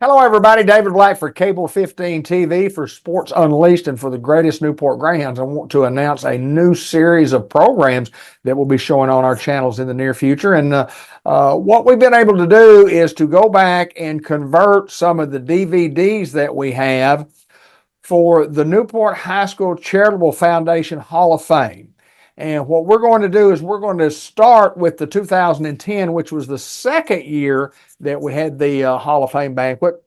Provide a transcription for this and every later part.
Hello, everybody. David Black for Cable 15 TV for Sports Unleashed and for the greatest Newport Greyhounds. I want to announce a new series of programs that will be showing on our channels in the near future. And what we've been able to do is to go back and convert some of the DVDs that we have for the Newport High School Charitable Foundation Hall of Fame. And what we're going to do is we're going to start with the 2010, which was the second year that we had the Hall of Fame banquet,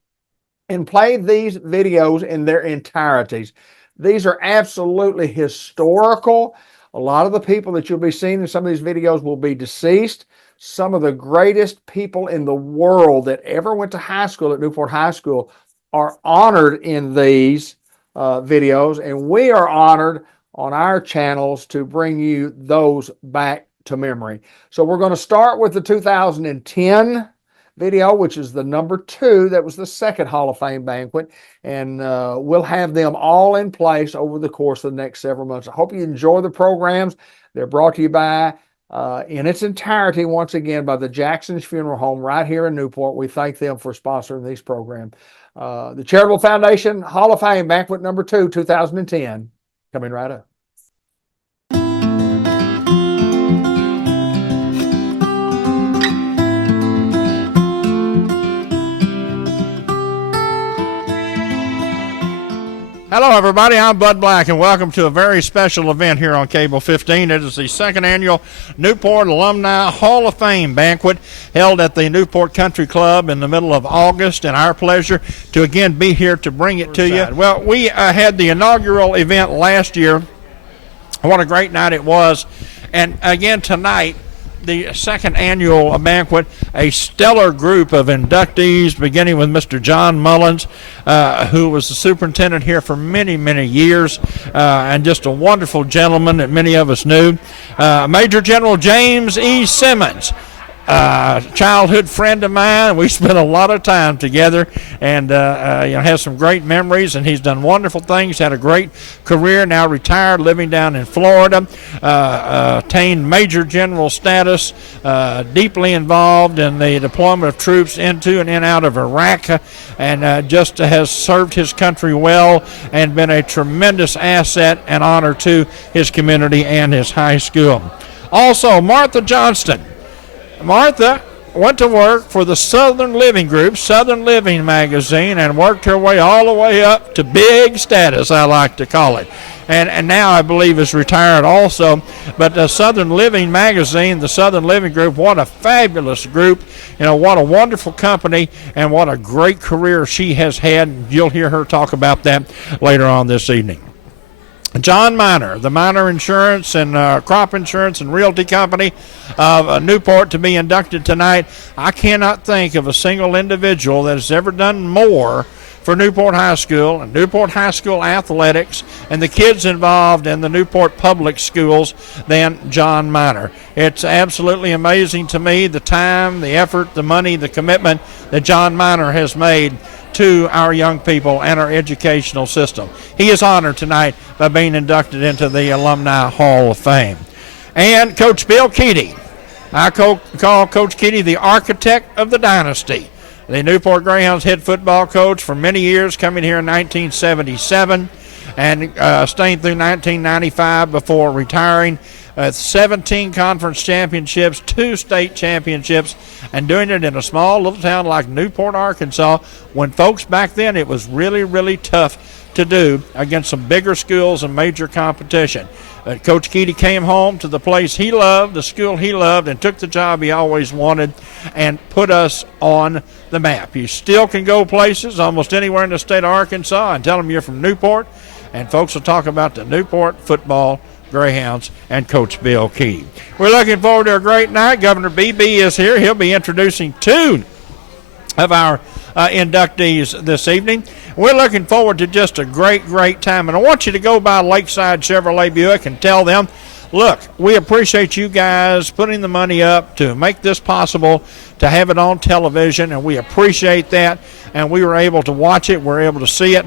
and play these videos in their entireties. These are absolutely historical. A lot of the people that you'll be seeing in some of these videos will be deceased. Some of the greatest people in the world that ever went to high school at Newport High School are honored in these videos, and we are honored on our channels to bring you those back to memory. So we're going to start with the 2010 video, which is the number 2. That was the second Hall of Fame banquet, and we'll have them all in place over the course of the next several months. I hope you enjoy the programs. They're brought to you by in its entirety, once again, by the Jackson's Funeral Home right here in Newport. We thank them for sponsoring these programs. The Charitable Foundation Hall of Fame banquet number 2, 2010, coming right up. Hello, everybody. I'm Bud Black, and welcome to a very special event here on Cable 15. It is the second annual Newport Alumni Hall of Fame banquet held at the Newport Country Club in the middle of August, and our pleasure to again be here to bring it to you. Well, we had the inaugural event last year. What a great night it was. And again tonight, the second annual banquet, a stellar group of inductees, beginning with Mr. John Mullins, who was the superintendent here for many, many years, and just a wonderful gentleman that many of us knew. Major General James E. Simmons, childhood friend of mine. We spent a lot of time together, and have some great memories, and he's done wonderful things, had a great career, now retired, living down in Florida, attained major general status, deeply involved in the deployment of troops into and in out of Iraq, and just has served his country well and been a tremendous asset and honor to his community and his high school. Also, Martha Johnston. Martha went to work for the Southern Living Group, Southern Living magazine, and worked her way all the way up to big status, I like to call it. And now I believe is retired also. But the Southern Living magazine, the Southern Living Group, what a fabulous group. What a wonderful company, and what a great career she has had. You'll hear her talk about that later on this evening. John Miner, the Miner Insurance and Crop Insurance and Realty Company of Newport, to be inducted tonight. I cannot think of a single individual that has ever done more for Newport High School and Newport High School athletics and the kids involved in the Newport public schools than John Miner. It's absolutely amazing to me the time, the effort, the money, the commitment that John Miner has made to our young people and our educational system. He is honored tonight by being inducted into the Alumni Hall of Fame. And Coach Bill Keaty. I call Coach Keaty the architect of the dynasty. The Newport Greyhounds head football coach for many years, coming here in 1977 and staying through 1995 before retiring. 17 conference championships, 2 state championships, and doing it in a small little town like Newport, Arkansas, when folks back then it was really, really tough to do against some bigger schools and major competition. Coach Keaty came home to the place he loved, the school he loved, and took the job he always wanted and put us on the map. You still can go places almost anywhere in the state of Arkansas and tell them you're from Newport, and folks will talk about the Newport football Greyhounds and Coach Bill Keaty. We're looking forward to a great night. Governor BB is here. He'll be introducing 2 of our inductees this evening. We're looking forward to just a great, great time. And I want you to go by Lakeside Chevrolet Buick and tell them, look, we appreciate you guys putting the money up to make this possible, to have it on television, and we appreciate that. And we were able to watch it. We're able to see it.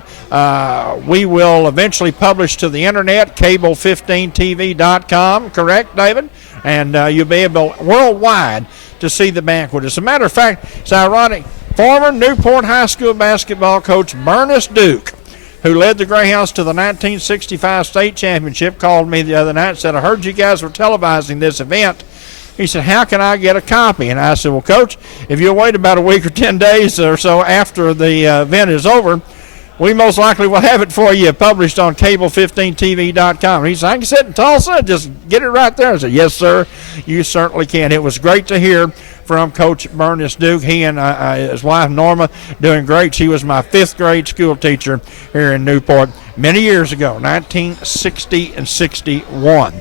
We will eventually publish to the internet, cable15tv.com, correct, David? And you'll be able worldwide to see the banquet. As a matter of fact, it's ironic. Former Newport High School basketball coach Bernice Duke, who led the Greyhounds to the 1965 state championship, called me the other night and said, I heard you guys were televising this event. He said, how can I get a copy? And I said, well, Coach, if you'll wait about a week or 10 days or so after the event is over, we most likely will have it for you published on cable15tv.com. He said, I can sit in Tulsa and just get it right there. I said, yes, sir, you certainly can. It was great to hear from Coach Bernice Duke. He and his wife, Norma, doing great. She was my 5th grade school teacher here in Newport many years ago, 1960 and 61.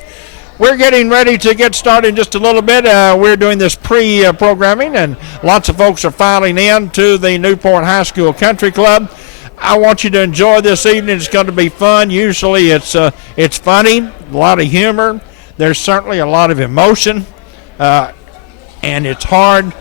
We're getting ready to get started in just a little bit. We're doing this pre-programming, and lots of folks are filing in to the Newport High School Country Club. I want you to enjoy this evening. It's going to be fun. Usually it's funny, a lot of humor. There's certainly a lot of emotion, and it's hard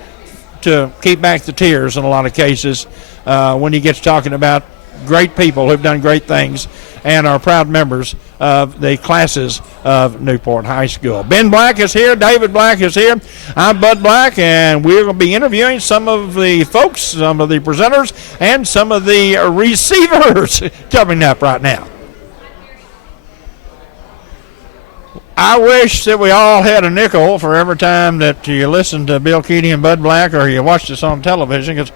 to keep back the tears in a lot of cases when he gets talking about great people who've done great things and are proud members of the classes of Newport High School. Ben Black is here. David Black is here. I'm Bud Black, and we're going to be interviewing some of the folks, some of the presenters, and some of the receivers coming up right now. I wish that we all had a nickel for every time that you listened to Bill Keating and Bud Black or you watched us on television, because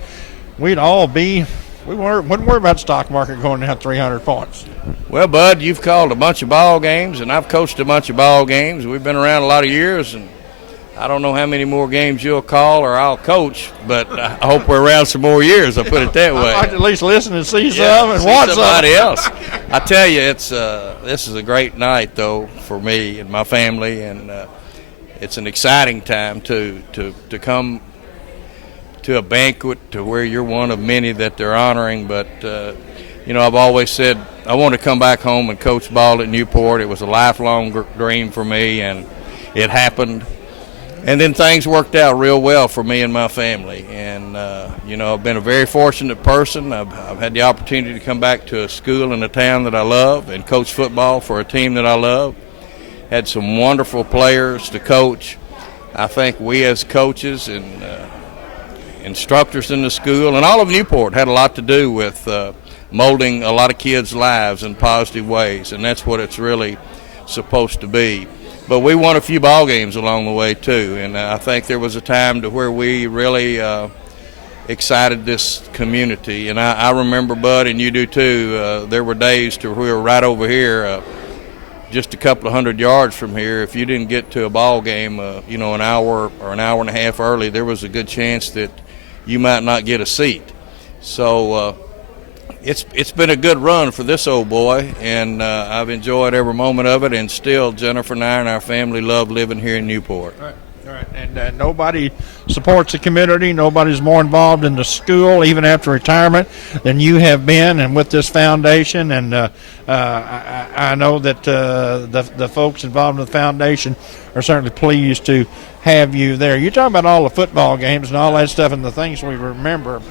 we'd all be... We wouldn't worry about the stock market going down 300 points. Well, Bud, you've called a bunch of ball games, and I've coached a bunch of ball games. We've been around a lot of years, and I don't know how many more games you'll call or I'll coach, but I hope we're around some more years. I'll put it that way. I'd like to at least listen and see some and watch somebody else. I tell you, this is a great night, though, for me and my family, and it's an exciting time to come to a banquet to where you're one of many that they're honoring. But, I've always said I want to come back home and coach ball at Newport. It was a lifelong dream for me, and it happened. And then things worked out real well for me and my family. And, I've been a very fortunate person. I've had the opportunity to come back to a school in a town that I love and coach football for a team that I love. Had some wonderful players to coach. I think we as coaches and instructors in the school and all of Newport had a lot to do with molding a lot of kids' lives in positive ways, and that's what it's really supposed to be. But we won a few ball games along the way too, and I think there was a time to where we really excited this community. And I remember, Bud, and you do too, there were days to where we were right over here, just a couple of 100 yards from here. If you didn't get to a ball game, an hour or an hour and a half early, there was a good chance that you might not get a seat. So it's been a good run for this old boy, and I've enjoyed every moment of it, and still Jennifer and I and our family love living here in Newport. All right. And nobody supports the community. Nobody's more involved in the school, even after retirement, than you have been, and with this foundation. And I know that the folks involved in the foundation are certainly pleased to have you there. You talk about all the football games and all that stuff and the things we remember.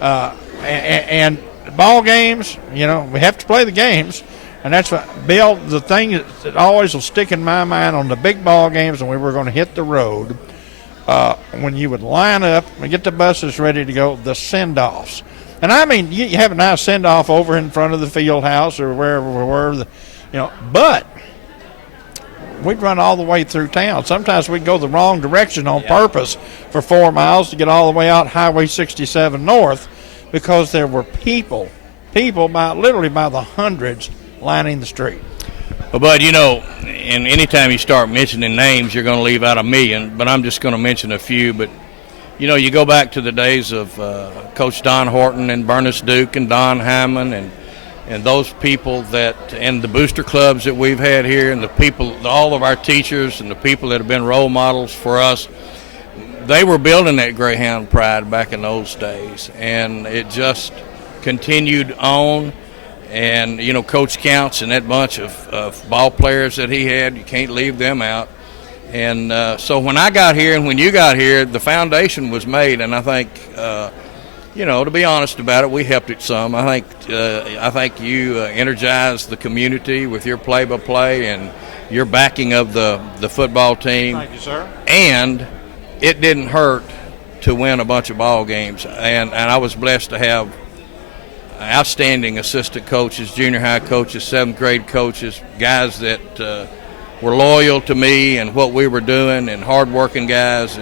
And ball games, we have to play the games. And that's what, Bill, the thing that always will stick in my mind on the big ball games when we were going to hit the road, when you would line up and get the buses ready to go, the send-offs. And I mean, you have a nice send-off over in front of the field house or wherever we were, but we'd run all the way through town. Sometimes we'd go the wrong direction on purpose for 4 miles to get all the way out Highway 67 north, because there were people literally by the hundreds lining the street. Well, Bud, and anytime you start mentioning names, you're going to leave out a million, but I'm just going to mention a few. But, you go back to the days of Coach Don Horton and Bernice Duke and Don Hyman and those people and the booster clubs that we've had here, and the people, all of our teachers and the people that have been role models for us. They were building that Greyhound pride back in those days, and it just continued on. And, Coach Counts and that bunch of ball players that he had, you can't leave them out. And so when I got here and when you got here, the foundation was made, and I think, to be honest about it, we helped it some. I think you energized the community with your play-by-play and your backing of the football team. Thank you, sir. And it didn't hurt to win a bunch of ball games. And I was blessed to have outstanding assistant coaches, junior high coaches, seventh grade coaches, guys that were loyal to me and what we were doing, and hardworking guys.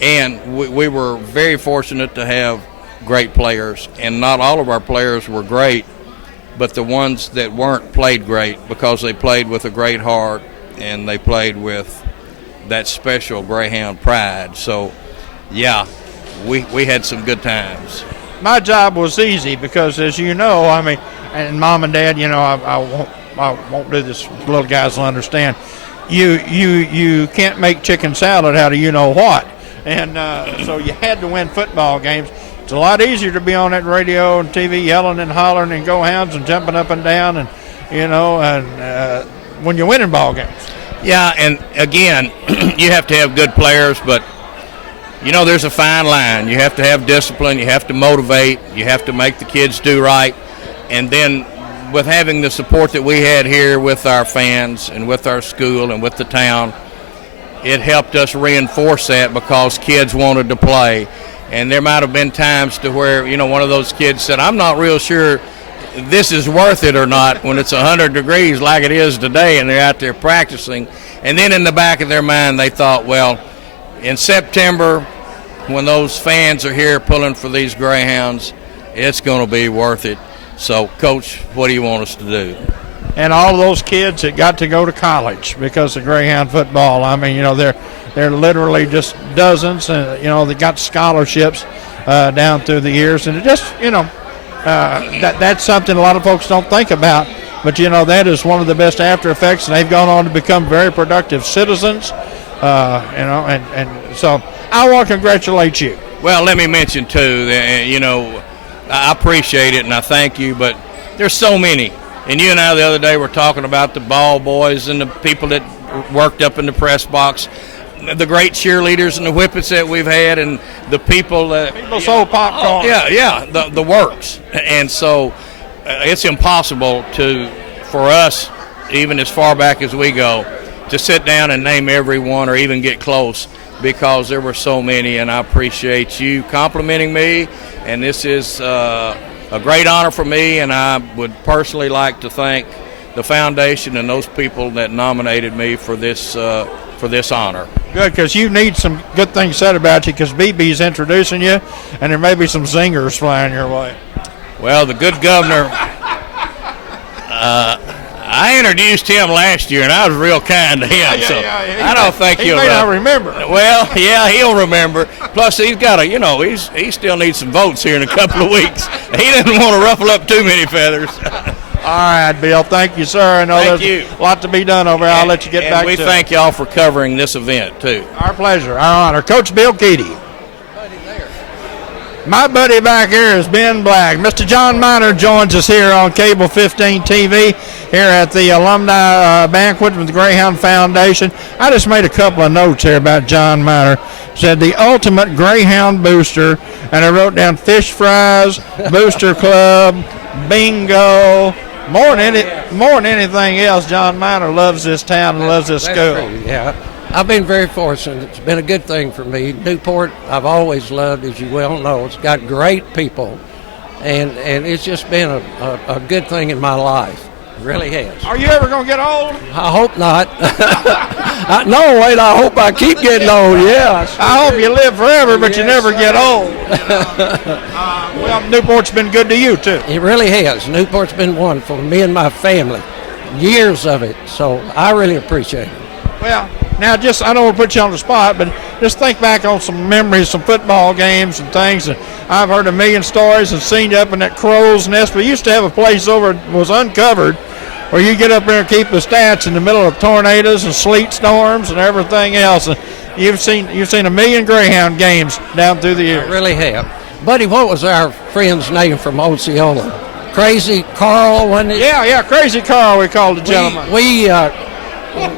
And we were very fortunate to have great players. And not all of our players were great, but the ones that weren't played great because they played with a great heart and they played with that special Greyhound pride. So, yeah, we had some good times. My job was easy because, as you know, I mean, and Mom and Dad, you know, I won't do this. Little guys will understand. You can't make chicken salad out of you know what, and so you had to win football games. It's a lot easier to be on that radio and TV yelling and hollering and go hounds and jumping up and down, and you know, and when you're winning ball games. Yeah, and again, you have to have good players, but you know, there's a fine line. You have to have discipline. You have to motivate. You have to make the kids do right. And then with having the support that we had here with our fans and with our school and with the town, it helped us reinforce that because kids wanted to play. And there might have been times to where, you know, one of those kids said, I'm not real sure this is worth it or not when it's 100 degrees like it is today and they're out there practicing. And then in the back of their mind they thought, well, in September, when those fans are here pulling for these Greyhounds, it's going to be worth it. So, Coach, what do you want us to do? And all of those kids that got to go to college because of Greyhound football, I mean, you know, they're literally just dozens, and you know, they got scholarships down through the years, and it just, you know, that's something a lot of folks don't think about. But you know, that is one of the best after effects, and they've gone on to become very productive citizens. You know, and so I want to congratulate you. Well, let me mention too, you know, I appreciate it and I thank you, but there's so many. And you and I the other day were talking about the ball boys and the people that worked up in the press box, the great cheerleaders and the whippets that we've had, and the people that people sold popcorn. The works. And so it's impossible for us, even as far back as we go, to sit down and name every one or even get close, because there were so many. And I appreciate you complimenting me, and this is a great honor for me, and I would personally like to thank the foundation and those people that nominated me for this honor. Good, because you need some good things said about you, because BB's introducing you, and there may be some zingers flying your way. Well, the good governor, I introduced him last year, and I was real kind to him. I don't think he may not remember. Well, yeah, he'll remember. Plus, he's got he still needs some votes here in a couple of weeks. He doesn't want to ruffle up too many feathers. All right, Bill. Thank you, sir. I know there's a lot to be done over there. I'll let you get back to it. And we thank y'all for covering this event, too. Our pleasure. Our honor. Coach Bill Keaty. My buddy back here is Ben Black. Mr. John Miner joins us here on Cable 15 TV here at the alumni banquet with the Greyhound Foundation. I just made a couple of notes here about John Miner. Said the ultimate Greyhound booster, and I wrote down fish fries, booster club, bingo. More than anything else, John Miner loves this town and loves this school. True, yeah. I've been very fortunate. It's been a good thing for me. Newport, I've always loved, as you well know. It's got great people, and it's just been a good thing in my life. It really has. Are you ever going to get old? I hope not. I hope I keep getting old, yeah. I hope you live forever, but you never get old. Well, Newport's been good to you, too. It really has. Newport's been wonderful for me and my family. Years of it, so I really appreciate it. Well, now I don't want to put you on the spot, but just think back on some memories, some football games and things. And I've heard a million stories and seen you up in that crow's nest. We used to have a place over that was uncovered where you get up there and keep the stats in the middle of tornadoes and sleet storms and everything else. And you've seen a million Greyhound games down through the years. I really have. Buddy, what was our friend's name from Osceola? Crazy Carl, wasn't it? Yeah, Crazy Carl, we called the gentleman.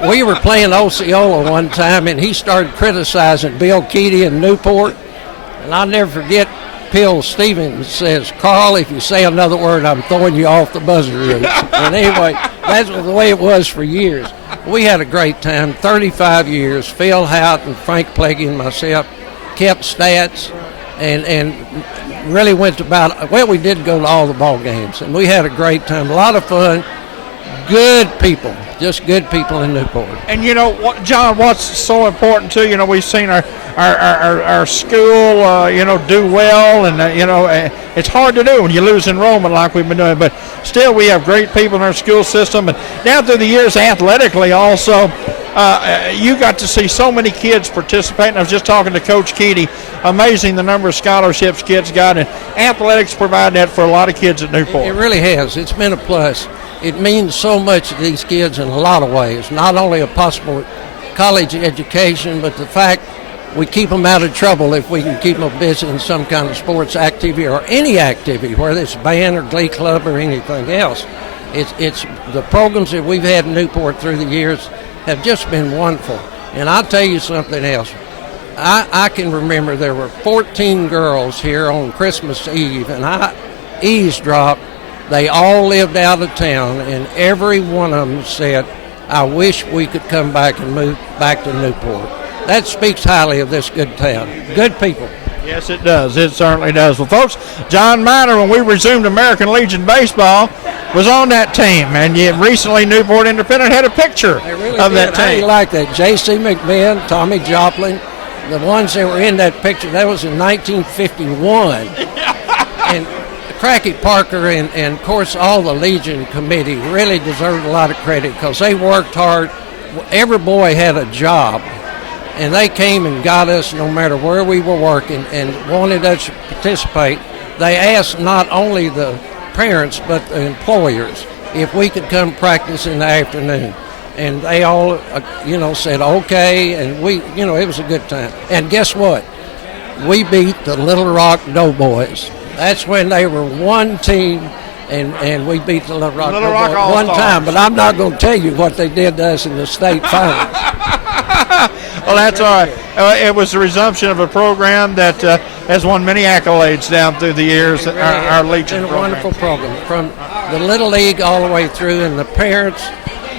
We were playing Osceola one time, and he started criticizing Bill Keaty in Newport. And I'll never forget, Bill Stevens says, "Carl, if you say another word, I'm throwing you off the buzzer route." And anyway, that's the way it was for years. We had a great time, 35 years. Phil Houghton, Frank Plaguey, and myself kept stats, and really went to we did go to all the ball games, and we had a great time, a lot of fun, good people, just good people in Newport. And you know what, John, what's so important too, you know, we've seen our school, you know, do well, and you know, it's hard to do when you lose enrollment like we've been doing, but still we have great people in our school system, and down through the years athletically also, you got to see so many kids participating. I was just talking to Coach Keedy, amazing the number of scholarships kids got, and athletics provide that for a lot of kids at Newport. It really has. It's been a plus. It means so much to these kids in a lot of ways, not only a possible college education, but the fact we keep them out of trouble if we can keep them busy in some kind of sports activity or any activity, whether it's band or glee club or anything else. It's the programs that we've had in Newport through the years have just been wonderful. And I'll tell you something else. I can remember there were 14 girls here on Christmas Eve, and I eavesdropped. They all lived out of town, and every one of them said, I wish we could come back and move back to Newport. That speaks highly of this good town. Good people. Yes, it does. It certainly does. Well, folks, John Miner, when we resumed American Legion baseball, was on that team, and yet recently Newport Independent had a picture of that team. I really like that. J.C. McMahon, Tommy Joplin, the ones that were in that picture, that was in 1951. And Cracky Parker and, of course, all the Legion committee really deserved a lot of credit because they worked hard. Every boy had a job, and they came and got us no matter where we were working and wanted us to participate. They asked not only the parents but the employers if we could come practice in the afternoon. And they all, said okay, and it was a good time. And guess what? We beat the Little Rock Doughboys. That's when they were one team, and we beat the Little Rock Doughboys one time. But I'm not going to tell you what they did to us in the state finals. Well, that's all right. It was the resumption of a program that has won many accolades down through the years. Really our Legion program. It's been a program. wonderful program from the Little League all the way through, and the parents,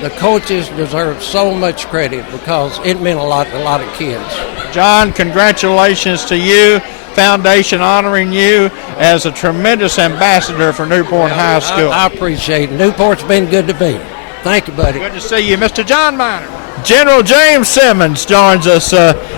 the coaches deserve so much credit because it meant a lot to a lot of kids. John, congratulations to you. Foundation honoring you as a tremendous ambassador for Newport High School. I appreciate it. Newport's been good to me. Thank you, buddy. Good to see you, Mr. John Miner. General James Simmons joins us.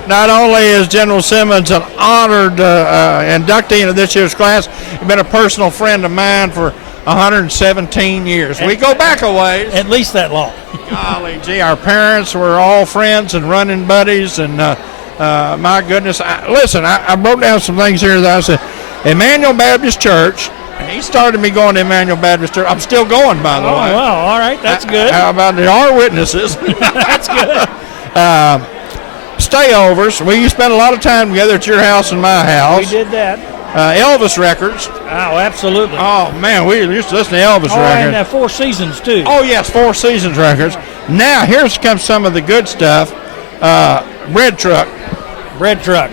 Not only is General Simmons an honored inductee into this year's class, he's been a personal friend of mine for 117 years. We go back a ways. At least that long. Golly gee, our parents were all friends and running buddies, and my goodness. I wrote down some things here that I said, Emmanuel Baptist Church. He started me going to Emmanuel Baptist Church. I'm still going, by the way. Oh, wow. All right. That's good. How about there are witnesses? That's good. Stayovers. We spent a lot of time together at your house and my house. We did that. Elvis records. Oh, absolutely. Oh, man, we used to listen to Elvis records. And Four Seasons, too. Oh, yes, Four Seasons records. Now, here comes some of the good stuff. Bread truck. Bread truck.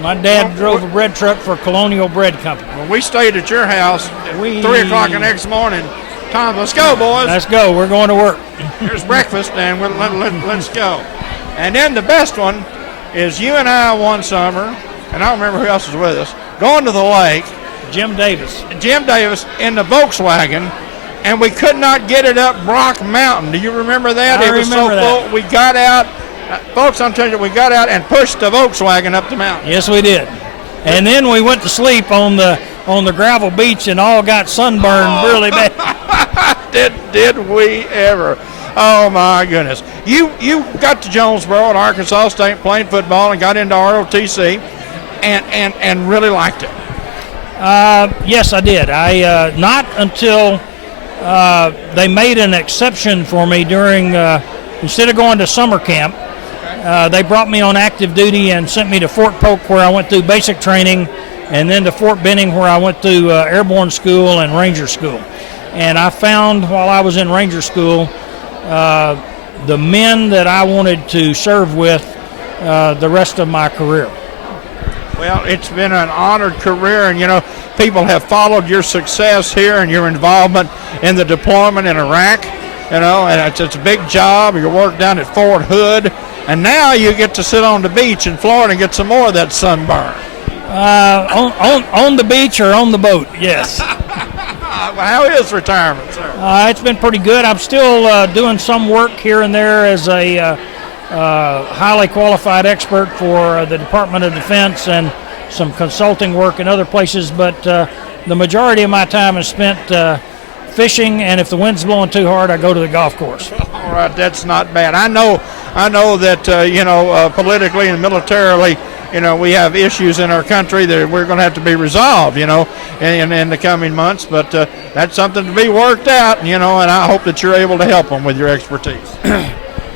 My dad drove a bread truck for Colonial Bread Company. Well, we stayed at your house at 3 o'clock the next morning. Tom, let's go, boys. Let's go. We're going to work. Here's breakfast, and let's go. And then the best one is you and I one summer, and I don't remember who else was with us, going to the lake. Jim Davis in the Volkswagen, and we could not get it up Brock Mountain. Do you remember that? I it was remember so that. full. We got out. Folks, I'm telling you, we got out and pushed the Volkswagen up the mountain. Yes, we did. And then we went to sleep on the gravel beach and all got sunburned really bad. Did we ever? Oh, my goodness. You got to Jonesboro at Arkansas State playing football and got into ROTC and really liked it. Yes, I did. I not until they made an exception for me during instead of going to summer camp. They brought me on active duty and sent me to Fort Polk, where I went through basic training, and then to Fort Benning, where I went through airborne school and ranger school. And I found while I was in ranger school the men that I wanted to serve with the rest of my career. Well, it's been an honored career, and, people have followed your success here and your involvement in the deployment in Iraq, and it's a big job. Your work down at Fort Hood, and now you get to sit on the beach in Florida and get some more of that sunburn. On the beach or on the boat, yes. How is retirement, sir? It's been pretty good. I'm still doing some work here and there as a highly qualified expert for the Department of Defense and some consulting work in other places, but the majority of my time is spent fishing, and if the wind's blowing too hard, I go to the golf course. All right, that's not bad. I know that politically and militarily, we have issues in our country that we're going to have to be resolved, in the coming months. But that's something to be worked out, and I hope that you're able to help them with your expertise.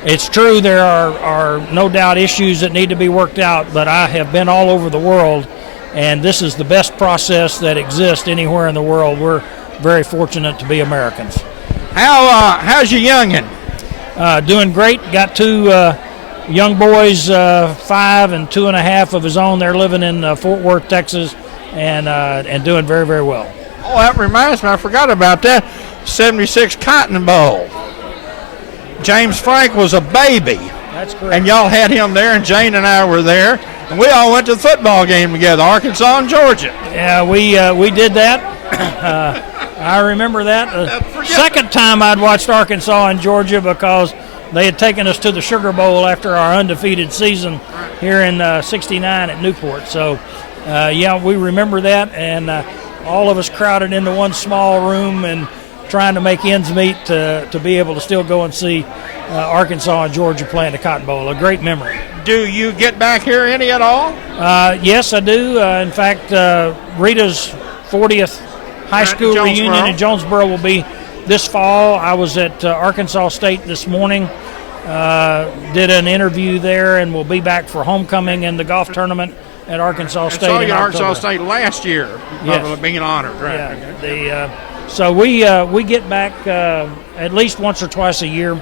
It's true there are no doubt issues that need to be worked out, but I have been all over the world, and this is the best process that exists anywhere in the world. We're very fortunate to be Americans. How's your youngin'? Doing great. Got two young boys, 5 and 2.5 of his own. They're living in Fort Worth, Texas, and doing very, very well. Oh, that reminds me, I forgot about that. 76 Cotton Bowl. James Frank was a baby. That's correct. And y'all had him there, and Jane and I were there, and we all went to the football game together, Arkansas and Georgia. Yeah, we did that. I remember that. The second time I'd watched Arkansas and Georgia because they had taken us to the Sugar Bowl after our undefeated season here in '69 at Newport. So, we remember that, and all of us crowded into one small room and trying to make ends meet to be able to still go and see Arkansas and Georgia play in the Cotton Bowl. A great memory. Do you get back here any at all? Yes, I do. In fact, Rita's 40th high school reunion in Jonesboro will be this fall. I was at Arkansas State this morning, did an interview there, and we'll be back for homecoming in the golf tournament at Arkansas State. I saw you at Arkansas State last year, being honored. Right? Yeah. So we get back at least once or twice a year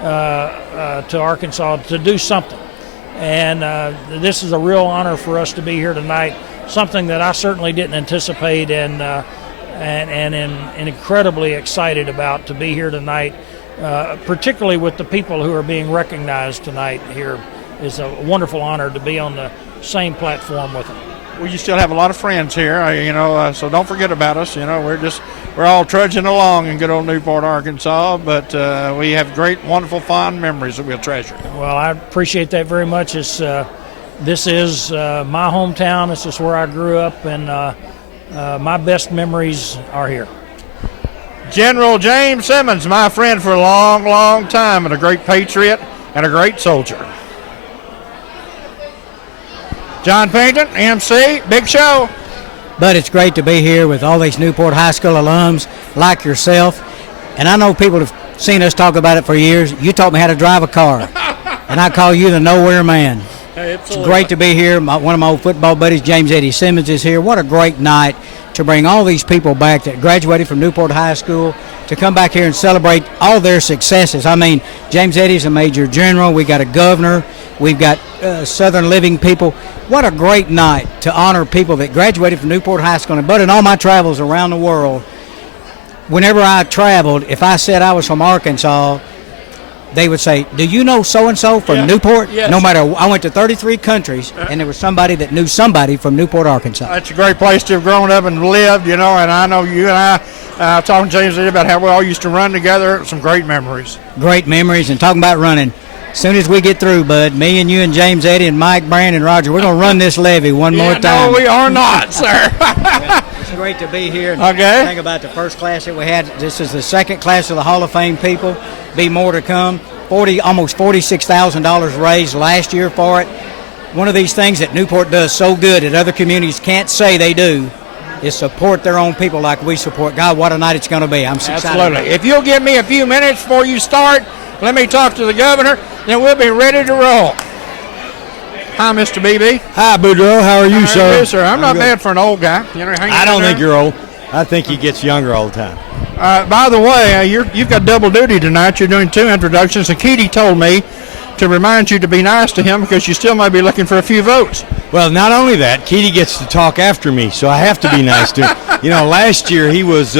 to Arkansas to do something, and this is a real honor for us to be here tonight. Something that I certainly didn't anticipate, and incredibly excited about to be here tonight, particularly with the people who are being recognized tonight here. It's a wonderful honor to be on the same platform with them. Well, you still have a lot of friends here, so don't forget about us. We're all trudging along in good old Newport, Arkansas, but we have great, wonderful, fond memories that we'll treasure. Well, I appreciate that very much. This is my hometown. This is where I grew up, and my best memories are here. General James Simmons, my friend for a long, long time, and a great patriot and a great soldier. John Payton, MC, big show. But it's great to be here with all these Newport High School alums like yourself. And I know people have seen us talk about it for years. You taught me how to drive a car, and I call you the nowhere man. It's great to be here. One of my old football buddies, James Eddie Simmons, is here. What a great night to bring all these people back that graduated from Newport High School to come back here and celebrate all their successes. I mean, James Eddie's a major general. We got a governor. We've got Southern Living people. What a great night to honor people that graduated from Newport High School. But in all my travels around the world, whenever I traveled, if I said I was from Arkansas, they would say, "Do you know so-and-so from Newport?" Yes. No matter, I went to 33 countries, and there was somebody that knew somebody from Newport, Arkansas. That's a great place to have grown up and lived, and I know you and I talking to James about how we all used to run together. Some great memories. Great memories, and talking about running. As soon as we get through, Bud, me and you and James Eddie and Mike, Brandon, and Roger, we're going to run this levee one more time. No, we are not, sir. It's great to be here. Okay. Think about the first class that we had. This is the second class of the Hall of Fame people. Be more to come. Almost $46,000 raised last year for it. One of these things that Newport does so good that other communities can't say they do is support their own people like we support. God, what a night it's going to be. I'm so excited. Absolutely. If you'll give me a few minutes before you start, let me talk to the governor, then we'll be ready to roll. Hi, Mr. BB. Hi, Boudreaux. How are you, sir? Yes, sir. I'm not bad for an old guy. I don't think you're old. I think he gets younger all the time. By the way, you've got double duty tonight. You're doing 2 introductions, and Keedy told me to remind you to be nice to him because you still might be looking for a few votes. Well, not only that, Keedy gets to talk after me, so I have to be nice to him. Last year he was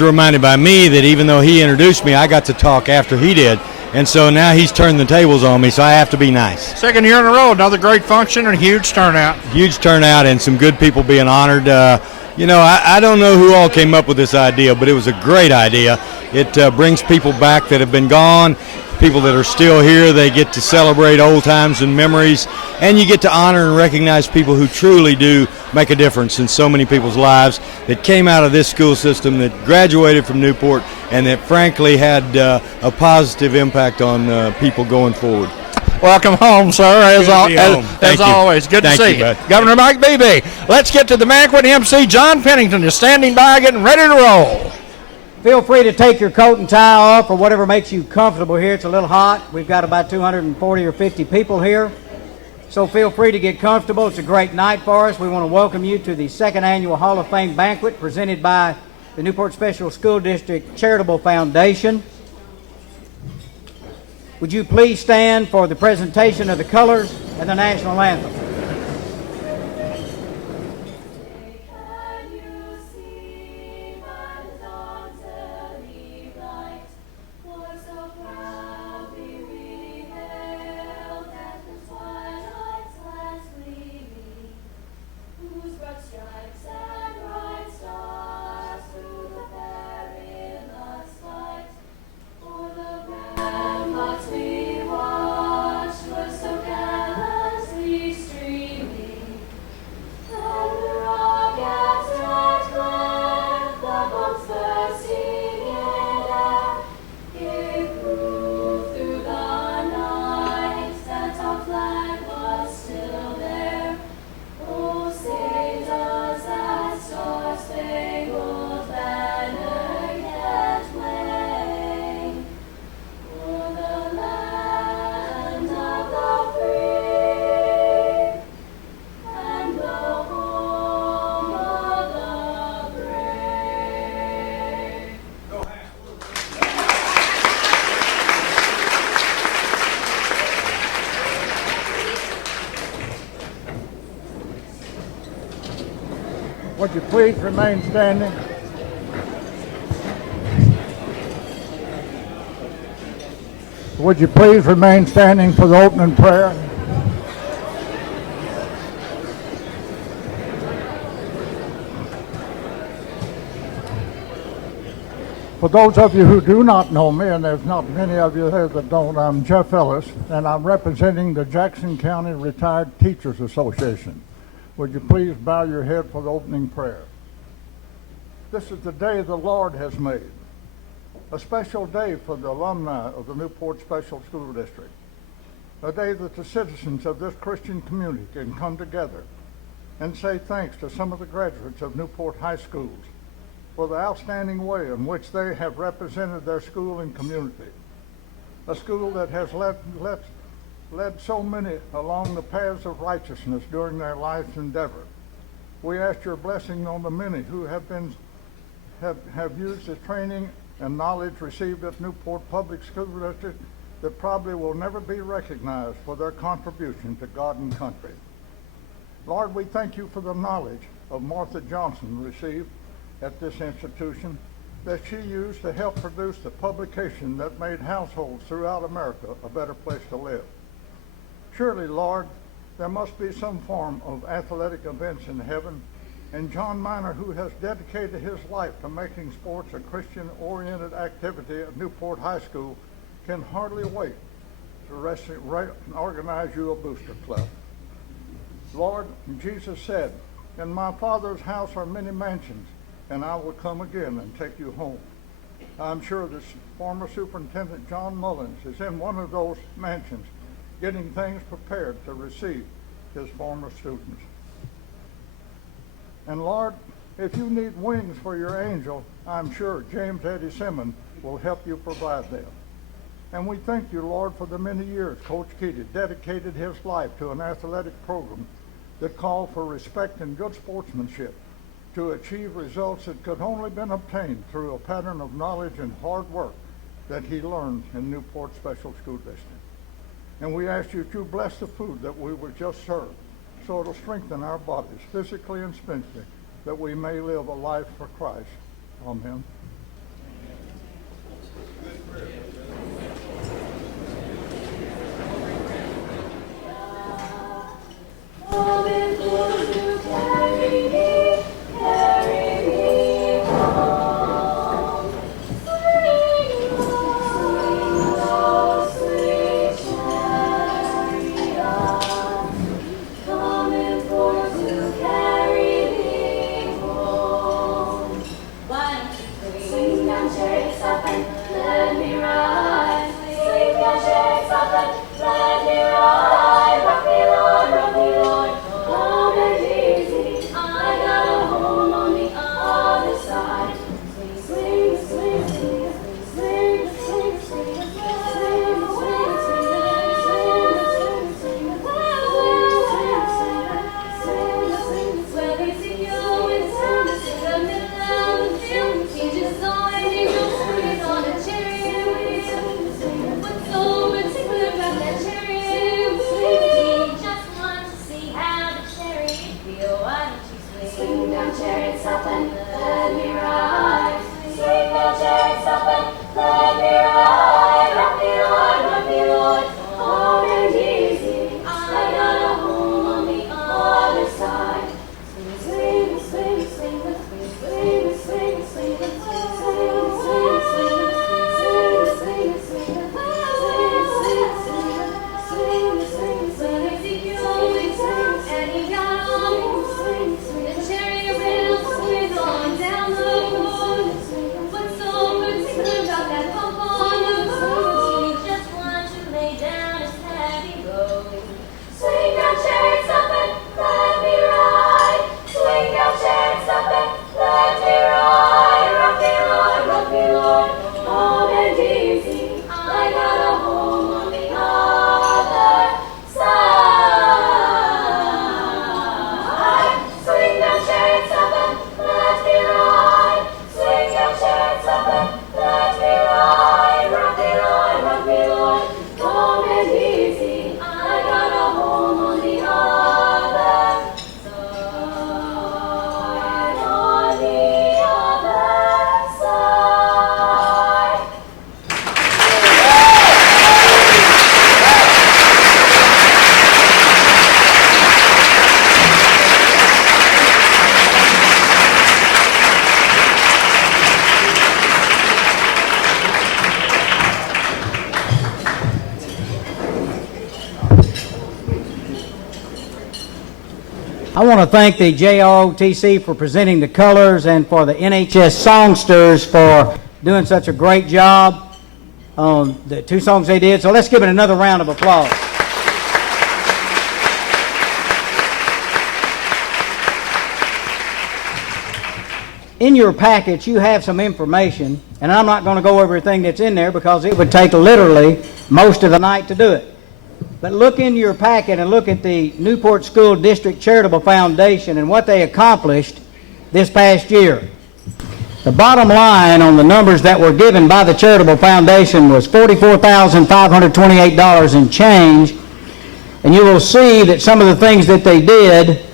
reminded by me that even though he introduced me, I got to talk after he did. And so now he's turned the tables on me, so I have to be nice. Second year in a row, another great function and a huge turnout. Huge turnout and some good people being honored. I don't know who all came up with this idea, but it was a great idea. It brings people back that have been gone, people that are still here. They get to celebrate old times and memories, and you get to honor and recognize people who truly do make a difference in so many people's lives that came out of this school system, that graduated from Newport, and that frankly had a positive impact on people going forward. Welcome home, sir, as always. Good to see you. Governor Mike Beebe. Let's get to the banquet. MC John Pennington is standing by, getting ready to roll. Feel free to take your coat and tie off or whatever makes you comfortable here. It's a little hot. We've got about 240 or 50 people here. So feel free to get comfortable. It's a great night for us. We want to welcome you to the second annual Hall of Fame banquet presented by the Newport Special School District Charitable Foundation. Would you please stand for the presentation of the colors and the national anthem? Would you please remain standing? Would you please remain standing for the opening prayer? For those of you who do not know me, and there's not many of you here that don't, I'm Jeff Ellis, and I'm representing the Jackson County Retired Teachers Association. Would you please bow your head for the opening prayer? This is the day the Lord has made, a special day for the alumni of the Newport Special School District, a day that the citizens of this Christian community can come together and say thanks to some of the graduates of Newport High Schools for the outstanding way in which they have represented their school and community, a school that has led so many along the paths of righteousness during their life's endeavor. We ask your blessing on the many who have used the training and knowledge received at Newport Public School District that probably will never be recognized for their contribution to God and country. Lord, we thank you for the knowledge of Martha Johnson received at this institution that she used to help produce the publication that made households throughout America a better place to live. Surely, Lord, there must be some form of athletic events in heaven, and John Miner, who has dedicated his life to making sports a Christian-oriented activity at Newport High School, can hardly wait to organize you a booster club. Lord, Jesus said, "In my Father's house are many mansions, and I will come again and take you home." I'm sure that former Superintendent John Mullins is in one of those mansions, getting things prepared to receive his former students. And Lord, if you need wings for your angel, I'm sure James Eddie Simmons will help you provide them. And we thank you, Lord, for the many years Coach Keaty dedicated his life to an athletic program that called for respect and good sportsmanship to achieve results that could only been obtained through a pattern of knowledge and hard work that he learned in Newport Special School District. And we ask you to bless the food that we were just served, so it'll strengthen our bodies physically and spiritually, that we may live a life for Christ. Amen. want to thank the JROTC for presenting the colors and for the NHS songsters for doing such a great job on the 2 songs they did. So let's give it another round of applause. In your package, you have some information, and I'm not going to go over everything that's in there because it would take literally most of the night to do it. But look in your packet and look at the Newport School District Charitable Foundation and what they accomplished this past year. The bottom line on the numbers that were given by the Charitable Foundation was $44,528 and change. And you will see that some of the things that they did,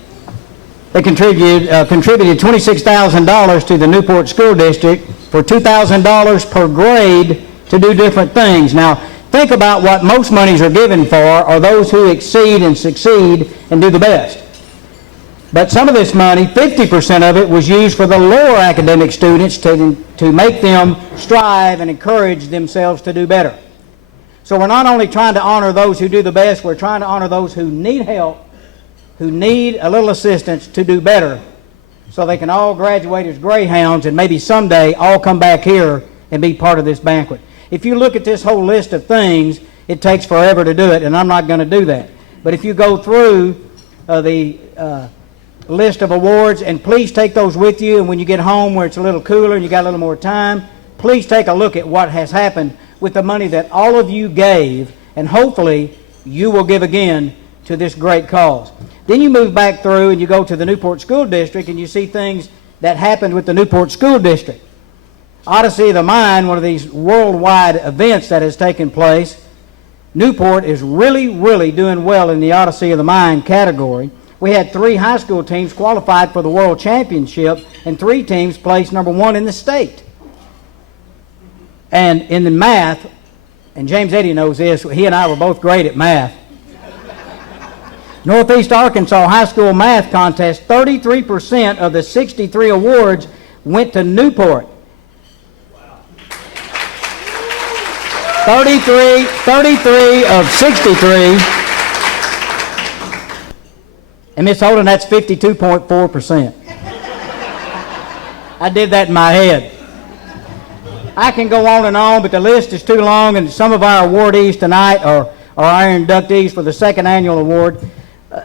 they contributed $26,000 to the Newport School District for $2,000 per grade to do different things. Now, think about what most monies are given for are those who exceed and succeed and do the best. But some of this money, 50% of it, was used for the lower academic students to make them strive and encourage themselves to do better. So we're not only trying to honor those who do the best, we're trying to honor those who need help, who need a little assistance to do better, so they can all graduate as Greyhounds and maybe someday all come back here and be part of this banquet. If you look at this whole list of things, it takes forever to do it, and I'm not going to do that. But if you go through the list of awards, and please take those with you, and when you get home where it's a little cooler and you got a little more time, please take a look at what has happened with the money that all of you gave, and hopefully you will give again to this great cause. Then you move back through and you go to the Newport School District and you see things that happened with the Newport School District. Odyssey of the Mind, one of these worldwide events that has taken place, Newport is really doing well in the Odyssey of the Mind category. We had 3 high school teams qualified for the World Championship and 3 teams placed number 1 in the state. And in the math, and James Eddy knows this, he and I were both great at math. Northeast Arkansas High School Math Contest, 33% of the 63 awards went to Newport. 33 of 63. And Miss Holden, that's 52.4%. I did that in my head. I can go on, but the list is too long, and some of our awardees tonight are our inductees for the 2nd annual award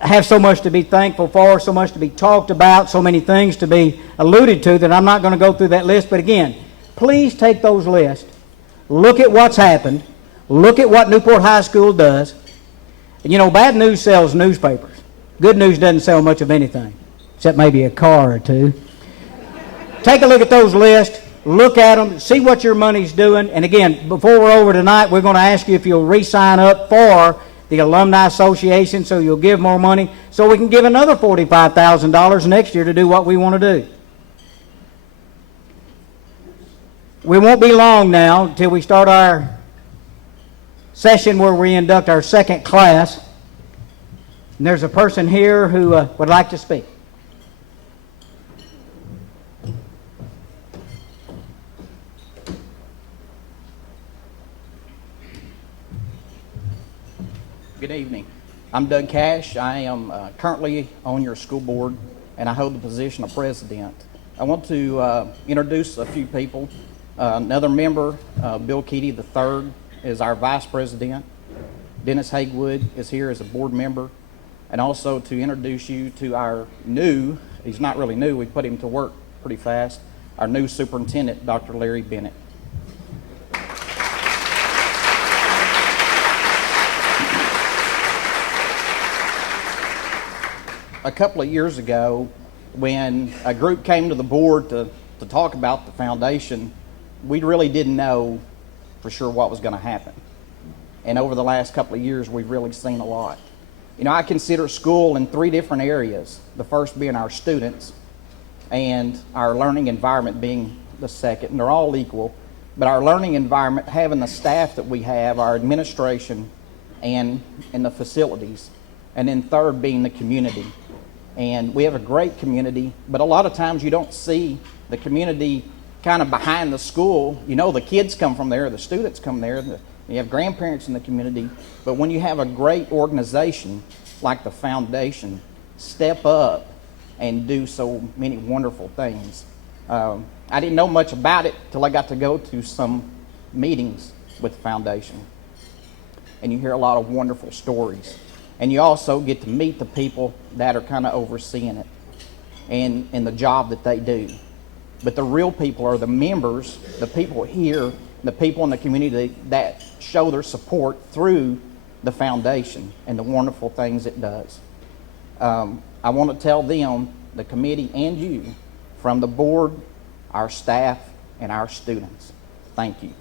have so much to be thankful for, so much to be talked about, so many things to be alluded to that I'm not going to go through that list. But again, please take those lists, look at what's happened, look at what Newport High School does. And you know, bad news sells newspapers. Good news doesn't sell much of anything, except maybe a car or 2. Take a look at those lists, look at them, see what your money's doing. And again, before we're over tonight, we're going to ask you if you'll re-sign up for the Alumni Association so you'll give more money so we can give another $45,000 next year to do what we want to do. We won't be long now until we start our session where we induct our 2nd class. And there's a person here who would like to speak. Good evening. I'm Doug Cash. I am currently on your school board, and I hold the position of president. I want to introduce a few people. Another member, Bill Keaty III, is our vice president. Dennis Hagewood is here as a board member. And also to introduce you to our new, he's not really new, we put him to work pretty fast, our new superintendent, Dr. Larry Bennett. A couple of years ago, when a group came to the board to talk about the foundation, we really didn't know for sure what was going to happen. And over the last couple of years, we've really seen a lot. You know, I consider school in 3 different areas. The first being our students, and our learning environment being the second, and they're all equal. But our learning environment, having the staff that we have, our administration, and the facilities. And then third being the community. And we have a great community, but a lot of times you don't see the community kind of behind the school. You know, the kids come from there, the students come there, you have grandparents in the community. But when you have a great organization like the foundation step up and do so many wonderful things. I didn't know much about it till I got to go to some meetings with the foundation. And you hear a lot of wonderful stories. And you also get to meet the people that are kind of overseeing it and the job that they do. But the real people are the members, the people here, the people in the community that show their support through the foundation and the wonderful things it does. I want to tell them, the committee and you, from the board, our staff, and our students, thank you.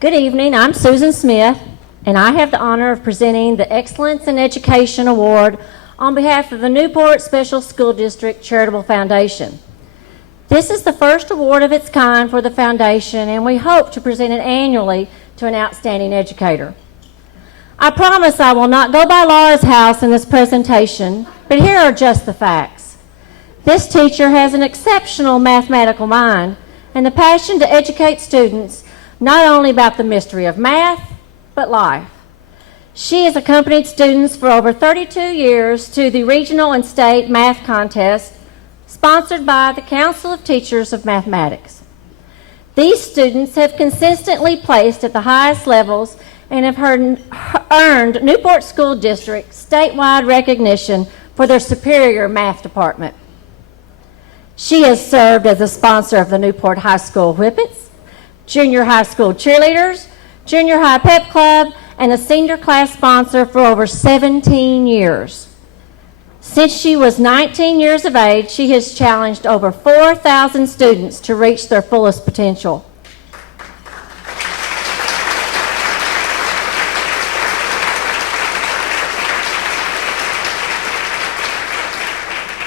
Good evening, I'm Susan Smith, and I have the honor of presenting the Excellence in Education Award on behalf of the Newport Special School District Charitable Foundation. This is the first award of its kind for the foundation, and we hope to present it annually to an outstanding educator. I promise I will not go by Laura's house in this presentation, but here are just the facts. This teacher has an exceptional mathematical mind and the passion to educate students not only about the mystery of math, but life. She has accompanied students for over 32 years to the regional and state math contest sponsored by the Council of Teachers of Mathematics. These students have consistently placed at the highest levels and have earned Newport School District statewide recognition for their superior math department. She has served as a sponsor of the Newport High School Whippets, junior high school cheerleaders, junior high pep club, and a senior class sponsor for over 17 years. Since she was 19 years of age, she has challenged over 4,000 students to reach their fullest potential.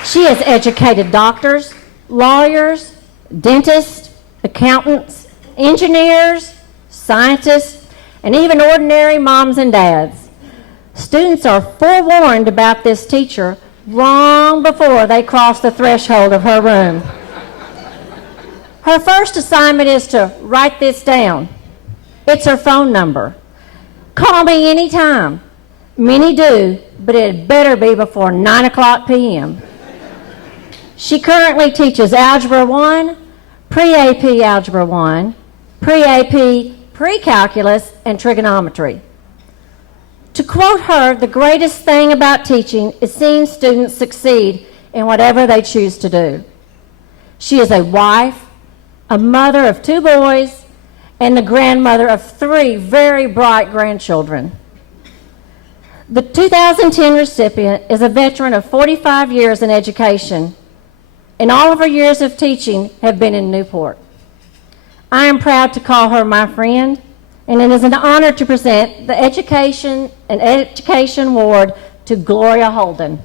She has educated doctors, lawyers, dentists, accountants, engineers, scientists, and even ordinary moms and dads. Students are forewarned about this teacher long before they cross the threshold of her room. Her first assignment is to write this down. It's her phone number. Call me anytime. Many do, but it better be before 9 o'clock p.m. She currently teaches Algebra 1, Pre-AP Algebra 1, Pre-AP Pre-Calculus, and Trigonometry. To quote her, the greatest thing about teaching is seeing students succeed in whatever they choose to do. She is a wife, a mother of 2 boys, and the grandmother of 3 very bright grandchildren. The 2010 recipient is a veteran of 45 years in education, and all of her years of teaching have been in Newport. I am proud to call her my friend, and it is an honor to present the Education and Education Award to Gloria Holden.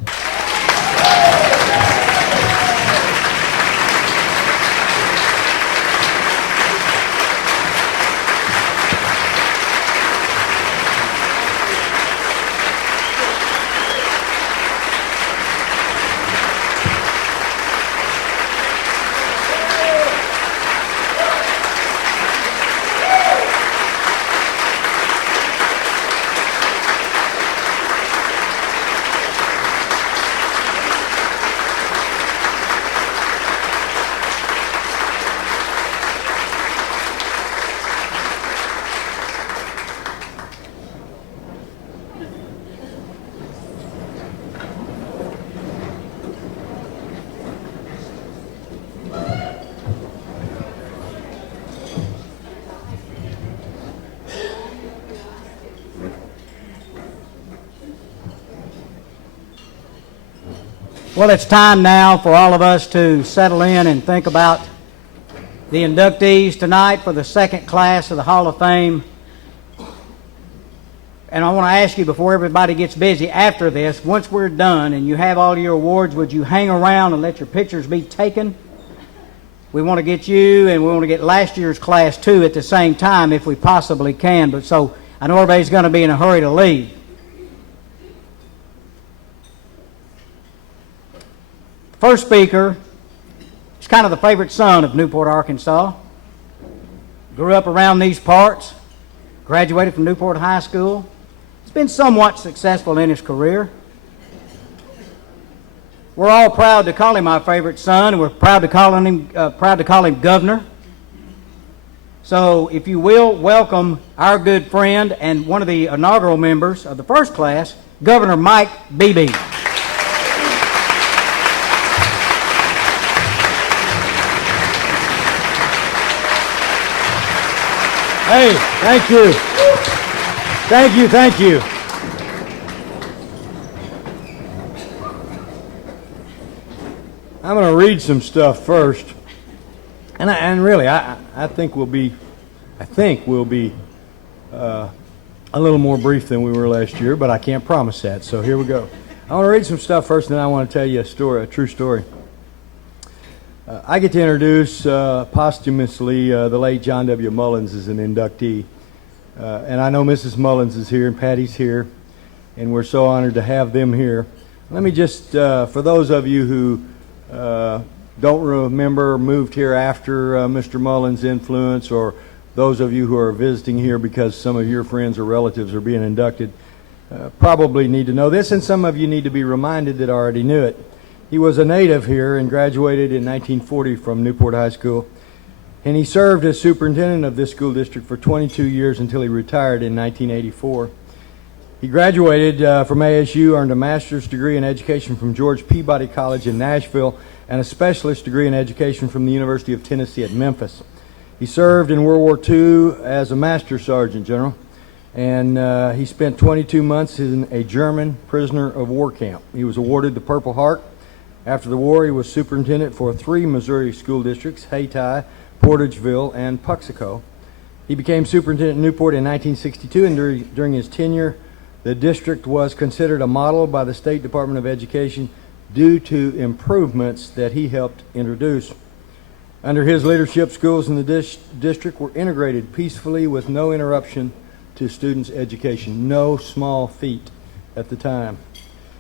Well, it's time now for all of us to settle in and think about the inductees tonight for the second class of the Hall of Fame. And I want to ask you, before everybody gets busy after this, once we're done and you have all your awards, would you hang around and let your pictures be taken? We want to get you, and we want to get last year's class too at the same time if we possibly can. But so I know everybody's going to be in a hurry to leave. First speaker is kind of the favorite son of Newport, Arkansas. Grew up around these parts, graduated from Newport High School. He's been somewhat successful in his career. We're all proud to call him our favorite son, and we're proud to call him governor. So, if you will, welcome our good friend and one of the inaugural members of the first class, Governor Mike Beebe. Hey, thank you. Thank you. I'm going to read some stuff first, and really, I think we'll be a little more brief than we were last year, but I can't promise that. So here we go. I want to read some stuff first, and then I want to tell you a true story. I get to introduce posthumously the late John W. Mullins as an inductee, and I know Mrs. Mullins is here and Patty's here, and we're so honored to have them here. Let me just, for those of you who don't remember, moved here after Mr. Mullins' influence, or those of you who are visiting here because some of your friends or relatives are being inducted, probably need to know this, and some of you need to be reminded that already knew it. He was a native here and graduated in 1940 from Newport High School, and he served as superintendent of this school district for 22 years until he retired in 1984. He graduated from ASU, earned a master's degree in education from George Peabody College in Nashville, and a specialist degree in education from the University of Tennessee at Memphis. He served in World War II as a master sergeant general, and he spent 22 months in a German prisoner of war camp. He was awarded the Purple Heart. After the war, he was superintendent for 3 Missouri school districts, Hayti, Portageville, and Puxico. He became superintendent in Newport in 1962, and during his tenure, the district was considered a model by the State Department of Education due to improvements that he helped introduce. Under his leadership, schools in the district were integrated peacefully with no interruption to students' education. No small feat at the time.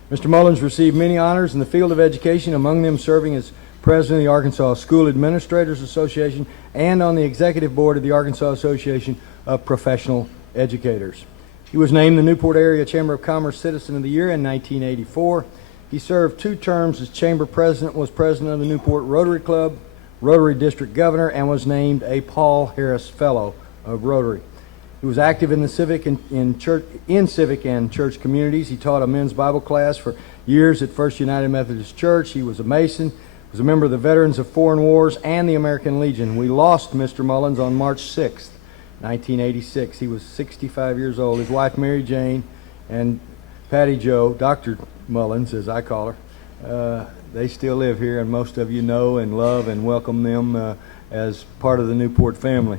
Mr. Mullins received many honors in the field of education, among them serving as president of the Arkansas School Administrators Association and on the executive board of the Arkansas Association of Professional Educators. He was named the Newport Area Chamber of Commerce Citizen of the Year in 1984. He served 2 terms as chamber president, was president of the Newport Rotary Club, Rotary District Governor, and was named a Paul Harris Fellow of Rotary. He was active in the civic and church communities. He taught a men's Bible class for years at First United Methodist Church. He was a Mason, was a member of the Veterans of Foreign Wars and the American Legion. We lost Mr. Mullins on March 6th, 1986. He was 65 years old. His wife, Mary Jane, and Patty Jo, Dr. Mullins, as I call her, they still live here, and most of you know and love and welcome them as part of the Newport family.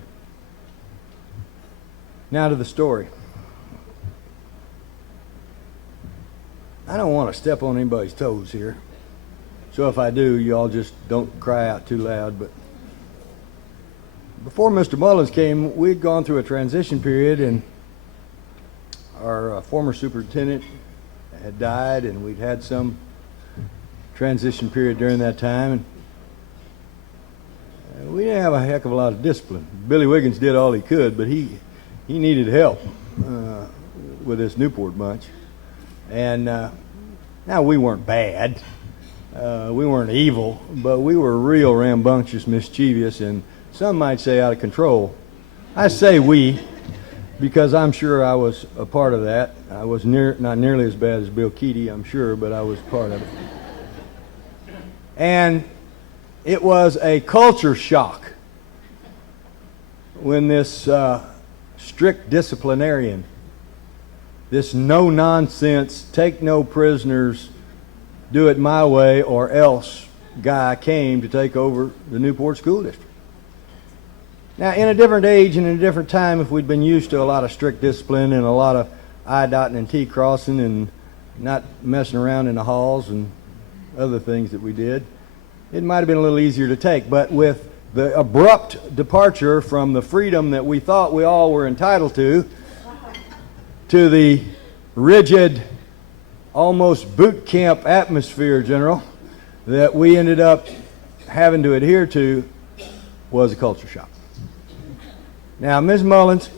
Now to the story. I don't want to step on anybody's toes here, so if I do, y'all just don't cry out too loud. But before Mr. Mullins came, we'd gone through a transition period, and our former superintendent had died, and we'd had some transition period during that time, and we didn't have a heck of a lot of discipline. Billy Wiggins did all he could, but he needed help with this Newport bunch. And now we weren't bad, we weren't evil, but we were real rambunctious, mischievous, and some might say out of control. I say we, because I'm sure I was a part of that. I was not nearly as bad as Bill Keaty, I'm sure, but I was part of it. And it was a culture shock when this strict disciplinarian, this no-nonsense, take no prisoners, do it my way or else guy came to take over the Newport School District. Now, in a different age and in a different time, if we'd been used to a lot of strict discipline and a lot of I-dotting and T-crossing and not messing around in the halls and other things that we did, it might have been a little easier to take. But with the abrupt departure from the freedom that we thought we all were entitled to the rigid, almost boot camp atmosphere, General, that we ended up having to adhere to was a culture shock. Now, Ms. Mullins,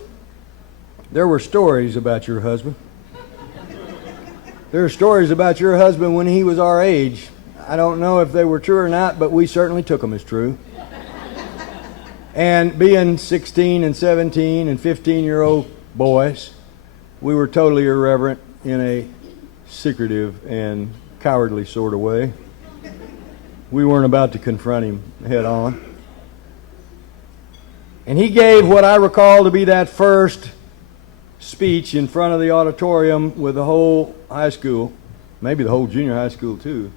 there were stories about your husband. There are stories about your husband when he was our age. I don't know if they were true or not, but we certainly took them as true. And being 16 and 17 and 15-year-old boys, we were totally irreverent in a secretive and cowardly sort of way. We weren't about to confront him head on. And he gave what I recall to be that first speech in front of the auditorium with the whole high school, maybe the whole junior high school too,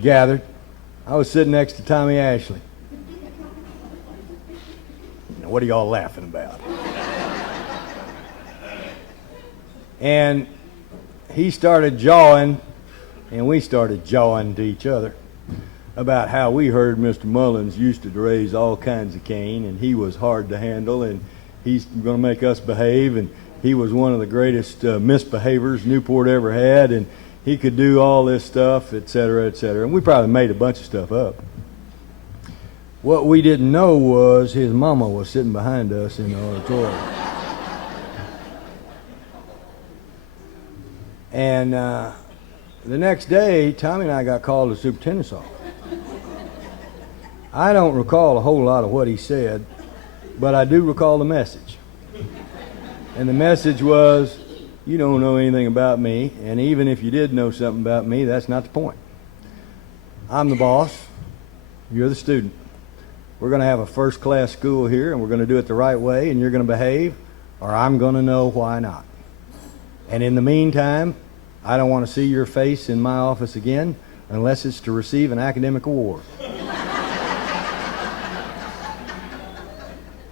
gathered. I was sitting next to Tommy Ashley. Now, what are y'all laughing about? And he started jawing, and we started jawing to each other about how we heard Mr. Mullins used to raise all kinds of cane, and he was hard to handle, and he's going to make us behave, and he was one of the greatest misbehaviors Newport ever had, and he could do all this stuff, et cetera, et cetera. And we probably made a bunch of stuff up. What we didn't know was his mama was sitting behind us in the auditorium. And the next day, Tommy and I got called to the superintendent's office. I don't recall a whole lot of what he said, but I do recall the message. And the message was, you don't know anything about me, and even if you did know something about me, that's not the point. I'm the boss, you're the student. We're going to have a first-class school here, and we're going to do it the right way, and you're going to behave, or I'm going to know why not. And in the meantime, I don't want to see your face in my office again unless it's to receive an academic award.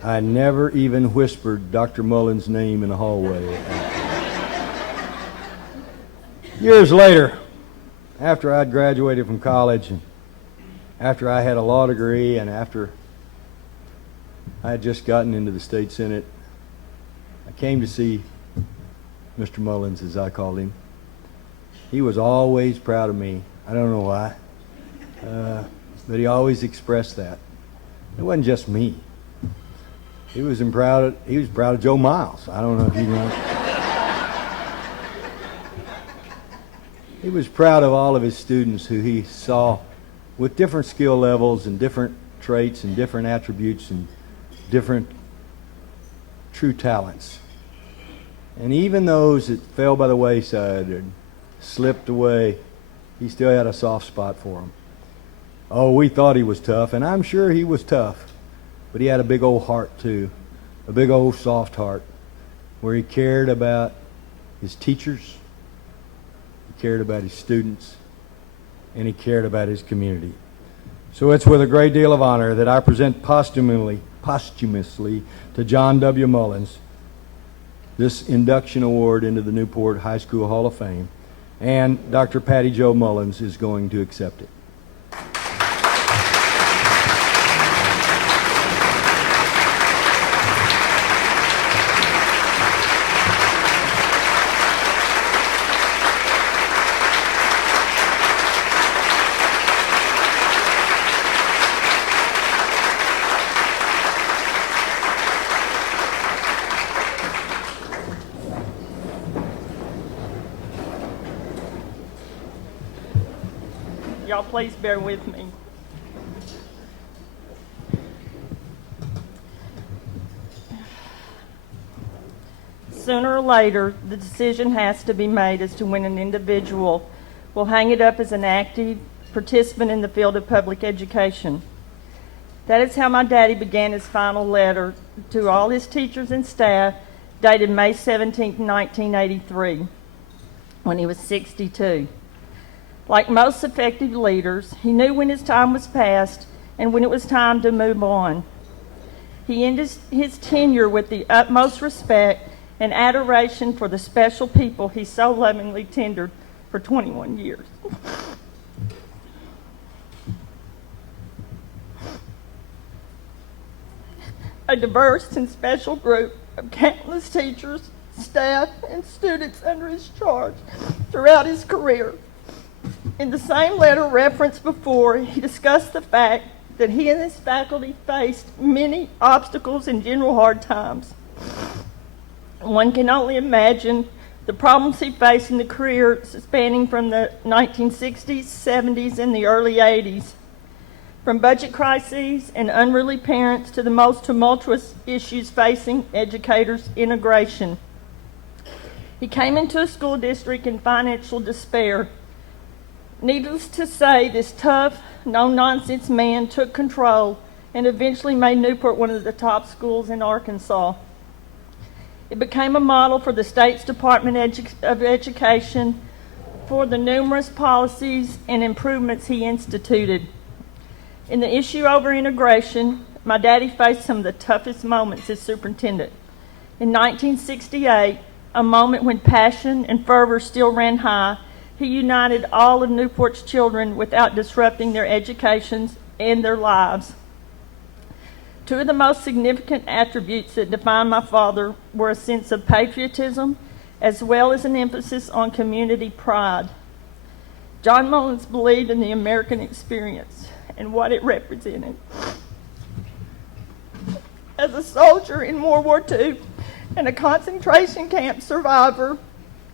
I never even whispered Dr. Mullins' name in the hallway. Years later, after I'd graduated from college, and after I had a law degree, and after I had just gotten into the state senate, I came to see Mr. Mullins, as I called him. He was always proud of me. I don't know why, but he always expressed that. It wasn't just me. He was proud of Joe Miles. I don't know if you know. He was proud of all of his students who he saw with different skill levels and different traits and different attributes and different true talents. And even those that fell by the wayside and slipped away, he still had a soft spot for them. Oh, we thought he was tough, and I'm sure he was tough. But he had a big old heart too, a big old soft heart, where he cared about his teachers, he cared about his students, and he cared about his community. So it's with a great deal of honor that I present posthumously to John W. Mullins this induction award into the Newport High School Hall of Fame, and Dr. Patty Jo Mullins is going to accept it. Y'all please bear with me. Sooner or later, the decision has to be made as to when an individual will hang it up as an active participant in the field of public education. That is how my daddy began his final letter to all his teachers and staff, dated May 17, 1983, when he was 62. Like most effective leaders, he knew when his time was past and when it was time to move on. He ended his tenure with the utmost respect and adoration for the special people he so lovingly tended for 21 years. A diverse and special group of countless teachers, staff, and students under his charge throughout his career. In the same letter referenced before, he discussed the fact that he and his faculty faced many obstacles and general hard times. One can only imagine the problems he faced in the career spanning from the 1960s, 70s, and the early 80s. From budget crises and unruly parents to the most tumultuous issues facing educators' integration. He came into a school district in financial despair. Needless to say, this tough, no-nonsense man took control and eventually made Newport one of the top schools in Arkansas. It became a model for the state's Department of Education for the numerous policies and improvements he instituted. In the issue over integration, my daddy faced some of the toughest moments as superintendent. In 1968, a moment when passion and fervor still ran high, he united all of Newport's children without disrupting their educations and their lives. Two of the most significant attributes that defined my father were a sense of patriotism as well as an emphasis on community pride. John Mullins believed in the American experience and what it represented. As a soldier in World War II and a concentration camp survivor,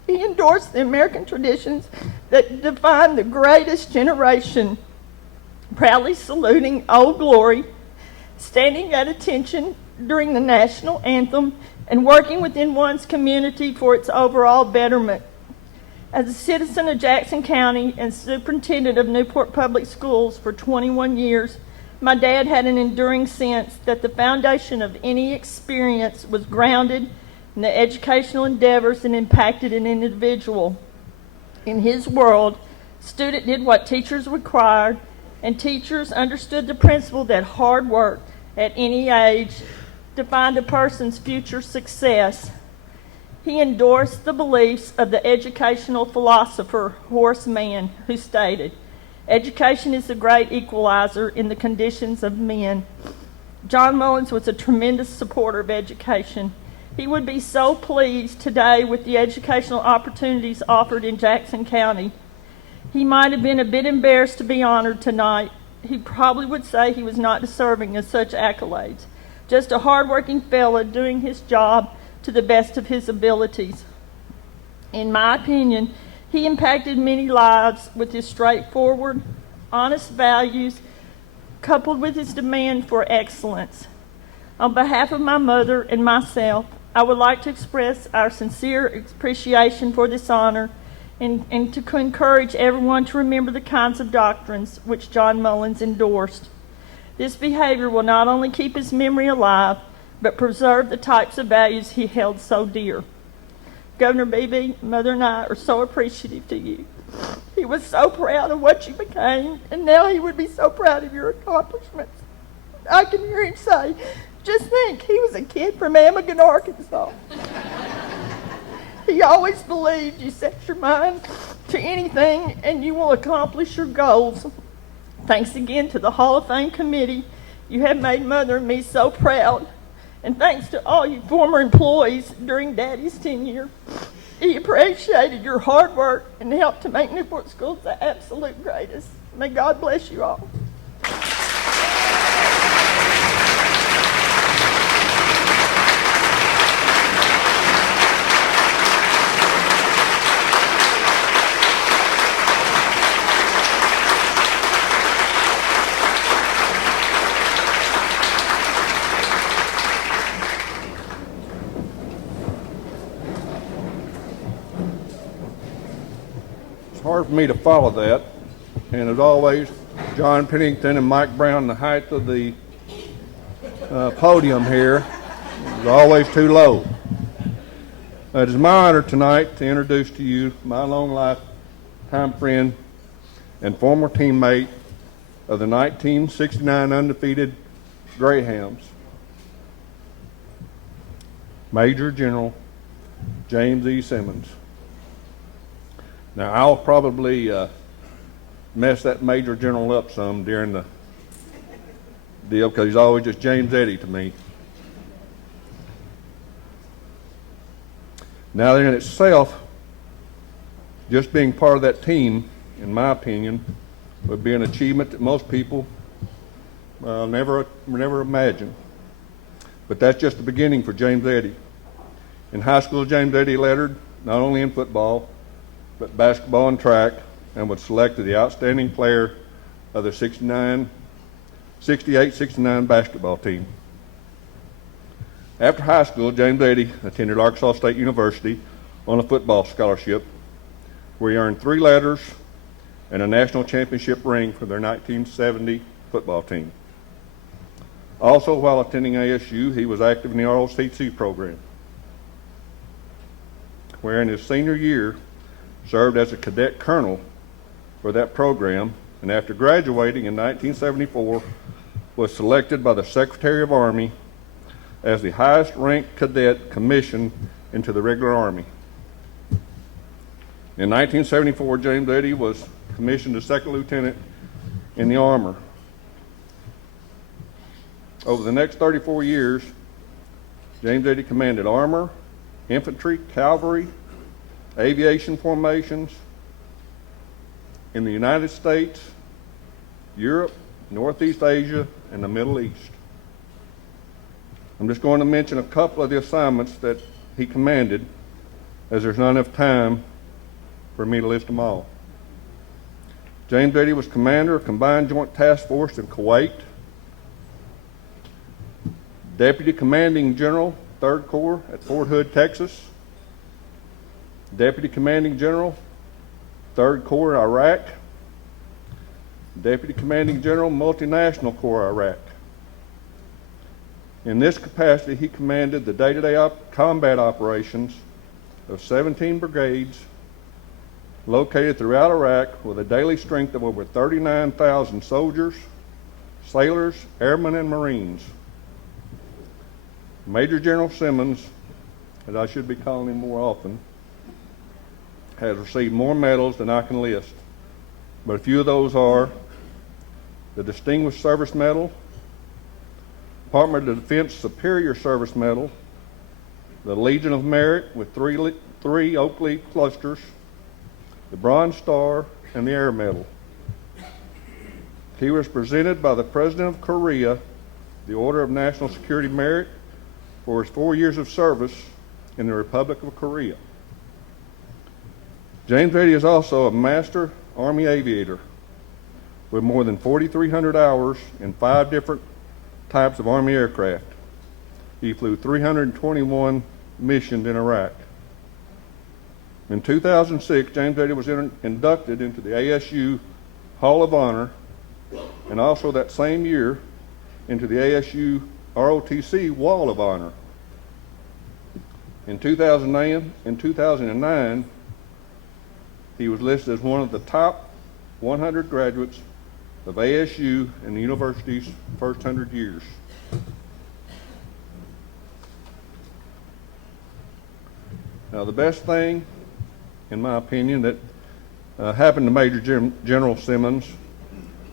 he endorsed the American traditions that define the greatest generation, proudly saluting Old Glory, standing at attention during the national anthem, and working within one's community for its overall betterment. As a citizen of Jackson County and superintendent of Newport Public Schools for 21 years, my dad had an enduring sense that the foundation of any experience was grounded in the educational endeavors that impacted an individual. In his world, student did what teachers required, and teachers understood the principle that hard work at any age defined a person's future success. He endorsed the beliefs of the educational philosopher Horace Mann, who stated, "Education is the great equalizer in the conditions of men." John Mullins was a tremendous supporter of education. He would be so pleased today with the educational opportunities offered in Jackson County. He might have been a bit embarrassed to be honored tonight. He probably would say he was not deserving of such accolades. Just a hard-working fella doing his job to the best of his abilities. In my opinion, he impacted many lives with his straightforward, honest values, coupled with his demand for excellence. On behalf of my mother and myself, I would like to express our sincere appreciation for this honor and to encourage everyone to remember the kinds of doctrines which John Mullins endorsed. This behavior will not only keep his memory alive, but preserve the types of values he held so dear. Governor Beebe, Mother and I are so appreciative to you. He was so proud of what you became, and now he would be so proud of your accomplishments. I can hear him say, "Just think, he was a kid from Amigan, Arkansas." He always believed you set your mind to anything and you will accomplish your goals. Thanks again to the Hall of Fame committee. You have made Mother and me so proud. And thanks to all you former employees during Daddy's tenure. He appreciated your hard work and helped to make Newport Schools the absolute greatest. May God bless you all. Hard for me to follow that, and as always, John Pennington and Mike Brown, the height of the podium here is always too low. It is my honor tonight to introduce to you my long lifetime friend and former teammate of the 1969 undefeated Greyhounds, Major General James E. Simmons. Now, I'll probably mess that Major General up some during the deal because he's always just James Eddie to me. Now, in itself, just being part of that team in my opinion, would be an achievement that most people never imagine. But that's just the beginning for James Eddy. In high school, James Eddy lettered not only in football, but basketball and track, and was selected the outstanding player of the 68-69 basketball team. After high school, James Eddy attended Arkansas State University on a football scholarship, where he earned 3 letters and a national championship ring for their 1970 football team. Also, while attending ASU, he was active in the ROTC program, where in his senior year served as a cadet colonel for that program, and after graduating in 1974, was selected by the Secretary of Army as the highest ranked cadet commissioned into the regular Army. In 1974, James Eddy was commissioned as second lieutenant in the Armor. Over the next 34 years, James Eddy commanded armor, infantry, cavalry, aviation formations in the United States, Europe, Northeast Asia, and the Middle East. I'm just going to mention a couple of the assignments that he commanded, as there's not enough time for me to list them all. James Eddy was commander of Combined Joint Task Force in Kuwait, Deputy Commanding General, 3rd Corps at Fort Hood, Texas, Deputy Commanding General, 3rd Corps, Iraq, Deputy Commanding General, Multinational Corps, Iraq. In this capacity, he commanded the day-to-day combat operations of 17 brigades located throughout Iraq with a daily strength of over 39,000 soldiers, sailors, airmen, and Marines. Major General Simmons, as I should be calling him more often, has received more medals than I can list, but a few of those are the Distinguished Service Medal, Department of Defense Superior Service Medal, the Legion of Merit with three Oak Leaf clusters, the Bronze Star, and the Air Medal. He was presented by the President of Korea the Order of National Security Merit for his 4 years of service in the Republic of Korea. James Eddy is also a Master Army Aviator with more than 4,300 hours in 5 different types of Army aircraft. He flew 321 missions in Iraq. In 2006, James Eddy was inducted into the ASU Hall of Honor, and also that same year into the ASU ROTC Wall of Honor. In 2009, he was listed as one of the top 100 graduates of ASU in the university's first 100 years. Now, the best thing, in my opinion, that happened to Major General Simmons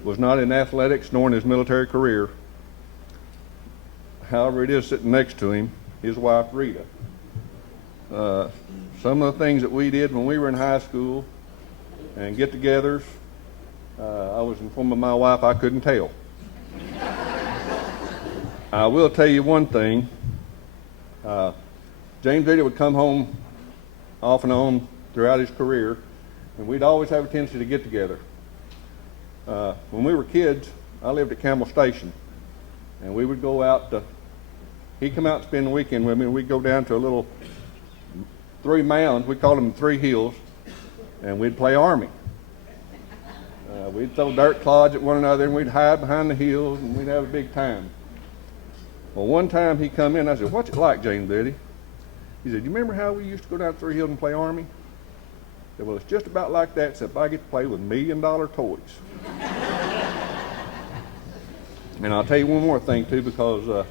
was not in athletics nor in his military career. However, it is sitting next to him, his wife, Rita. Some of the things that we did when we were in high school and get-togethers, I was informing my wife I couldn't tell. I will tell you one thing. James Eddy would come home off and on throughout his career, and we'd always have a tendency to get together. When we were kids, I lived at Campbell Station, and we would go out to, he'd come out and spend the weekend with me, and we'd go down to a little 3 mounds, we called them 3 hills, and we'd play Army. We'd throw dirt clods at one another, and we'd hide behind the hills, and we'd have a big time. Well, one time he come in, I said, "What's it like, James Eddy?" He said, "You remember how we used to go down to 3 hills and play Army?" I said, "Well, it's just about like that, except I get to play with $1 million toys." And I'll tell you one more thing, too, because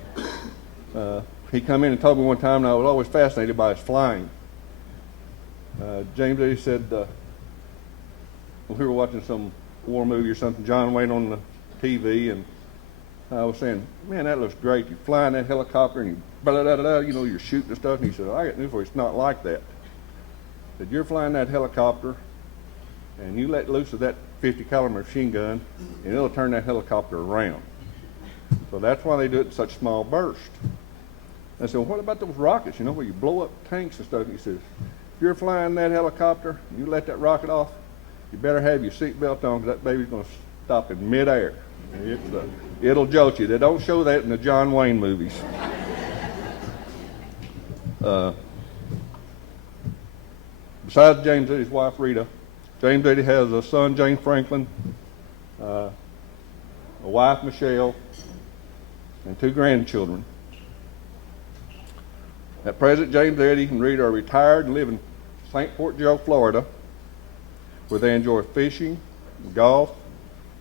he come in and told me one time, and I was always fascinated by his flying. James Eddy said, we were watching some war movie or something, John Wayne on the TV, and I was saying, "Man, that looks great. You're flying that helicopter and you blah-da-da-da-da, you know, you're shooting and stuff." And he said, "I got news for you, it's not like that." He said, "You're flying that helicopter and you let loose of that 50 caliber machine gun, and it'll turn that helicopter around. So that's why they do it in such small bursts. I said, well, what about those rockets, where you blow up tanks and stuff? He says, if you're flying that helicopter, you let that rocket off, you better have your seatbelt on, because that baby's going to stop in midair. It'll jolt you. They don't show that in the John Wayne movies. Besides James Eddy's wife, Rita, James Eddy has a son, James Franklin, a wife, Michelle, and 2 grandchildren. At present, James Eddy and Rita are retired and live in St. Port Joe, Florida, where they enjoy fishing, golf,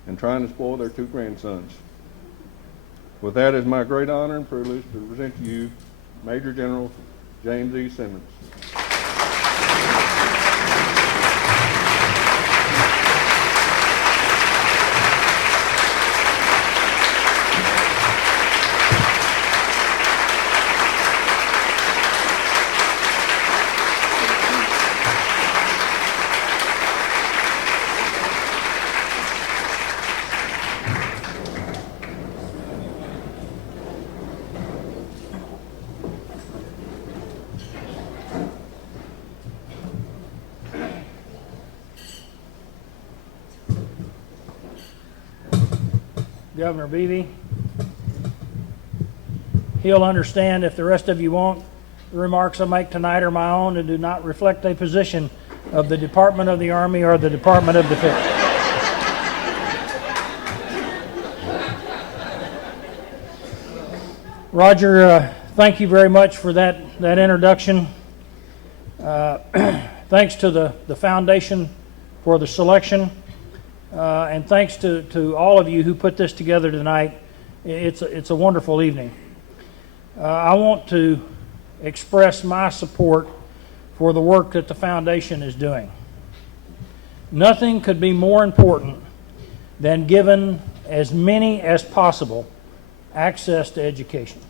and trying to spoil their 2 grandsons. With that, it's my great honor and privilege to present to you Major General James E. Simmons. Governor Beebe. He'll understand if the rest of you won't. The remarks I make tonight are my own and do not reflect a position of the Department of the Army or the Department of Defense. Roger, thank you very much for that introduction. Thanks to the foundation for the selection. And thanks to all of you who put this together tonight. It's a wonderful evening. I want to express my support for the work that the foundation is doing. Nothing could be more important than giving as many as possible access to education.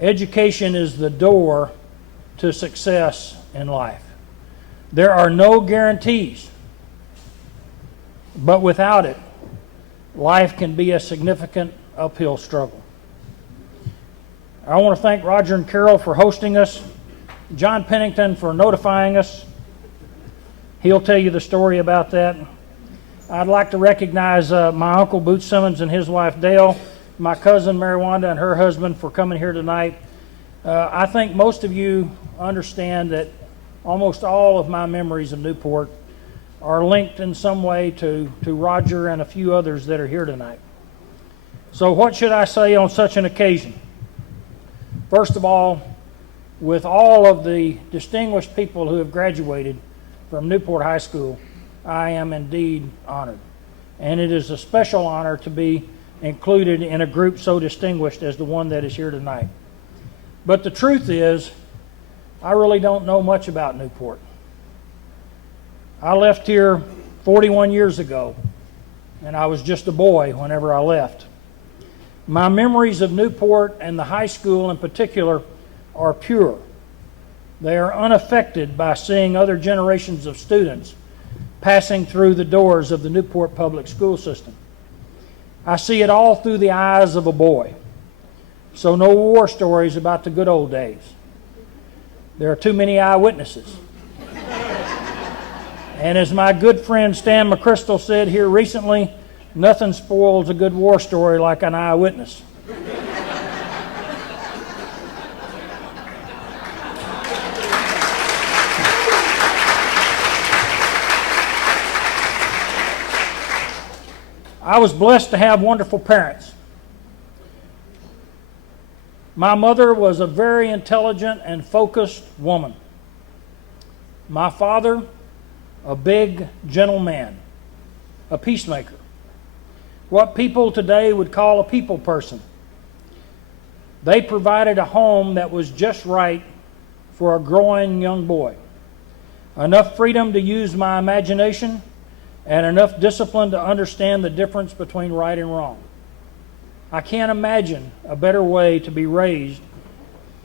Education is the door to success in life. There are no guarantees. But without it, life can be a significant uphill struggle. I want to thank Roger and Carol for hosting us, John Pennington for notifying us. He'll tell you the story about that. I'd like to recognize my uncle Boots Simmons and his wife Dale, my cousin Mary Wanda and her husband for coming here tonight. I think most of you understand that almost all of my memories of Newport are linked in some way to Roger and a few others that are here tonight. So what should I say on such an occasion? First of all, with all of the distinguished people who have graduated from Newport High School, I am indeed honored. And it is a special honor to be included in a group so distinguished as the one that is here tonight. But the truth is, I really don't know much about Newport. I left here 41 years ago, and I was just a boy whenever I left. My memories of Newport and the high school in particular are pure. They are unaffected by seeing other generations of students passing through the doors of the Newport public school system. I see it all through the eyes of a boy. So no war stories about the good old days. There are too many eyewitnesses. And as my good friend Stan McChrystal said here recently, nothing spoils a good war story like an eyewitness. I was blessed to have wonderful parents. My mother was a very intelligent and focused woman. My father, a big, gentle man, a peacemaker, what people today would call a people person. They provided a home that was just right for a growing young boy. Enough freedom to use my imagination and enough discipline to understand the difference between right and wrong. I can't imagine a better way to be raised,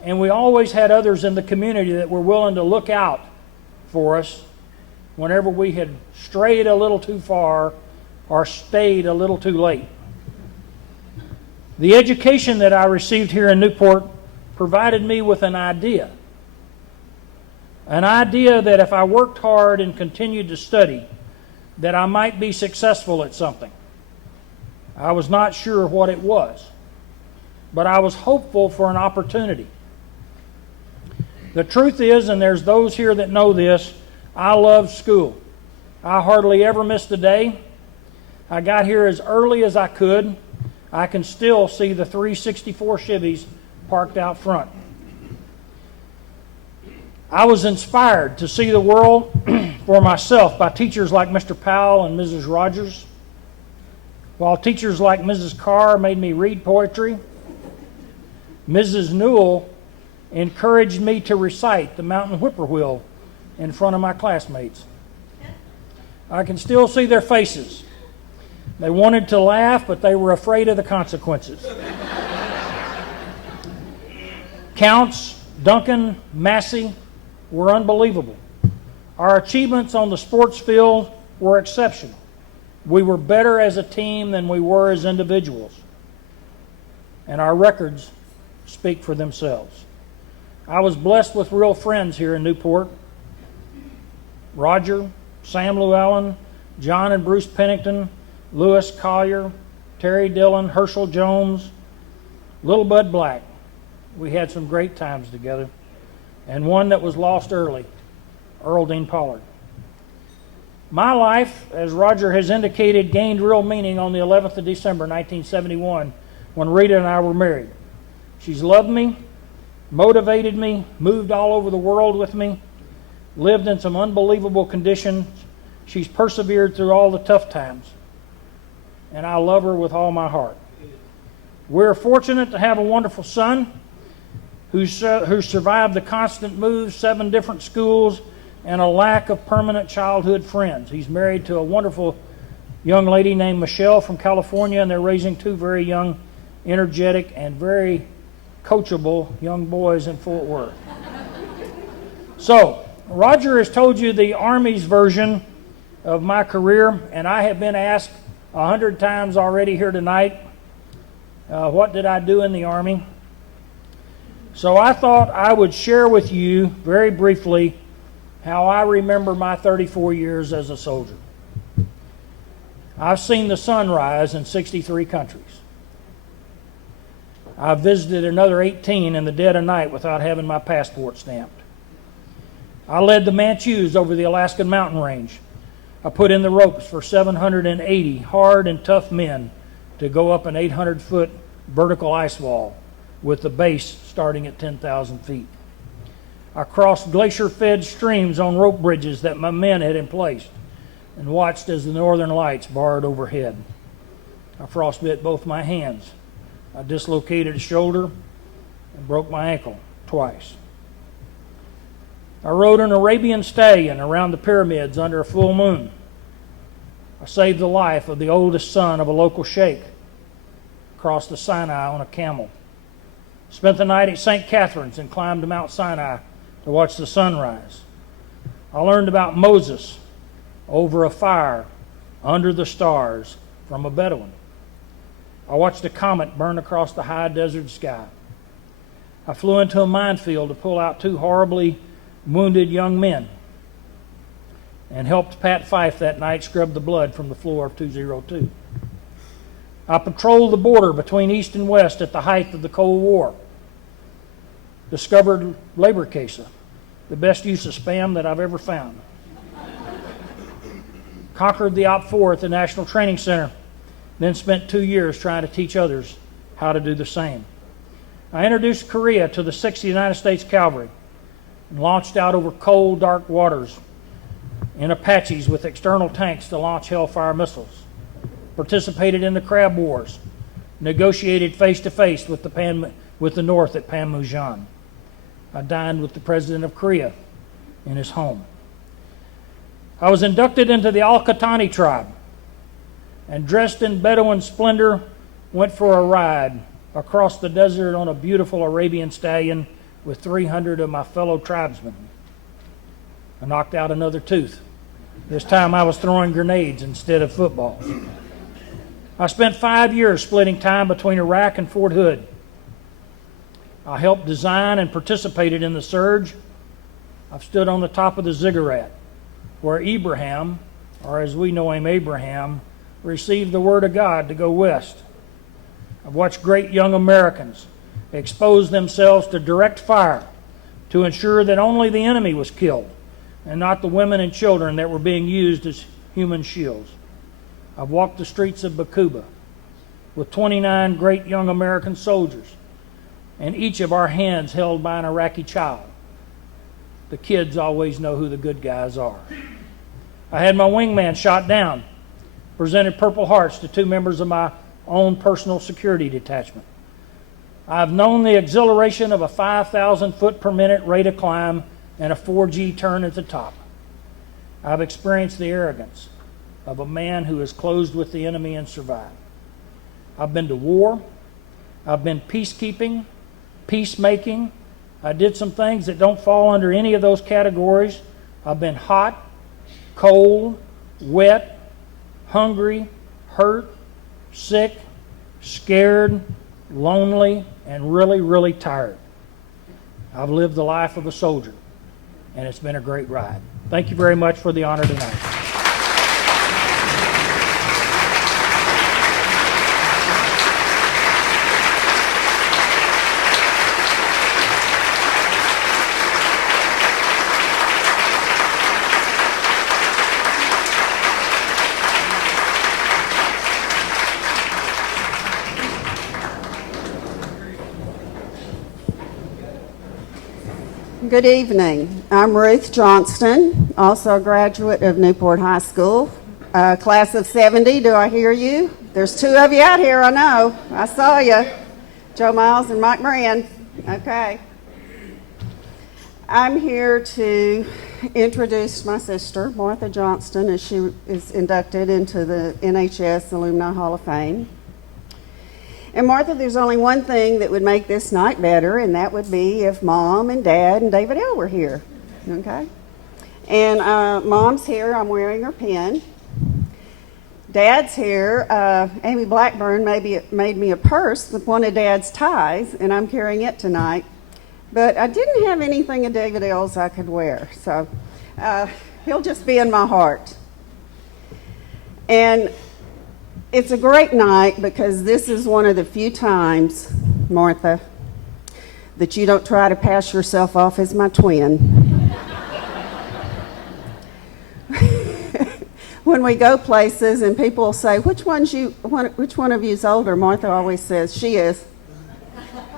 and we always had others in the community that were willing to look out for us whenever we had strayed a little too far or stayed a little too late. The education that I received here in Newport provided me with an idea that if I worked hard and continued to study, that I might be successful at something. I was not sure what it was, but I was hopeful for an opportunity. The truth is, and there's those here that know this, I love school. I hardly ever missed a day. I got here as early as I could. I can still see the 364 Chevys parked out front. I was inspired to see the world for myself by teachers like Mr. Powell and Mrs. Rogers, while teachers like Mrs. Carr made me read poetry. Mrs. Newell encouraged me to recite the Mountain Whippoorwill in front of my classmates. I can still see their faces. They wanted to laugh, but they were afraid of the consequences. Counts, Duncan, Massey were unbelievable. Our achievements on the sports field were exceptional. We were better as a team than we were as individuals. And our records speak for themselves. I was blessed with real friends here in Newport. Roger, Sam Llewellyn, John and Bruce Pennington, Lewis Collier, Terry Dillon, Herschel Jones, Little Bud Black. We had some great times together. And one that was lost early, Earl Dean Pollard. My life, as Roger has indicated, gained real meaning on the 11th of December, 1971, when Rita and I were married. She's loved me, motivated me, moved all over the world with me, lived in some unbelievable conditions. She's persevered through all the tough times, and I love her with all my heart. We're fortunate to have a wonderful son who survived the constant moves, 7 different schools, and a lack of permanent childhood friends. He's married to a wonderful young lady named Michelle from California, and they're raising 2 very young, energetic, and very coachable young boys in Fort Worth. So, Roger has told you the Army's version of my career, and I have been asked 100 times already here tonight, what did I do in the Army? So I thought I would share with you very briefly how I remember my 34 years as a soldier. I've seen the sun rise in 63 countries. I've visited another 18 in the dead of night without having my passport stamped. I led the Manchus over the Alaskan mountain range. I put in the ropes for 780 hard and tough men to go up an 800-foot vertical ice wall with the base starting at 10,000 feet. I crossed glacier-fed streams on rope bridges that my men had emplaced and watched as the northern lights barred overhead. I frostbit both my hands. I dislocated a shoulder and broke my ankle twice. I rode an Arabian stallion around the pyramids under a full moon. I saved the life of the oldest son of a local sheikh. Crossed the Sinai on a camel. Spent the night at St. Catherine's and climbed to Mount Sinai to watch the sunrise. I learned about Moses over a fire under the stars from a Bedouin. I watched a comet burn across the high desert sky. I flew into a minefield to pull out 2 horribly wounded young men and helped Pat Fife that night scrub the blood from the floor of 202. I patrolled the border between East and West at the height of the Cold War. Discovered labor casa, the best use of spam that I've ever found. Conquered the Op 4 at the National Training Center, then spent 2 years trying to teach others how to do the same. I introduced Korea to the 6th United States Cavalry and launched out over cold, dark waters in Apaches with external tanks to launch Hellfire missiles. Participated in the Crab Wars, negotiated face-to-face with the North at Panmunjom. I dined with the President of Korea in his home. I was inducted into the Al-Qatani tribe and dressed in Bedouin splendor went for a ride across the desert on a beautiful Arabian stallion with 300 of my fellow tribesmen. I knocked out another tooth This time I was throwing grenades instead of footballs. I spent 5 years splitting time between Iraq and Fort Hood. I helped design and participated in the surge. I've stood on the top of the ziggurat, where Abraham, or as we know him, Abraham, received the word of God to go west. I've watched great young Americans expose themselves to direct fire to ensure that only the enemy was killed and not the women and children that were being used as human shields. I've walked the streets of Bakuba with 29 great young American soldiers, and each of our hands held by an Iraqi child. The kids always know who the good guys are. I had my wingman shot down, presented Purple Hearts to 2 members of my own personal security detachment. I've known the exhilaration of a 5,000 foot per minute rate of climb and a 4G turn at the top. I've experienced the arrogance of a man who has closed with the enemy and survived. I've been to war. I've been peacekeeping, peacemaking. I did some things that don't fall under any of those categories. I've been hot, cold, wet, hungry, hurt, sick, scared, lonely, and really, really tired. I've lived the life of a soldier, and it's been a great ride. Thank you very much for the honor tonight. Good evening. I'm Ruth Johnston, also a graduate of Newport High School, class of 70. Do I hear you? There's 2 of you out here, I know. I saw you. Joe Miles and Mike Moran. Okay. I'm here to introduce my sister, Martha Johnston, as she is inducted into the NHS Alumni Hall of Fame. And Martha, there's only one thing that would make this night better, and that would be if Mom and Dad and David L. were here, okay? And Mom's here, I'm wearing her pin. Dad's here, Amy Blackburn made me a purse with one of Dad's ties, and I'm carrying it tonight. But I didn't have anything of David L.'s I could wear, so he'll just be in my heart. And it's a great night because this is one of the few times, Martha, that you don't try to pass yourself off as my twin. When we go places and people will say, which one of you's older? Martha always says, she is.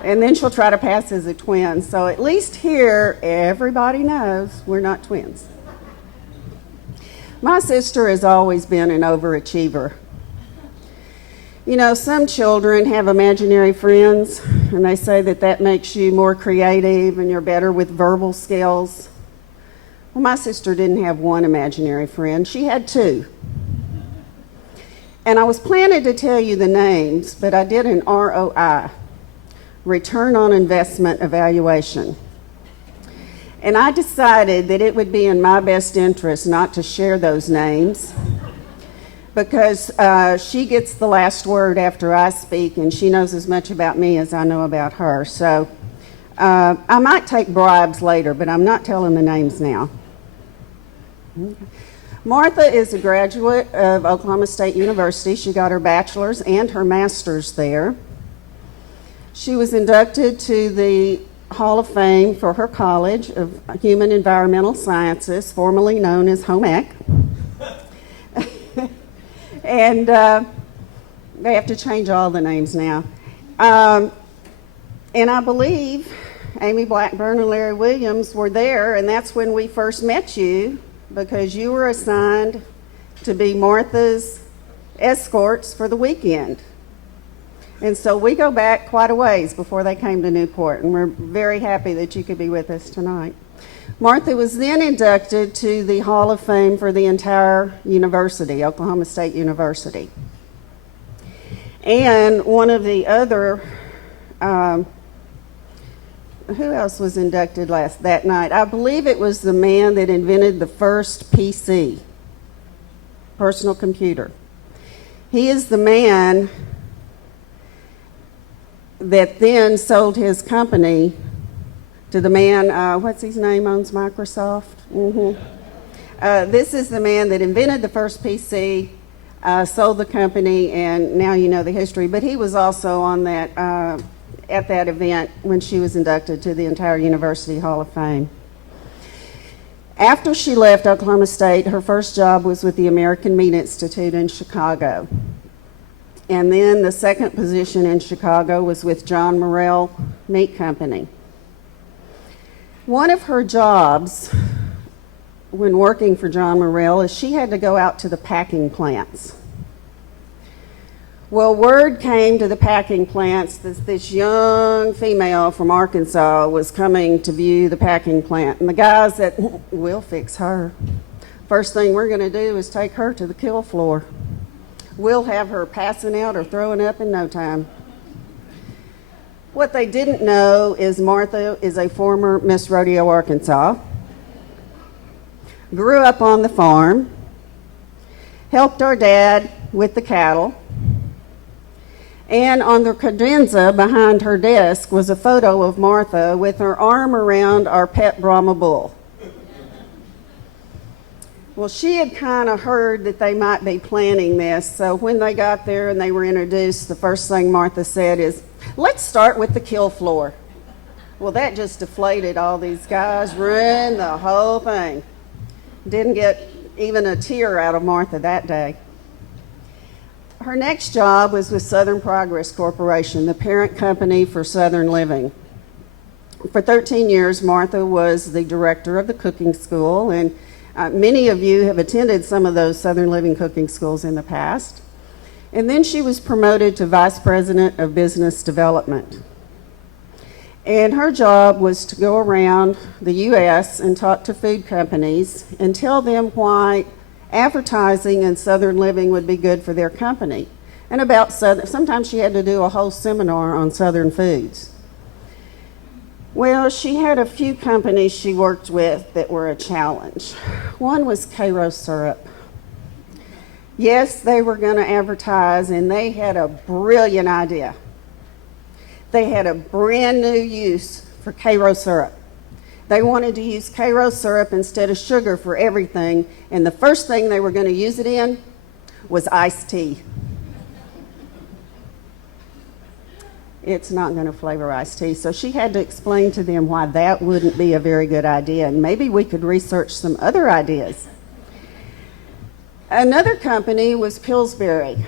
And then she'll try to pass as a twin. So at least here, everybody knows we're not twins. My sister has always been an overachiever. You know, some children have imaginary friends, and they say that makes you more creative and you're better with verbal skills. Well, my sister didn't have one imaginary friend. She had 2. And I was planning to tell you the names, but I did an ROI, Return on Investment Evaluation. And I decided that it would be in my best interest not to share those names, because she gets the last word after I speak, and she knows as much about me as I know about her. So I might take bribes later, but I'm not telling the names now. Martha is a graduate of Oklahoma State University. She got her bachelor's and her master's there. She was inducted to the Hall of Fame for her College of Human Environmental Sciences, formerly known as Home Ec. And they have to change all the names now. And I believe Amy Blackburn and Larry Williams were there, and that's when we first met you, because you were assigned to be Martha's escorts for the weekend. And so we go back quite a ways before they came to Newport, and we're very happy that you could be with us tonight. Martha was then inducted to the Hall of Fame for the entire university, Oklahoma State University. And one of the other, who else was inducted that night? I believe it was the man that invented the first PC. personal computer. He is the man that then sold his company to the man, what's his name, owns Microsoft? This is the man that invented the first PC, sold the company, and now you know the history. But he was also on that at that event when she was inducted to the entire University Hall of Fame. After she left Oklahoma State, her first job was with the American Meat Institute in Chicago. And then the second position in Chicago was with John Morrell Meat Company. One of her jobs when working for John Morrell is she had to go out to the packing plants. Well, word came to the packing plants that this young female from Arkansas was coming to view the packing plant. And the guys said, we'll fix her. First thing we're going to do is take her to the kill floor. We'll have her passing out or throwing up in no time. What they didn't know is Martha is a former Miss Rodeo Arkansas, grew up on the farm, helped our dad with the cattle, and on the credenza behind her desk was a photo of Martha with her arm around our pet Brahma bull. Well, she had kind of heard that they might be planning this, so when they got there and they were introduced, the first thing Martha said is, let's start with the kill floor. Well, that just deflated all these guys, ruined the whole thing. Didn't get even a tear out of Martha that day. Her next job was with Southern Progress Corporation, the parent company for Southern Living. For 13 years, Martha was the director of the cooking school, and many of you have attended some of those Southern Living cooking schools in the past. And then she was promoted to Vice President of Business Development. And her job was to go around the U.S. and talk to food companies and tell them why advertising in Southern Living would be good for their company. And about Southern, sometimes she had to do a whole seminar on Southern foods. Well, she had a few companies she worked with that were a challenge. One was Cairo syrup. Yes, they were going to advertise, and they had a brilliant idea. They had a brand new use for Cairo syrup. They wanted to use Cairo syrup instead of sugar for everything, and the first thing they were going to use it in was iced tea. It's not going to flavor iced tea, so she had to explain to them why that wouldn't be a very good idea, and maybe we could research some other ideas. Another company was Pillsbury.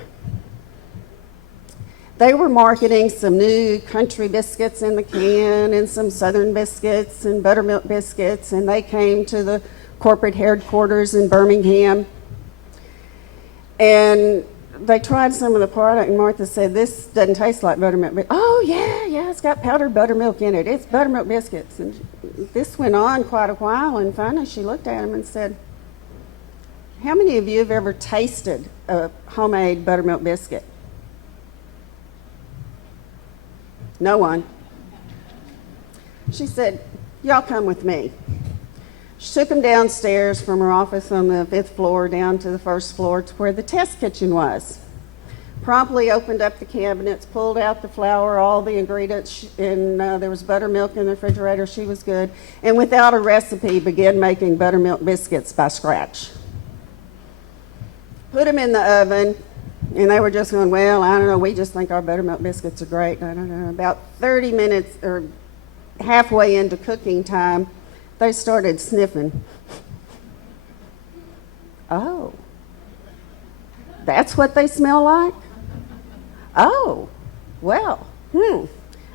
They were marketing some new country biscuits in the can and some Southern biscuits and buttermilk biscuits, and they came to the corporate headquarters in Birmingham. And they tried some of the product, and Martha said, this doesn't taste like buttermilk. Oh, yeah, it's got powdered buttermilk in it. It's buttermilk biscuits. And this went on quite a while, and finally she looked at him and said, how many of you have ever tasted a homemade buttermilk biscuit? No one. She said, y'all come with me. She took them downstairs from her office on the 5th floor down to the 1st floor to where the test kitchen was. Promptly opened up the cabinets, pulled out the flour, all the ingredients, and there was buttermilk in the refrigerator. She was good. And without a recipe, began making buttermilk biscuits by scratch. Put them in the oven. And they were just going, well, I don't know, we just think our buttermilk biscuits are great. I don't know. About 30 minutes or halfway into cooking time, they started sniffing. Oh, that's what they smell like? Oh, well,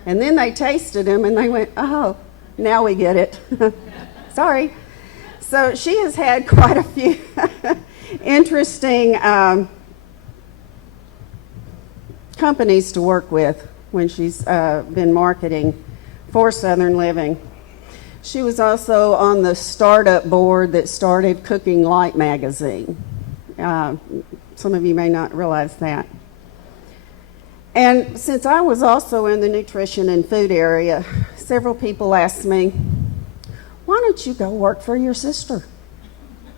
And then they tasted them and they went, oh, now we get it. Sorry. So she has had quite a few interesting companies to work with when she's been marketing for Southern Living. She was also on the startup board that started Cooking Light magazine. Some of you may not realize that. And since I was also in the nutrition and food area, several people asked me, why don't you go work for your sister?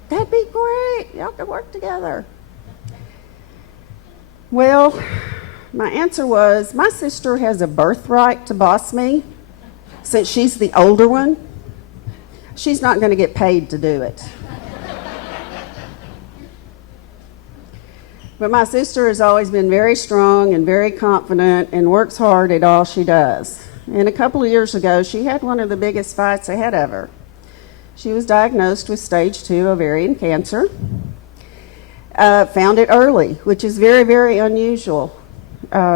That'd be great. Y'all could work together. Well, my answer was my sister has a birthright to boss me since she's the older one. She's not going to get paid to do it. But my sister has always been very strong and very confident and works hard at all she does. And a couple of years ago, she had one of the biggest fights ahead of her. She was diagnosed with stage 2 ovarian cancer. Found it early, which is very, very unusual.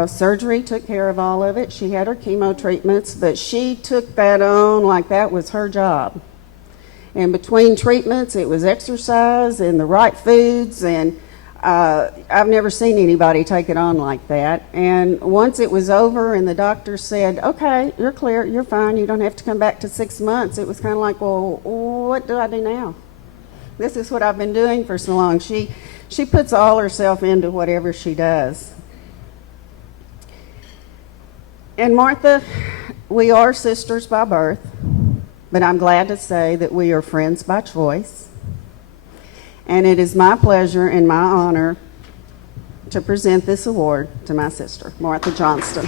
Surgery took care of all of it. She had her chemo treatments, but she took that on like that was her job. And between treatments, it was exercise and the right foods, and I've never seen anybody take it on like that. And once it was over and the doctor said, okay, you're clear, you're fine, you don't have to come back to 6 months, it was kind of like, well, what do I do now? This is what I've been doing for so long. She puts all herself into whatever she does. And Martha, we are sisters by birth, but I'm glad to say that we are friends by choice. And it is my pleasure and my honor to present this award to my sister, Martha Johnston.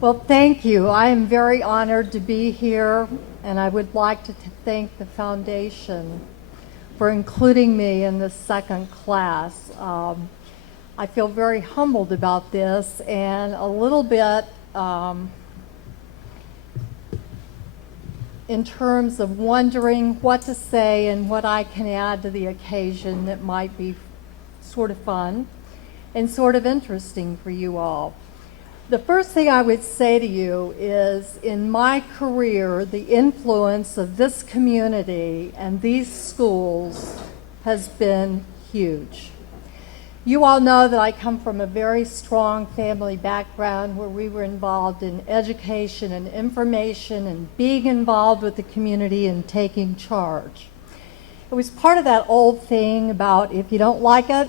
Well, thank you. I am very honored to be here, and I would like to thank the foundation for including me in this second class. I feel very humbled about this and a little bit in terms of wondering what to say and what I can add to the occasion that might be sort of fun and sort of interesting for you all. The first thing I would say to you is, in my career, the influence of this community and these schools has been huge. You all know that I come from a very strong family background where we were involved in education and information and being involved with the community and taking charge. It was part of that old thing about if you don't like it,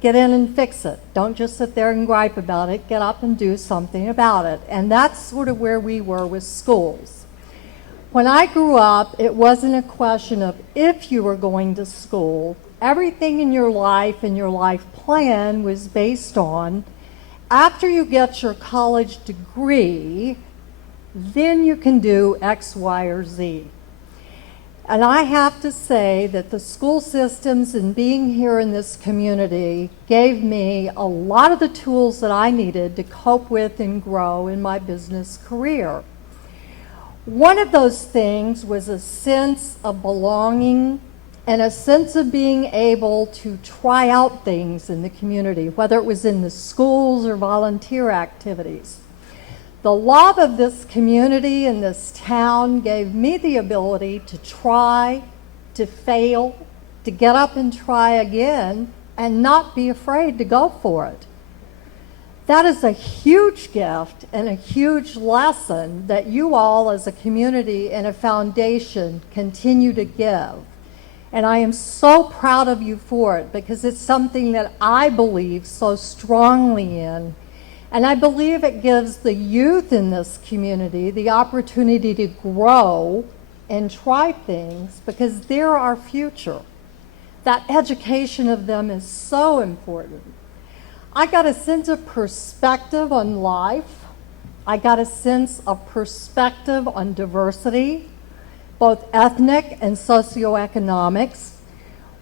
get in and fix it. Don't just sit there and gripe about it. Get up and do something about it. And that's sort of where we were with schools. When I grew up, it wasn't a question of if you were going to school. Everything in your life and your life plan was based on, after you get your college degree, then you can do X, Y, or Z. And I have to say that the school systems and being here in this community gave me a lot of the tools that I needed to cope with and grow in my business career. One of those things was a sense of belonging and a sense of being able to try out things in the community, whether it was in the schools or volunteer activities. The love of this community and this town gave me the ability to try, to fail, to get up and try again, and not be afraid to go for it. That is a huge gift and a huge lesson that you all as a community and a foundation continue to give. And I am so proud of you for it, because it's something that I believe so strongly in. And I believe it gives the youth in this community the opportunity to grow and try things, because they're our future. That education of them is so important. I got a sense of perspective on life. I got a sense of perspective on diversity, both ethnic and socioeconomics,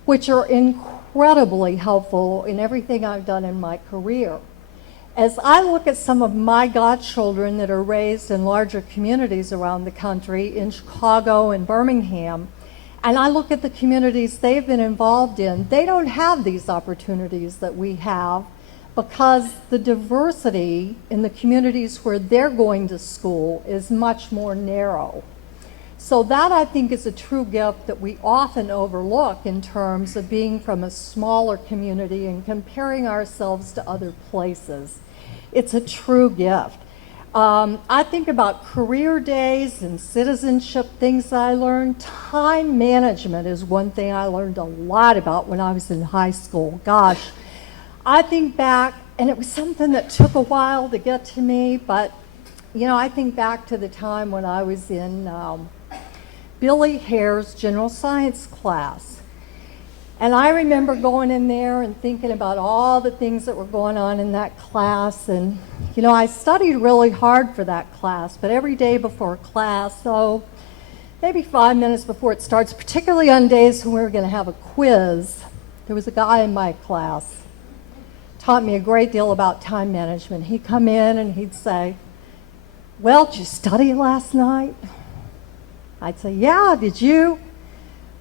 which are incredibly helpful in everything I've done in my career. As I look at some of my godchildren that are raised in larger communities around the country, in Chicago and Birmingham, and I look at the communities they've been involved in, they don't have these opportunities that we have, because the diversity in the communities where they're going to school is much more narrow. So that, I think, is a true gift that we often overlook in terms of being from a smaller community and comparing ourselves to other places. It's a true gift. I think about career days and citizenship things that I learned. Time management is one thing I learned a lot about when I was in high school. Gosh, I think back, and it was something that took a while to get to me, but I think back to the time when I was in Billy Hare's general science class. And I remember going in there and thinking about all the things that were going on in that class. And, I studied really hard for that class, but every day before class, so maybe 5 minutes before it starts, particularly on days when we were going to have a quiz, there was a guy in my class, taught me a great deal about time management. He'd come in and he'd say, "Well, did you study last night?" I'd say, "Yeah, did you?"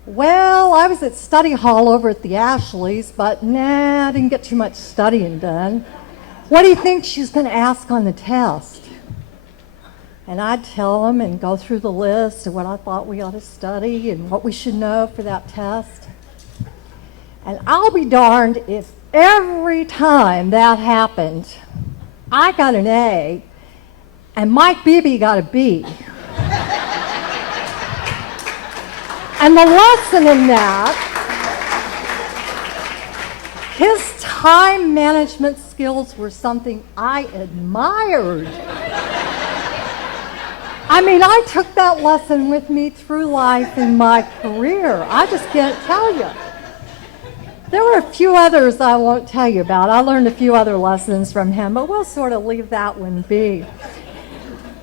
"Well, I was at study hall over at the Ashleys, but I didn't get too much studying done. What do you think she's going to ask on the test?" And I'd tell him and go through the list of what I thought we ought to study and what we should know for that test. And I'll be darned if every time that happened, I got an A and Mike Beebe got a B. And the lesson in that, his time management skills were something I admired. I took that lesson with me through life in my career. I just can't tell you. There were a few others I won't tell you about. I learned a few other lessons from him, but we'll sort of leave that one be.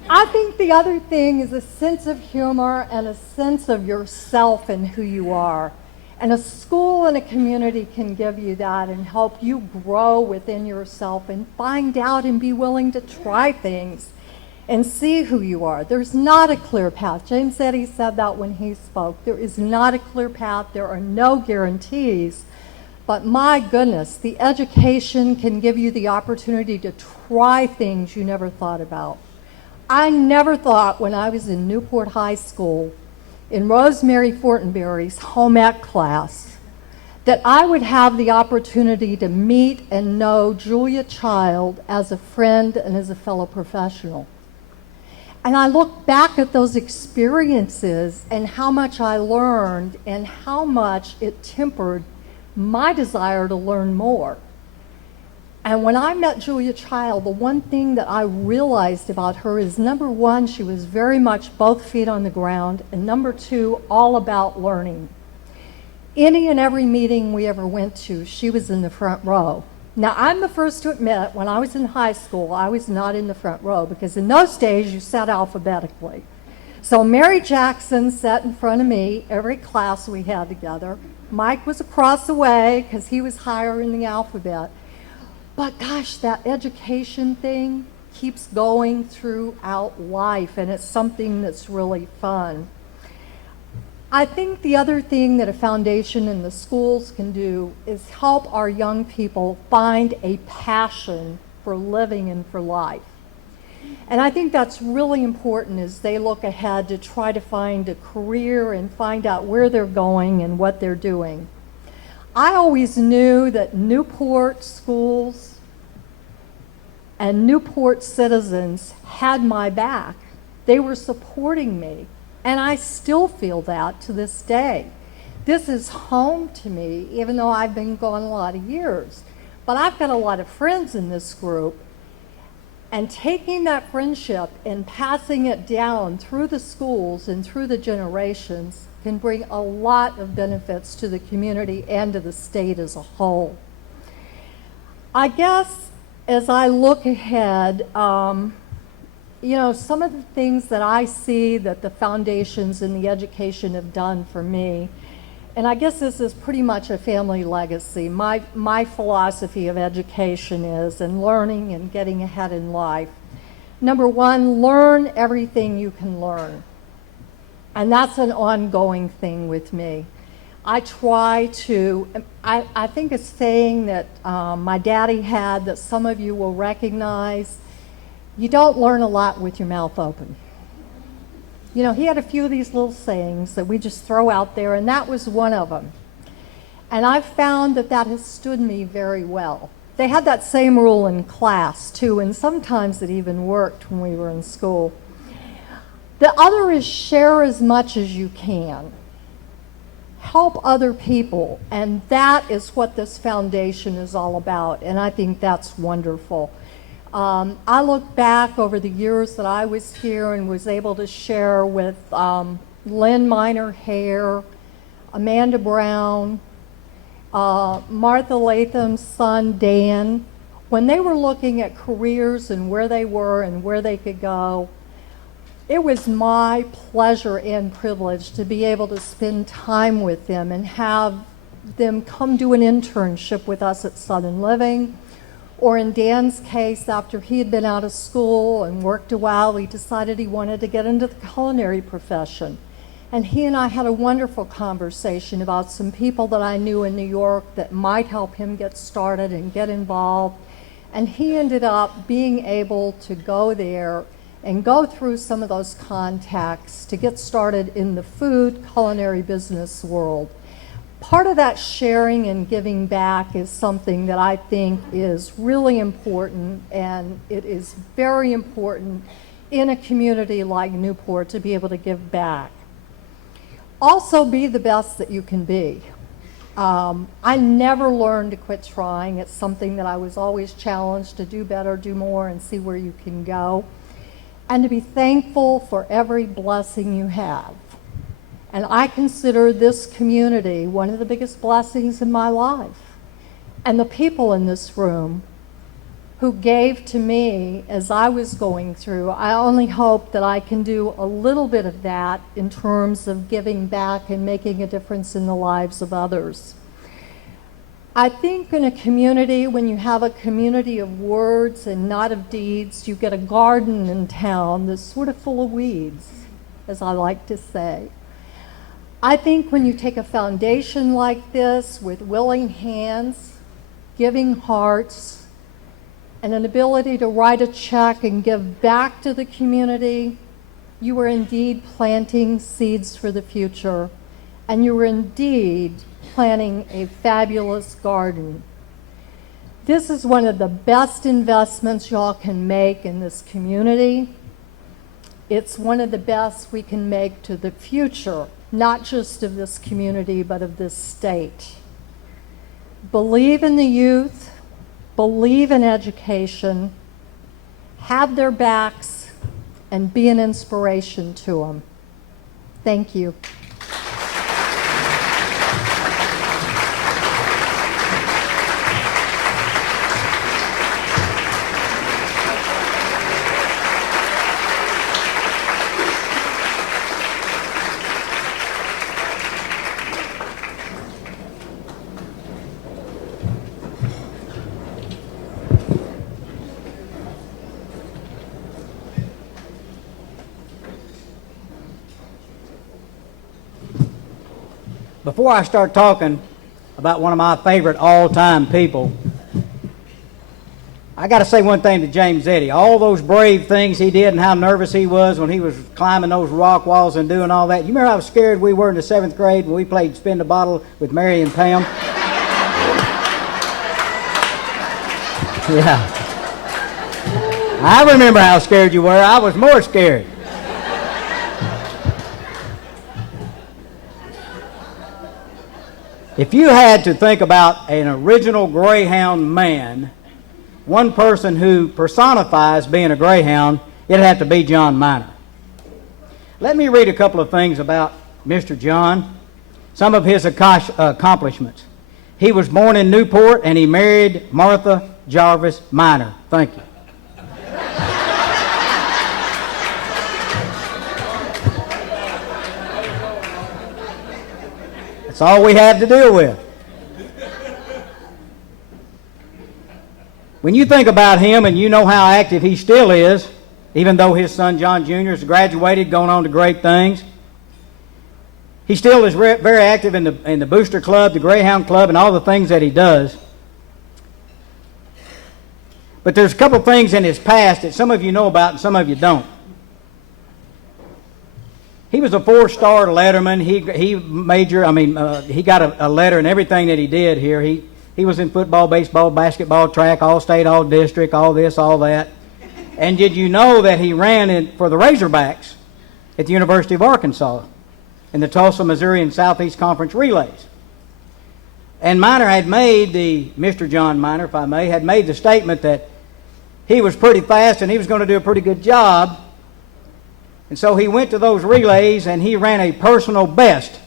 I think the other thing is a sense of humor and a sense of yourself and who you are. And a school and a community can give you that and help you grow within yourself and find out and be willing to try things and see who you are. There's not a clear path. James Eddy said that when he spoke. There is not a clear path. There are no guarantees. But my goodness, the education can give you the opportunity to try things you never thought about. I never thought when I was in Newport High School, in Rosemary Fortenberry's home ec class, that I would have the opportunity to meet and know Julia Child as a friend and as a fellow professional. And I look back at those experiences and how much I learned and how much it tempered my desire to learn more. And when I met Julia Child, the one thing that I realized about her is, number one, she was very much both feet on the ground, and number two, all about learning. Any and every meeting we ever went to, she was in the front row. Now, I'm the first to admit, when I was in high school, I was not in the front row, because in those days, you sat alphabetically. So Mary Jackson sat in front of me every class we had together. Mike was across the way, because he was higher in the alphabet. But gosh, that education thing keeps going throughout life, and it's something that's really fun. I think the other thing that a foundation in the schools can do is help our young people find a passion for living and for life. And I think that's really important as they look ahead to try to find a career and find out where they're going and what they're doing. I always knew that Newport schools and Newport citizens had my back. They were supporting me, and I still feel that to this day. This is home to me, even though I've been gone a lot of years. But I've got a lot of friends in this group, and taking that friendship and passing it down through the schools and through the generations can bring a lot of benefits to the community and to the state as a whole. I guess as I look ahead, some of the things that I see that the foundations in the education have done for me, and I guess this is pretty much a family legacy. My philosophy of education is, and learning and getting ahead in life. Number one, learn everything you can learn. And that's an ongoing thing with me. I try to, I think a saying that my daddy had that some of you will recognize, you don't learn a lot with your mouth open. You know, he had a few of these little sayings that we just throw out there, and that was one of them. And I've found that that has stood me very well. They had that same rule in class, too, and sometimes it even worked when we were in school. The other is share as much as you can. Help other people, and that is what this foundation is all about, and I think that's wonderful. I look back over the years that I was here and was able to share with Lynn Minor Hare, Amanda Brown, Martha Latham's son Dan, when they were looking at careers and where they were and where they could go. It was my pleasure and privilege to be able to spend time with them and have them come do an internship with us at Southern Living. Or in Dan's case, after he had been out of school and worked a while, he decided he wanted to get into the culinary profession. And he and I had a wonderful conversation about some people that I knew in New York that might help him get started and get involved. And he ended up being able to go there and go through some of those contacts to get started in the food culinary business world. Part of that sharing and giving back is something that I think is really important, and it is very important in a community like Newport to be able to give back. Also, be the best that you can be. I never learned to quit trying. It's something that I was always challenged to do better, do more, and see where you can go. And to be thankful for every blessing you have. And I consider this community one of the biggest blessings in my life. And the people in this room who gave to me as I was going through, I only hope that I can do a little bit of that in terms of giving back and making a difference in the lives of others. I think in a community, when you have a community of words and not of deeds, you get a garden in town that's sort of full of weeds, as I like to say. I think when you take a foundation like this with willing hands, giving hearts, and an ability to write a check and give back to the community, you are indeed planting seeds for the future, and you are indeed planting a fabulous garden. This is one of the best investments y'all can make in this community. It's one of the best we can make to the future, not just of this community, but of this state. Believe in the youth, believe in education, have their backs, and be an inspiration to them. Thank you. Before I start talking about one of my favorite all-time people, I got to say one thing to James Eddy. All those brave things he did and how nervous he was when he was climbing those rock walls and doing all that. You remember how scared we were in the 7th grade when we played Spin the Bottle with Mary and Pam? Yeah. I remember how scared you were. I was more scared. If you had to think about an original Greyhound man, one person who personifies being a Greyhound, it'd have to be John Minor. Let me read a couple of things about Mr. John, some of his accomplishments. He was born in Newport and he married Martha Jarvis Minor. Thank you. That's all we have to deal with. When you think about him and you know how active he still is, even though his son John Jr. has graduated, going on to great things, he still is very active in the Booster Club, the Greyhound Club, and all the things that he does. But there's a couple things in his past that some of you know about and some of you don't. He was a 4-star letterman. He got a letter in everything that he did here. He was in football, baseball, basketball, track, all state, all district, all this, all that. And did you know that he ran for the Razorbacks at the University of Arkansas in the Tulsa, Missouri, and Southeast Conference relays? And Mr. John Miner, if I may, had made the statement that he was pretty fast and he was going to do a pretty good job. And so he went to those relays and he ran a personal best.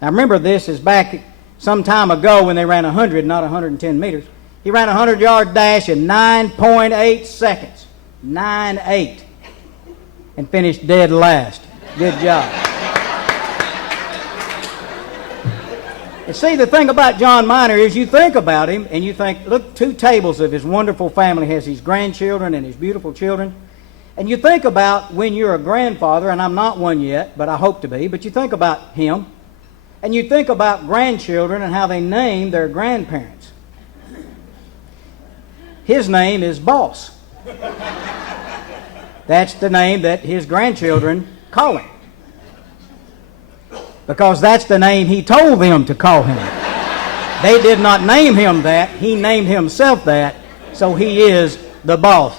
Now remember, this is back some time ago when they ran 100, not 110 meters. He ran a 100-yard dash in 9.8 seconds. 9.8. And finished dead last. Good job. And see, the thing about John Miner is you think about him and you think, look, 2 tables of his wonderful family. He has his grandchildren and his beautiful children. And you think about when you're a grandfather, and I'm not one yet, but I hope to be, but you think about him, and you think about grandchildren and how they name their grandparents. His name is Boss. That's the name that his grandchildren call him. Because that's the name he told them to call him. They did not name him that. He named himself that, so he is the boss.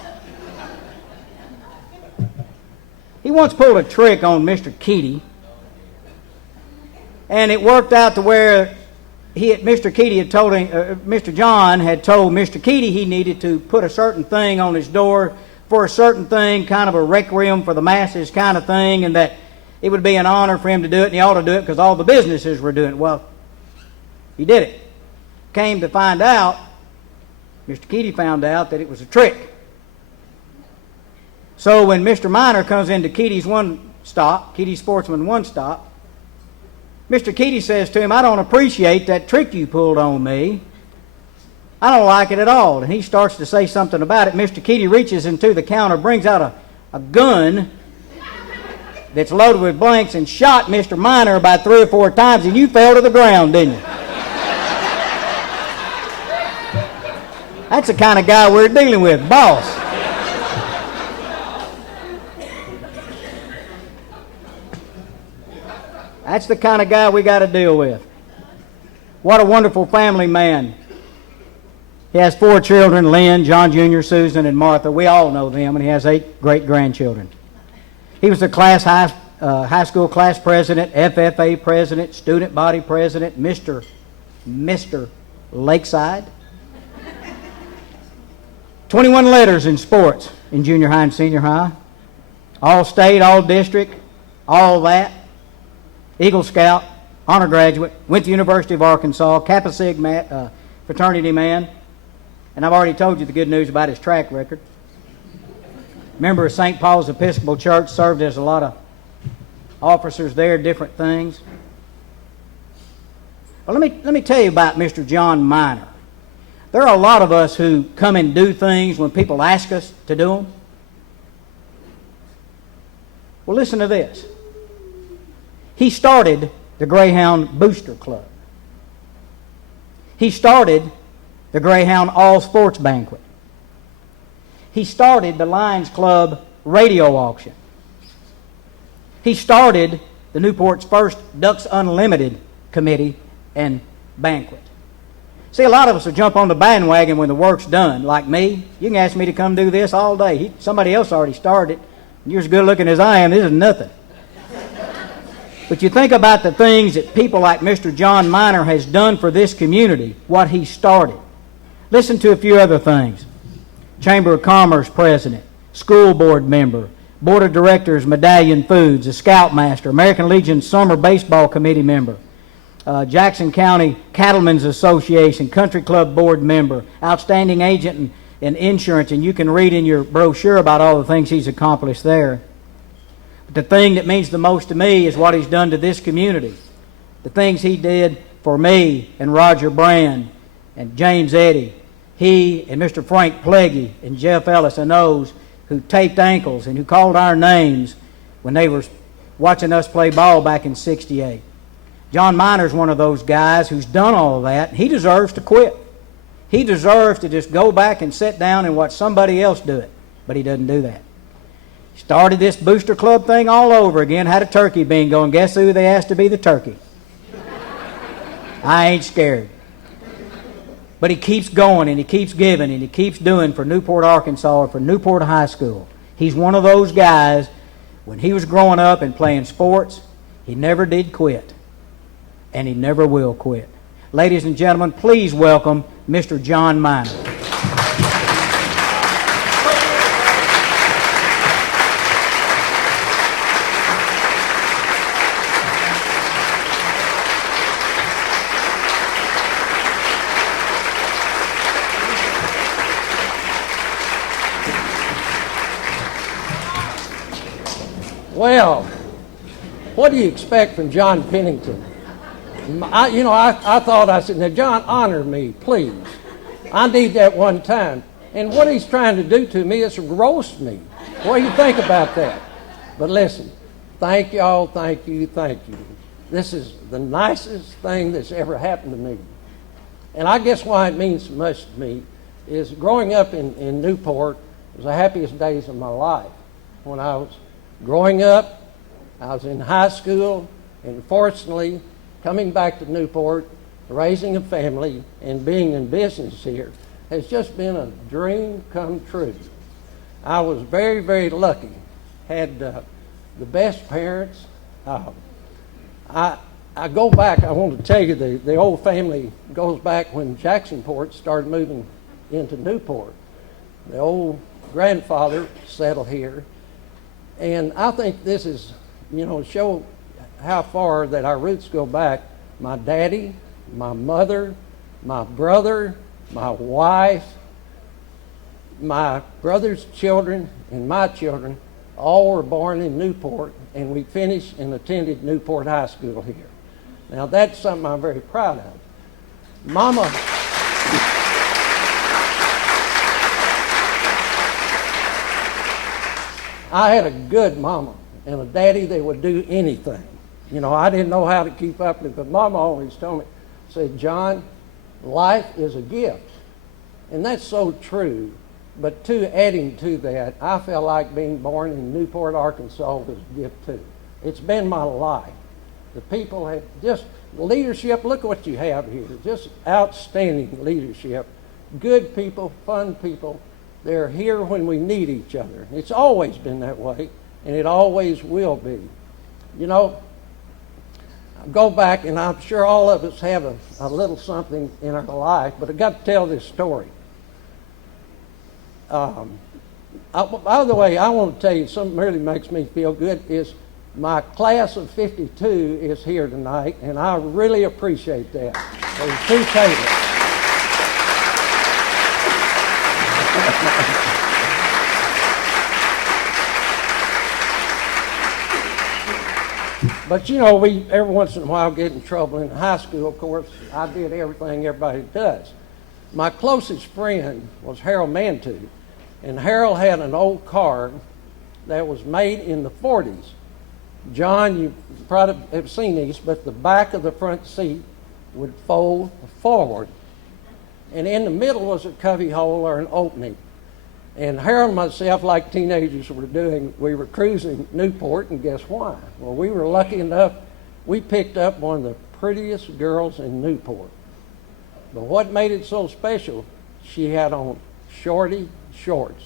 He once pulled a trick on Mr. Keaty, and it worked out to where Mr. John had told Mr. Keaty he needed to put a certain thing on his door for a certain thing, kind of a requiem for the masses kind of thing, and that it would be an honor for him to do it, and he ought to do it because all the businesses were doing it. Well, he did it. Came to find out, Mr. Keaty found out that it was a trick. So when Mr. Miner comes into Keaty's Sportsman one stop, Mr. Keaty says to him, I don't appreciate that trick you pulled on me. I don't like it at all. And he starts to say something about it. Mr. Keaty reaches into the counter, brings out a gun that's loaded with blanks and shot Mr. Miner about 3 or 4 times, and you fell to the ground, didn't you? That's the kind of guy we're dealing with, boss. That's the kind of guy we got to deal with. What a wonderful family man. He has 4 children, Lynn, John Jr., Susan, and Martha. We all know them, and he has 8 great-grandchildren. He was the high school class president, FFA president, student body president, Mr. Lakeside. 21 letters in sports in junior high and senior high. All state, all district, all that. Eagle Scout, honor graduate, went to the University of Arkansas, Kappa Sigma fraternity man. And I've already told you the good news about his track record. Member of St. Paul's Episcopal Church, served as a lot of officers there, different things. Well, let me tell you about Mr. John Miner. There are a lot of us who come and do things when people ask us to do them. Well, listen to this. He started the Greyhound Booster Club. He started the Greyhound All Sports Banquet. He started the Lions Club radio auction. He started the Newport's first Ducks Unlimited committee and banquet. See, a lot of us will jump on the bandwagon when the work's done. Like me, you can ask me to come do this all day. Somebody else already started it. You're as good looking as I am. This is nothing. But you think about the things that people like Mr. John Miner has done for this community, what he started. Listen to a few other things. Chamber of Commerce president, school board member, board of directors, Medallion Foods, a scoutmaster, American Legion summer baseball committee member, Jackson County Cattlemen's Association, country club board member, outstanding agent in insurance, and you can read in your brochure about all the things he's accomplished there. But the thing that means the most to me is what he's done to this community. The things he did for me and Roger Brand and James Eddy. He and Mr. Frank Pleggy and Jeff Ellis and those who taped ankles and who called our names when they were watching us play ball back in '68. John Miner's one of those guys who's done all of that. He deserves to quit. He deserves to just go back and sit down and watch somebody else do it. But he doesn't do that. Started this booster club thing all over again, had a turkey bingo, and guess who they asked to be the turkey? I ain't scared. But he keeps going, and he keeps giving, and he keeps doing for Newport, Arkansas, or for Newport High School. He's one of those guys, when he was growing up and playing sports, he never did quit, and he never will quit. Ladies and gentlemen, please welcome Mr. John Miner. Well, what do you expect from John Pennington? I thought, I said, now, John, honor me, please. I need that one time. And what he's trying to do to me is roast me. What do you think about that? But listen, thank y'all, thank you, thank you. This is the nicest thing that's ever happened to me. And I guess why it means so much to me is growing up in Newport was the happiest days of my life. When I was growing up, I was in high school, and fortunately, coming back to Newport, raising a family, and being in business here has just been a dream come true. I was very, very lucky. Had the best parents. I go back, I want to tell you, the old family goes back when Jacksonport started moving into Newport. The old grandfather settled here. And I think this is, show how far that our roots go back. My daddy, my mother, my brother, my wife, my brother's children, and my children all were born in Newport, and we finished and attended Newport High School here. Now that's something I'm very proud of. Mama, I had a good mama and a daddy that would do anything. I didn't know how to keep up with it, but Mama always told me, said, John, life is a gift. And that's so true. But adding to that, I felt like being born in Newport, Arkansas was a gift too. It's been my life. The people have just leadership. Look what you have here. Just outstanding leadership. Good people, fun people. They're here when we need each other. It's always been that way, and it always will be. Go back, and I'm sure all of us have a little something in our life, but I've got to tell this story. By the way, I want to tell you something really makes me feel good is my class of 52 is here tonight, and I really appreciate that. There's 2 tables. But we every once in a while get in trouble in high school. Of course, I did everything everybody does. My closest friend was Harold Mantu, and Harold had an old car that was made in the 40s. John, you probably have seen these, but the back of the front seat would fold forward, and in the middle was a cubby hole or an opening. And Harold and myself, like teenagers were doing, we were cruising Newport, and guess why? Well, we were lucky enough, we picked up one of the prettiest girls in Newport. But what made it so special, she had on shorty shorts.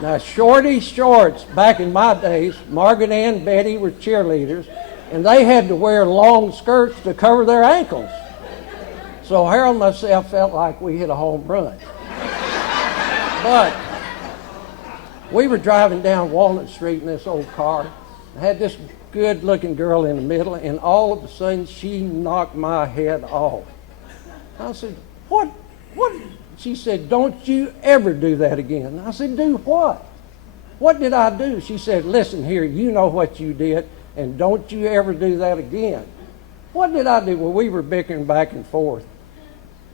Now, shorty shorts, back in my days, Margaret and Betty were cheerleaders, and they had to wear long skirts to cover their ankles. So Harold and myself felt like we hit a home run. But we were driving down Walnut Street in this old car. I had this good-looking girl in the middle, and all of a sudden she knocked my head off. I said, what? She said, don't you ever do that again. I said, do what? What did I do? She said, listen here, you know what you did, and don't you ever do that again. What did I do? Well, we were bickering back and forth.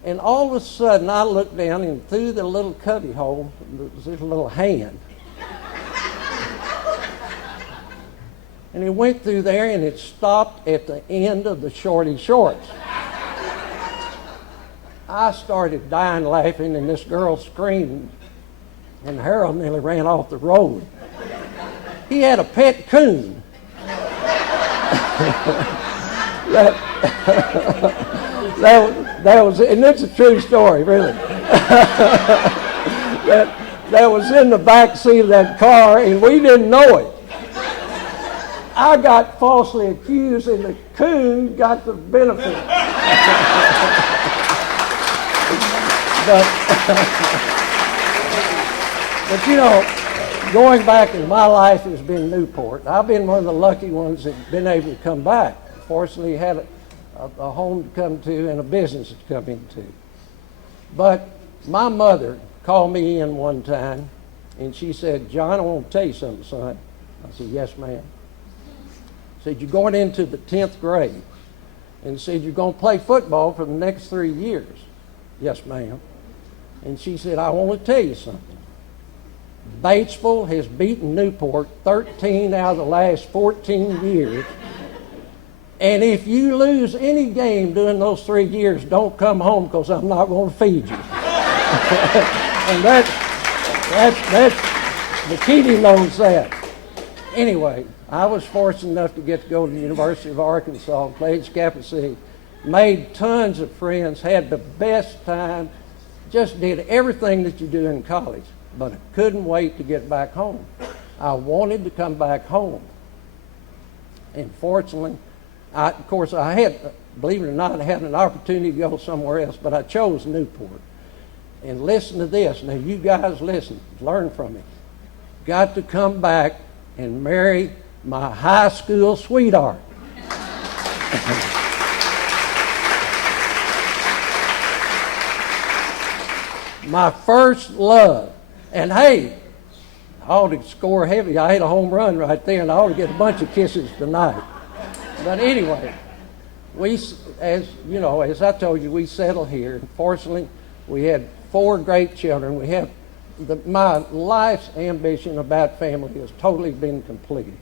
And all of a sudden, I looked down, and through the little cubby hole, there was this little hand. And it went through there, and it stopped at the end of the shorty shorts. I started dying laughing, and this girl screamed. and Harold nearly ran off the road. He had a pet coon. that was, and it's a true story, really. that was in the back seat of that car, and we didn't know it. I got falsely accused, and the coon got the benefit. But you know, going back in my life has been Newport. I've been one of the lucky ones that's been able to come back. Fortunately, had a home to come to and a business to come into. But my mother called me in one time, and she said, "John, I want to tell you something, son." I said, "Yes, ma'am." Said, "You're going into the 10th grade." And said, "You're going to play football for the next 3 years." "Yes, ma'am." And she said, "I want to tell you something. Batesville has beaten Newport 13 out of the last 14 years. And if you lose any game during those 3 years, don't come home because I'm not going to feed you." And that's the Keating knows that. Anyway, I was fortunate enough to get to go to the University of Arkansas, played Kappa Psi, made tons of friends, had the best time, just did everything that you do in college. But I couldn't wait to get back home. I wanted to come back home. And fortunately, of course, I had, believe it or not, I had an opportunity to go somewhere else, but I chose Newport. And listen to this. Now, you guys listen. Learn from me. Got to come back and marry my high school sweetheart. My first love. And hey, I ought to score heavy. I hit a home run right there, and I ought to get a bunch of kisses tonight. But anyway, as you know, as I told you, we settled here. Fortunately, we had 4 great children. We have my life's ambition about family has totally been completed.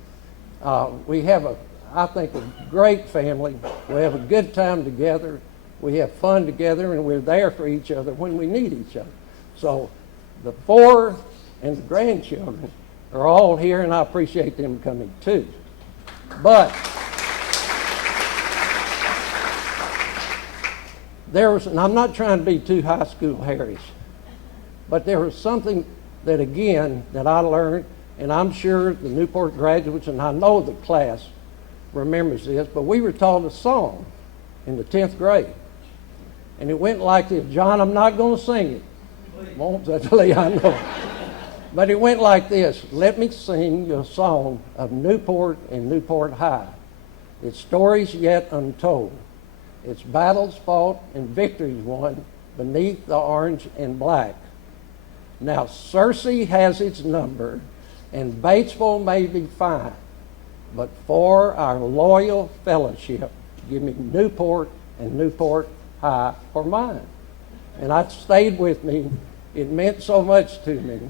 We have I think, a great family. We have a good time together. We have fun together, and we're there for each other when we need each other. So the 4 and the grandchildren are all here, and I appreciate them coming too. But and I'm not trying to be too high school Harry's, but there was something that, again, that I learned, and I'm sure the Newport graduates, and I know the class remembers this, but we were taught a song in the 10th grade. And it went like this. John, I'm not going to sing it. Won't actually, I know. But it went like this. Let me sing you a song of Newport and Newport High. Its stories yet untold. Its battles fought and victories won beneath the orange and black. Now Cersei has its number, and Batesville may be fine, but for our loyal fellowship, give me Newport and Newport High for mine. And that stayed with me. It meant so much to me.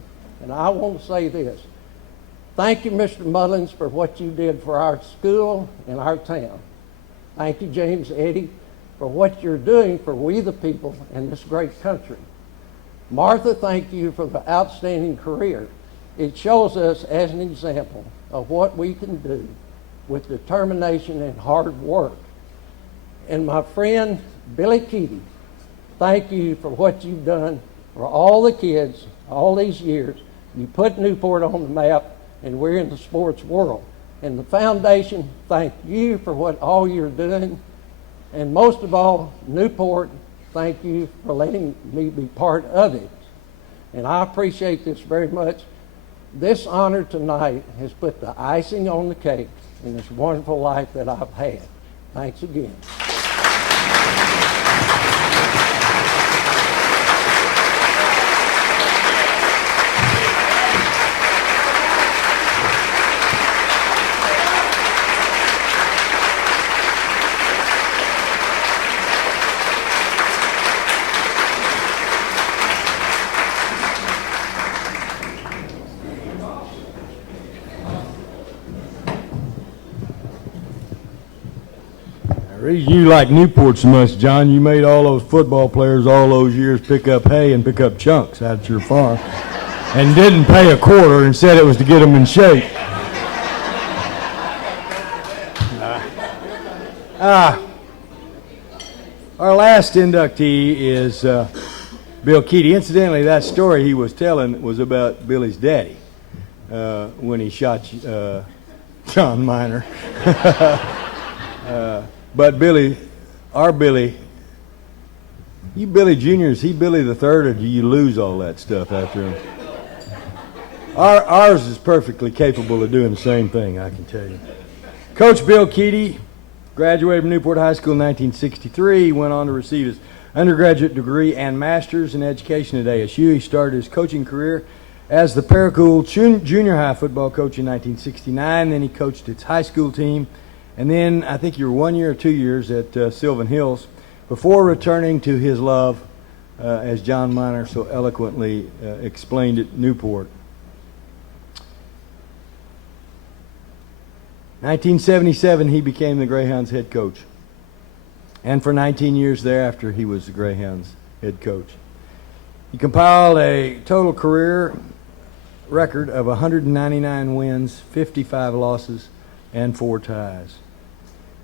And I want to say this. Thank you, Mr. Mullins, for what you did for our school and our town. Thank you, James Eddy, for what you're doing for we the people in this great country. Martha, thank you for the outstanding career. It shows us as an example of what we can do with determination and hard work. And my friend, Billy Keating, thank you for what you've done for all the kids all these years. You put Newport on the map, and we're in the sports world. And the foundation, thank you for what all you're doing. And most of all, Newport, thank you for letting me be part of it. And I appreciate this very much. This honor tonight has put the icing on the cake in this wonderful life that I've had. Thanks again. The reason you like Newport so much, John, you made all those football players all those years pick up hay and pick up chunks out at your farm. and didn't pay a quarter and said it was to get them in shape. Our last inductee is Bill Keaty. Incidentally, that story he was telling was about Billy's daddy when he shot John Miner. But Billy, our Billy, you Billy Jr., is he Billy the Third, or do you lose all that stuff after him? Ours is perfectly capable of doing the same thing, I can tell you. Coach Bill Keaty graduated from Newport High School in 1963. He went on to receive his undergraduate degree and master's in education at ASU. He started his coaching career as the Paracool junior high football coach in 1969. Then he coached its high school team. And then I think you were 1 year or 2 years at Sylvan Hills before returning to his love, as John Miner so eloquently explained at Newport. 1977, he became the Greyhounds head coach. And for 19 years thereafter, he was the Greyhounds head coach. He compiled a total career record of 199 wins, 55 losses, and 4 ties.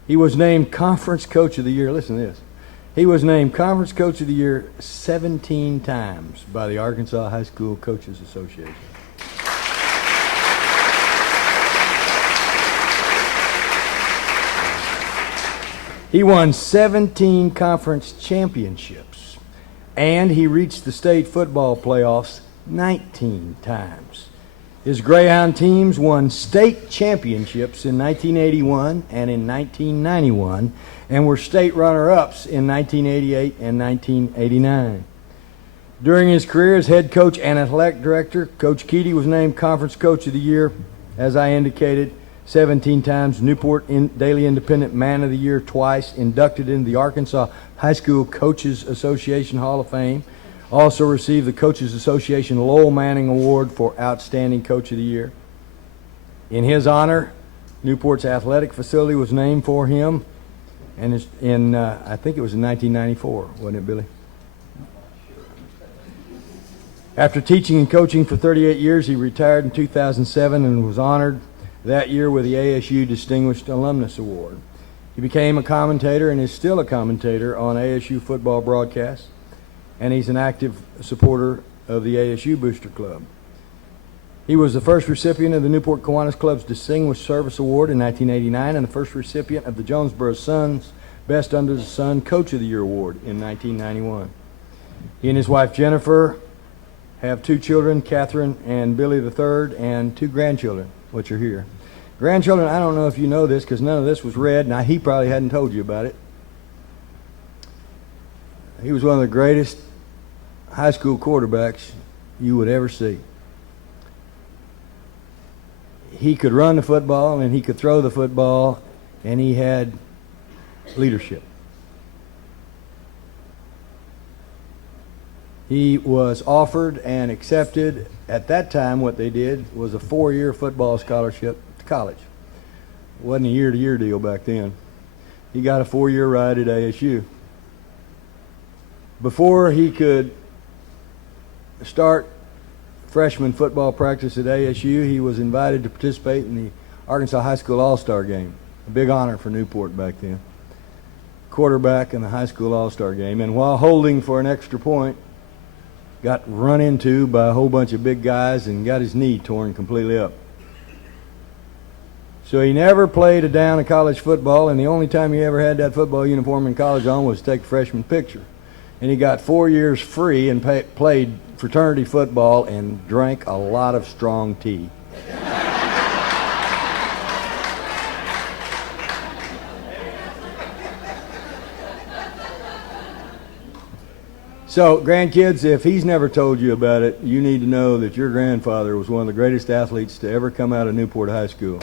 He was named Conference Coach of the Year. Listen to this. He was named Conference Coach of the Year 17 times by the Arkansas High School Coaches Association. He won 17 conference championships, and he reached the state football playoffs 19 times. His Greyhound teams won state championships in 1981 and in 1991, and were state runner-ups in 1988 and 1989. During his career as head coach and athletic director, Coach Keaty was named Conference Coach of the Year, as I indicated, 17 times, Newport Daily Independent Man of the Year twice, inducted into the Arkansas High School Coaches Association Hall of Fame, also received the Coaches Association Lowell Manning Award for Outstanding Coach of the Year. In his honor, Newport's athletic facility was named for him, and I think it was in 1994, wasn't it, Billy? After teaching and coaching for 38 years, he retired in 2007 and was honored that year with the ASU Distinguished Alumnus Award. He became a commentator and is still a commentator on ASU football broadcasts, and he's an active supporter of the ASU Booster Club. He was the first recipient of the Newport Kiwanis Club's Distinguished Service Award in 1989 and the first recipient of the Jonesboro Sun's Best Under the Sun Coach of the Year Award in 1991. He and his wife Jennifer have 2 children, Catherine and Billy III, and 2 grandchildren, which are here. Grandchildren, I don't know if you know this because none of this was read, and he probably hadn't told you about it. He was one of the greatest high school quarterbacks you would ever see. He could run the football, and he could throw the football, and he had leadership. He was offered and accepted, at that time what they did was a 4-year football scholarship to college. It wasn't a year-to-year deal back then. He got a 4-year ride at ASU. Before he could start freshman football practice at ASU, he was invited to participate in the Arkansas High School All-Star Game, a big honor for Newport back then. Quarterback in the High School All-Star Game, and while holding for an extra point, got run into by a whole bunch of big guys and got his knee torn completely up. So he never played a down of college football, and the only time he ever had that football uniform in college on was to take a freshman picture. And he got 4 years free and played fraternity football and drank a lot of strong tea. So, grandkids, if he's never told you about it, you need to know that your grandfather was one of the greatest athletes to ever come out of Newport High School.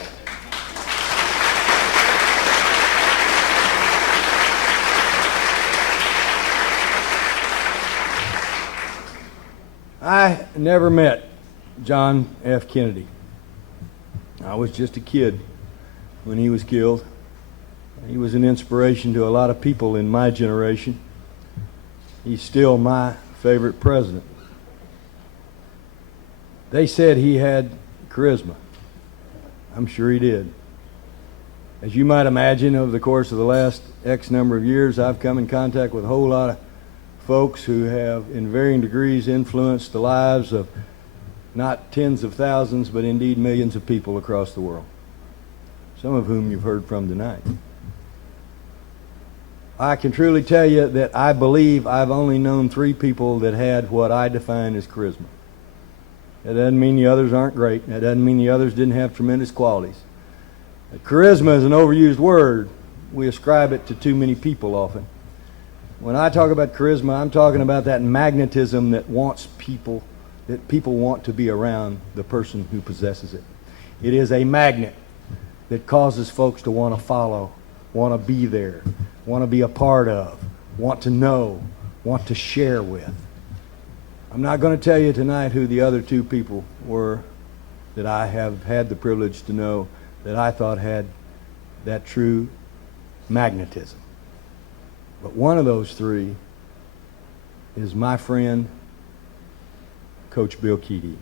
I never met John F. Kennedy. I was just a kid when he was killed. He was an inspiration to a lot of people in my generation. He's still my favorite president. They said he had charisma. I'm sure he did. As you might imagine, over the course of the last X number of years, I've come in contact with a whole lot of folks who have, in varying degrees, influenced the lives of not tens of thousands, but indeed millions of people across the world, some of whom you've heard from tonight. I can truly tell you that I believe I've only known 3 people that had what I define as charisma. That doesn't mean the others aren't great. That doesn't mean the others didn't have tremendous qualities. Charisma is an overused word. We ascribe it to too many people often. When I talk about charisma, I'm talking about that magnetism that people want to be around the person who possesses it. It is a magnet that causes folks to want to follow, want to be there, want to be a part of, want to know, want to share with. I'm not going to tell you tonight who the other 2 people were that I have had the privilege to know that I thought had that true magnetism. But one of those 3 is my friend, Coach Bill Keating.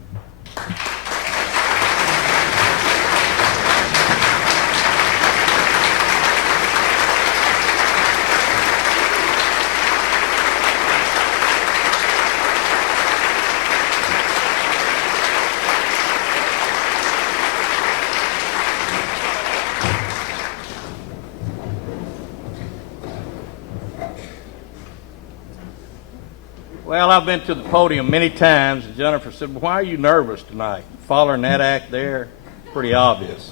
Well, I've been to the podium many times, and Jennifer said, well, why are you nervous tonight? Following that act there, pretty obvious.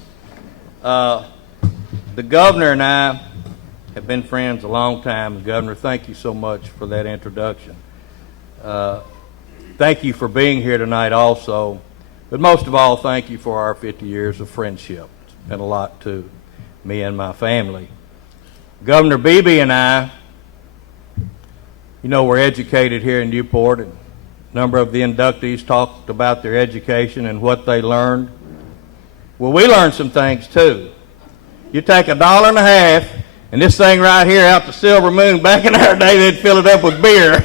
The governor and I have been friends a long time. And Governor, thank you so much for that introduction. Thank you for being here tonight also. But most of all, thank you for our 50 years of friendship. It's meant a lot to me and my family. Governor Beebe and I, you know, we're educated here in Newport, and a number of the inductees talked about their education and what they learned. Well, we learned some things too. You take $1.50 and this thing right here out the Silver Moon, back in our day they'd fill it up with beer.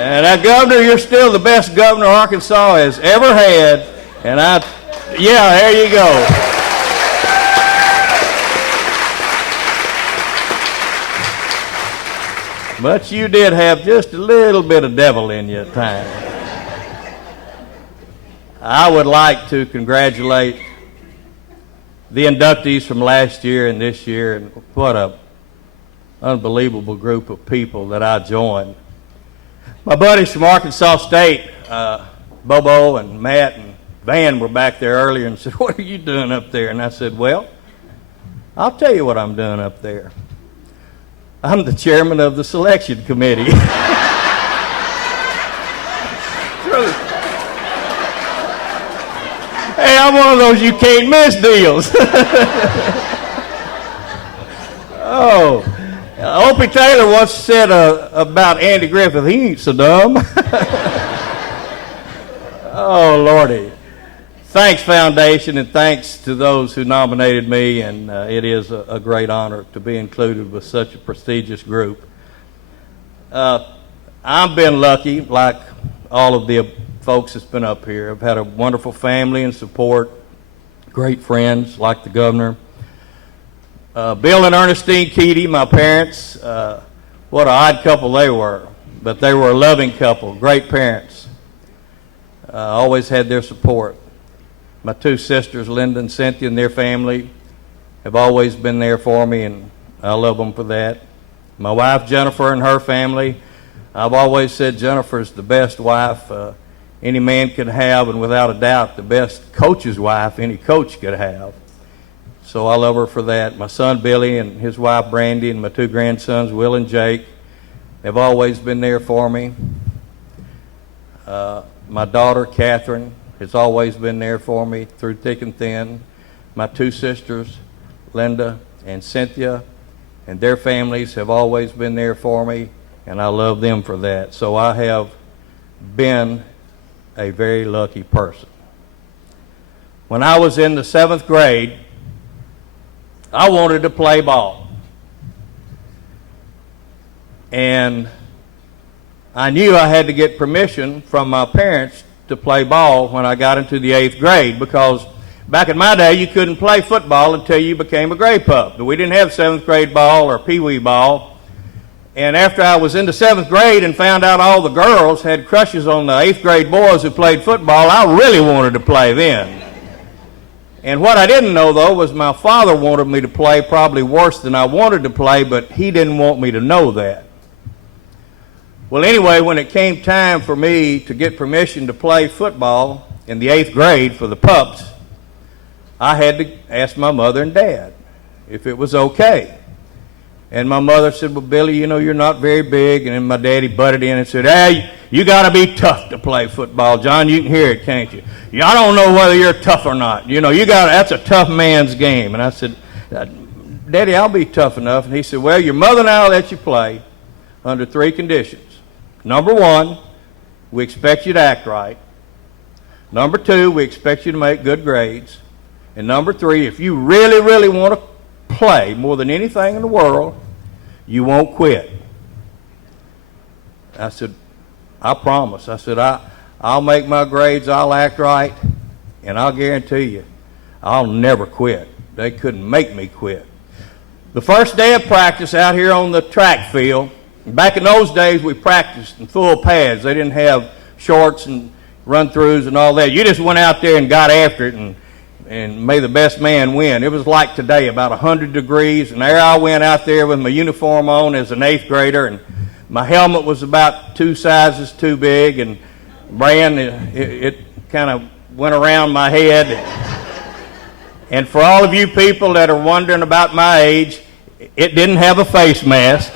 And Governor, you're still the best governor Arkansas has ever had. And yeah, there you go. But you did have just a little bit of devil in you at times. I would like to congratulate the inductees from last year and this year, and what a unbelievable group of people that I joined. My buddies from Arkansas State, Bobo and Matt and Van were back there earlier and said, what are you doing up there? And I said, well, I'll tell you what I'm doing up there. I'm the chairman of the selection committee. True. Hey, I'm one of those you can't miss deals. Oh. Opie Taylor once said about Andy Griffith, he ain't so dumb. Oh, Lordy. Thanks, Foundation, and thanks to those who nominated me, and it is a great honor to be included with such a prestigious group. I've been lucky, like all of the folks that's been up here. I've had a wonderful family and support, great friends like the governor. Bill and Ernestine Keating, my parents, what an odd couple they were, but they were a loving couple, great parents. Always had their support. My 2 sisters, Linda and Cynthia, and their family have always been there for me, and I love them for that. My wife, Jennifer, and her family, I've always said Jennifer's the best wife any man could have, and without a doubt, the best coach's wife any coach could have. So I love her for that. My son Billy and his wife Brandy and my 2 grandsons Will and Jake have always been there for me. My daughter Catherine has always been there for me through thick and thin. My 2 sisters Linda and Cynthia and their families have always been there for me, and I love them for that. So I have been a very lucky person. When I was in the 7th grade, I wanted to play ball. And I knew I had to get permission from my parents to play ball when I got into the 8th grade, because back in my day, you couldn't play football until you became a grade pup. We didn't have 7th grade ball or pee-wee ball. And after I was into 7th grade and found out all the girls had crushes on the 8th grade boys who played football, I really wanted to play then. And what I didn't know, though, was my father wanted me to play probably worse than I wanted to play, but he didn't want me to know that. Well, anyway, when it came time for me to get permission to play football in the 8th grade for the pups, I had to ask my mother and dad if it was okay. And my mother said, well, Billy, you know, you're not very big. And then my daddy butted in and said, hey, you got to be tough to play football. John, you can hear it, can't you? I don't know whether you're tough or not. You know, that's a tough man's game. And I said, Daddy, I'll be tough enough. And he said, well, your mother and I'll let you play under 3 conditions. Number 1, we expect you to act right. Number 2, we expect you to make good grades. And number 3, if you really, really want to play more than anything in the world, you won't quit. I said, I promise. I said, I'll make my grades, I'll act right, and I'll guarantee you, I'll never quit. They couldn't make me quit. The first day of practice out here on the track field, back in those days we practiced in full pads. They didn't have shorts and run-throughs and all that. You just went out there and got after it and may the best man win. It was like today, about 100 degrees, and there I went out there with my uniform on as an 8th grader, and my helmet was about 2 sizes too big, and brand, it kind of went around my head. And for all of you people that are wondering about my age, it didn't have a face mask.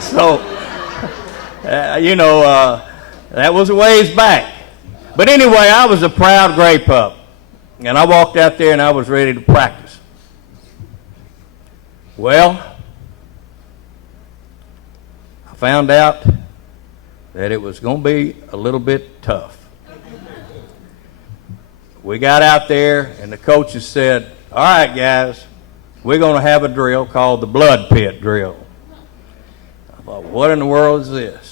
So, that was a ways back. But anyway, I was a proud gray pup. And I walked out there and I was ready to practice. Well, I found out that it was going to be a little bit tough. We got out there and the coaches said, all right, guys, we're going to have a drill called the blood pit drill. I thought, what in the world is this?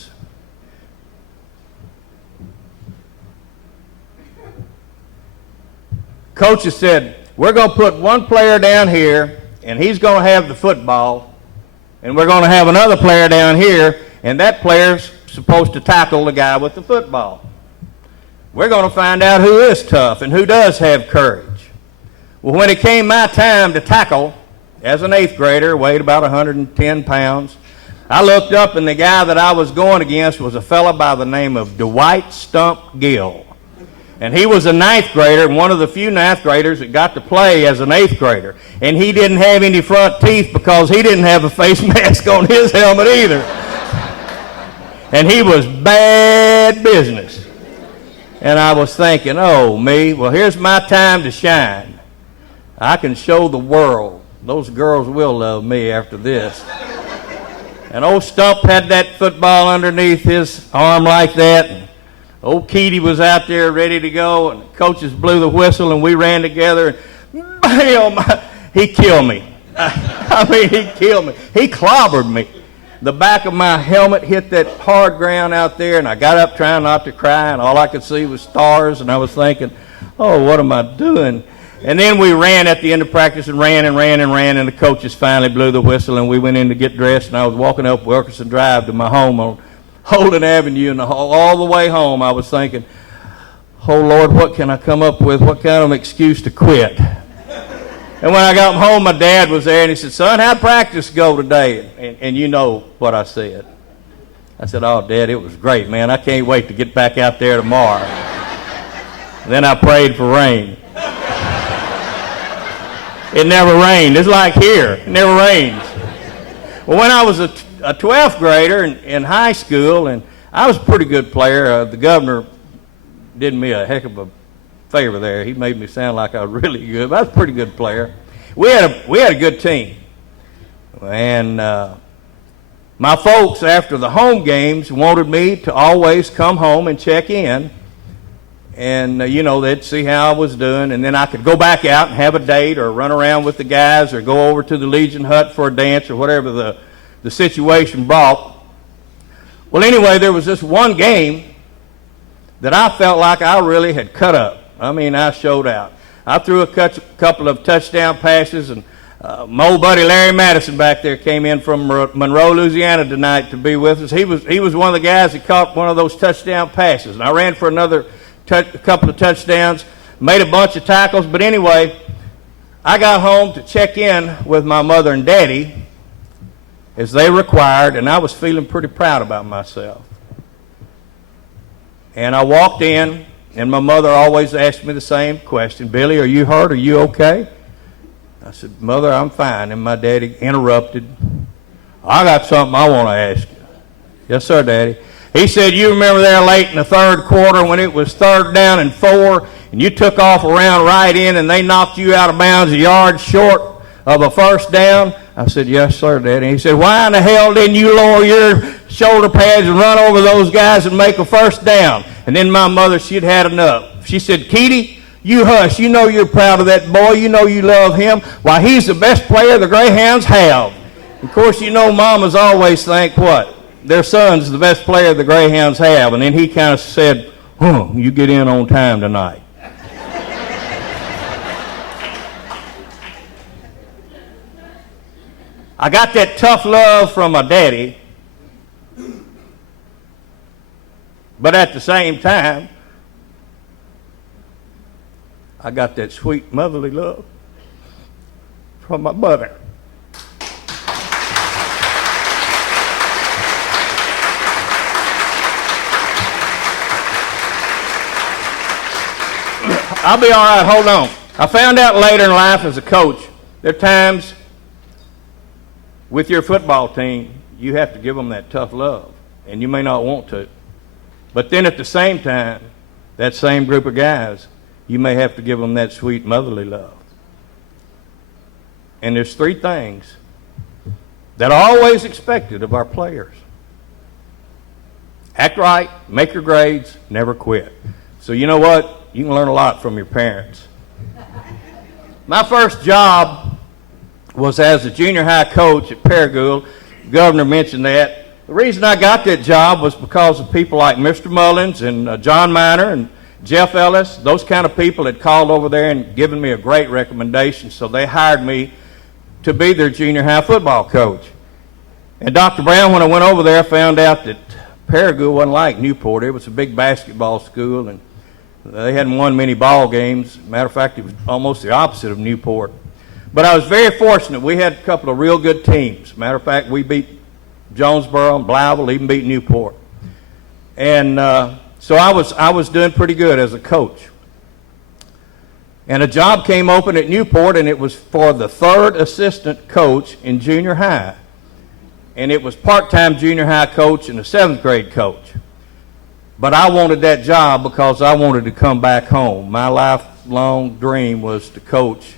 Coaches said, we're going to put one player down here, and he's going to have the football, and we're going to have another player down here, and that player's supposed to tackle the guy with the football. We're going to find out who is tough and who does have courage. Well, when it came my time to tackle, as an 8th grader, weighed about 110 pounds, I looked up, and the guy that I was going against was a fella by the name of Dwight Stump Gill. And he was a 9th grader, and one of the few 9th graders that got to play as an 8th grader. And he didn't have any front teeth because he didn't have a face mask on his helmet either. And he was bad business. And I was thinking, oh, me, well, here's my time to shine. I can show the world. Those girls will love me after this. And old Stump had that football underneath his arm like that. And old Keedy was out there ready to go, and the coaches blew the whistle, and we ran together, and bam, he killed me. I mean, he killed me. He clobbered me. The back of my helmet hit that hard ground out there, and I got up trying not to cry, and all I could see was stars, and I was thinking, oh, what am I doing? And then we ran at the end of practice and ran, and the coaches finally blew the whistle, and we went in to get dressed, and I was walking up Wilkerson Drive to my home on Holden Avenue, and all the way home I was thinking, oh Lord, what can I come up with? What kind of excuse to quit? And when I got home, my dad was there, and he said, son, how'd practice go today? And you know what I said. I said, oh, Dad, it was great, man. I can't wait to get back out there tomorrow. And then I prayed for rain. It never rained. It's like here. It never rains. Well, when I was a 12th grader in high school, and I was a pretty good player. The governor did me a heck of a favor there. He made me sound like I was really good, but I was a pretty good player. We had a good team. And my folks, after the home games, wanted me to always come home and check in And, they'd see how I was doing, and then I could go back out and have a date or run around with the guys or go over to the Legion Hut for a dance or whatever the situation brought. Well, anyway, there was this one game that I felt like I really had cut up. I mean, I showed out. I threw a couple of touchdown passes, and my old buddy Larry Madison back there came in from Monroe, Louisiana tonight to be with us. He was one of the guys that caught one of those touchdown passes, and I ran for another couple of touchdowns, made a bunch of tackles. But anyway, I got home to check in with my mother and daddy as they required, and I was feeling pretty proud about myself. And I walked in, and my mother always asked me the same question, "Billy, are you hurt? Are you okay?" I said, "Mother, I'm fine." And my daddy interrupted. "I got something I want to ask you." "Yes, sir, Daddy." He said, "You remember there late in the third quarter when it was 3rd down and 4, and you took off around right in and they knocked you out of bounds a yard short of a 1st down?" I said, "Yes, sir, Daddy." He said, "Why in the hell didn't you lower your shoulder pads and run over those guys and make a 1st down?" And then my mother, she'd had enough. She said, "Keity, you hush. You know you're proud of that boy. You know you love him. Why, he's the best player the Greyhounds have." Of course, mamas always think what? Their son's the best player the Greyhounds have. And then he kind of said, "You get in on time tonight." I got that tough love from my daddy, but at the same time, I got that sweet motherly love from my mother. I'll be all right, hold on. I found out later in life as a coach, there are times with your football team, you have to give them that tough love, and you may not want to. But then at the same time, that same group of guys, you may have to give them that sweet motherly love. And there's 3 things that are always expected of our players. Act right, make your grades, never quit. So you know what? You can learn a lot from your parents. My first job was as a junior high coach at Paragould. The governor mentioned that. The reason I got that job was because of people like Mr. Mullins and John Miner and Jeff Ellis. Those kind of people had called over there and given me a great recommendation, so they hired me to be their junior high football coach. And Dr. Brown, when I went over there, found out that Paragould wasn't like Newport. It was a big basketball school, and they hadn't won many ball games. Matter of fact, it was almost the opposite of Newport. But I was very fortunate. We had a couple of real good teams. Matter of fact, we beat Jonesboro and Blytheville, even beat Newport. And so I was doing pretty good as a coach. And a job came open at Newport, and it was for the 3rd assistant coach in junior high. And it was part-time junior high coach and a 7th grade coach. But I wanted that job because I wanted to come back home. My lifelong dream was to coach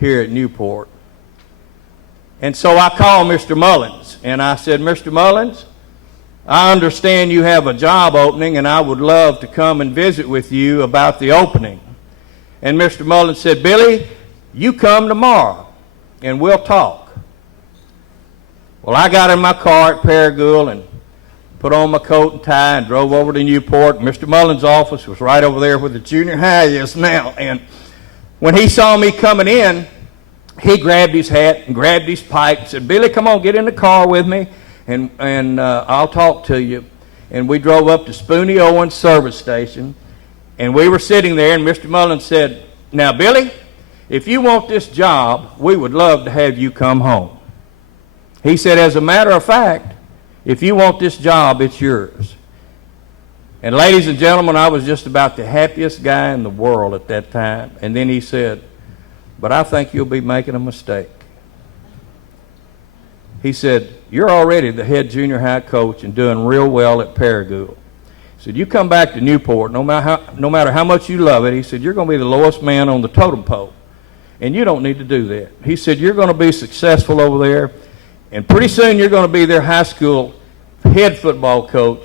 here at Newport. And so I called Mr. Mullins, and I said, "Mr. Mullins, I understand you have a job opening, and I would love to come and visit with you about the opening." And Mr. Mullins said, "Billy, you come tomorrow, and we'll talk." Well, I got in my car at Paragould and put on my coat and tie and drove over to Newport. Mr. Mullins' office was right over there where the junior high is now. And when he saw me coming in, he grabbed his hat and grabbed his pipe and said, "Billy, come on, get in the car with me, and I'll talk to you." And we drove up to Spoonie Owens service station, and we were sitting there, and Mr. Mullins said, "Now, Billy, if you want this job, we would love to have you come home." He said, "As a matter of fact, if you want this job, it's yours." And ladies and gentlemen, I was just about the happiest guy in the world at that time. And then he said, "But I think you'll be making a mistake." He said, "You're already the head junior high coach and doing real well at Paragould." He said, "You come back to Newport, no matter how much you love it," he said, "you're going to be the lowest man on the totem pole. And you don't need to do that." He said, "You're going to be successful over there. And pretty soon you're going to be their high school head football coach.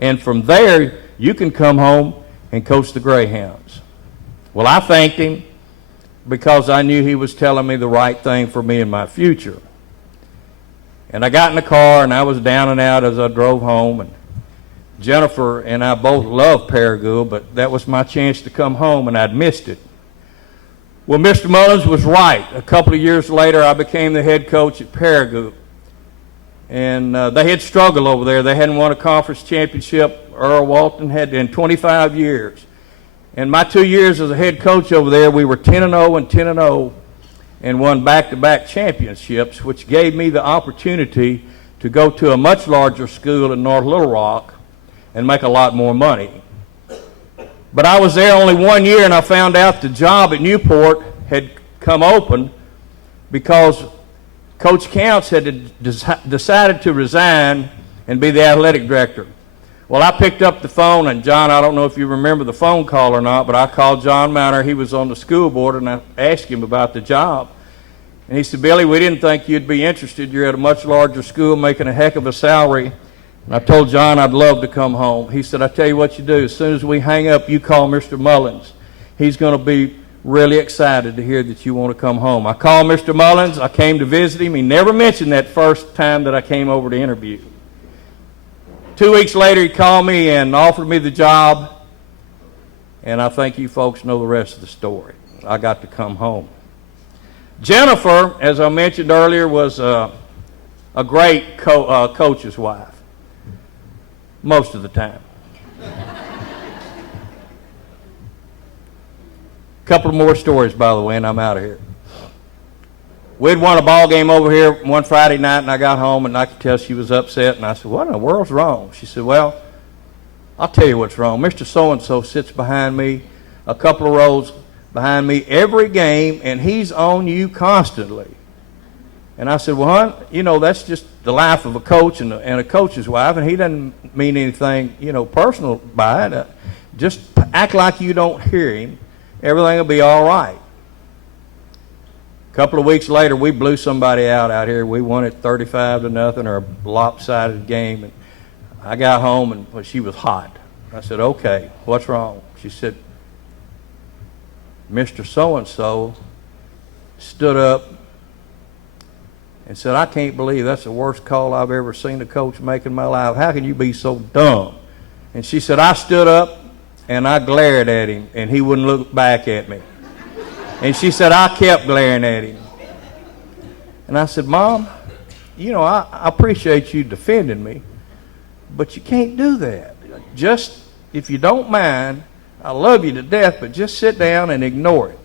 And from there, you can come home and coach the Greyhounds. Well, I thanked him because I knew he was telling me the right thing for me in my future. And I got in the car, and I was down and out as I drove home. And Jennifer and I both loved Paragould, but that was my chance to come home, and I'd missed it. Well, Mr. Mullins was right. A couple of years later, I became the head coach at Paragould. And they had struggled over there. They hadn't won a conference championship. Earl Walton had in 25 years. And my 2 years as a head coach over there, we were 10-0 and 10-0 and won back-to-back championships, which gave me the opportunity to go to a much larger school in North Little Rock and make a lot more money. But I was there only 1 year, and I found out the job at Newport had come open because Coach Counts had decided to resign and be the athletic director. Well, I picked up the phone, and John, I don't know if you remember the phone call or not, but I called John Mouner. He was on the school board, and I asked him about the job. And he said, Billy, we didn't think you'd be interested. You're at a much larger school making a heck of a salary. And I told John I'd love to come home. He said, I tell you what you do. As soon as we hang up, you call Mr. Mullins. He's going to be really excited to hear that you want to come home. I called Mr. Mullins. I came to visit him. He never mentioned that first time that I came over to interview. 2 weeks later, he called me and offered me the job, and I think you folks know the rest of the story. I got to come home. Jennifer, as I mentioned earlier, was a great coach's wife, most of the time. A couple more stories, by the way, and I'm out of here. We'd won a ball game over here one Friday night, and I got home, and I could tell she was upset. And I said, what in the world's wrong? She said, well, I'll tell you what's wrong. Mr. So-and-so sits behind me, a couple of rows behind me every game, and he's on you constantly. And I said, well, hon, you know, that's just the life of a coach and a coach's wife, and he doesn't mean anything, you know, personal by it. Just act like you don't hear him. Everything will be all right. A couple of weeks later, we blew somebody out here. We won it 35-0 or a lopsided game. And I got home, and she was hot. I said, okay, what's wrong? She said, Mr. So-and-so stood up and said, I can't believe that's the worst call I've ever seen a coach make in my life. How can you be so dumb? And she said, I stood up, and I glared at him, and he wouldn't look back at me. And she said, I kept glaring at him. And I said, Mom, you know, I appreciate you defending me, but you can't do that. Just, if you don't mind, I love you to death, but just sit down and ignore it.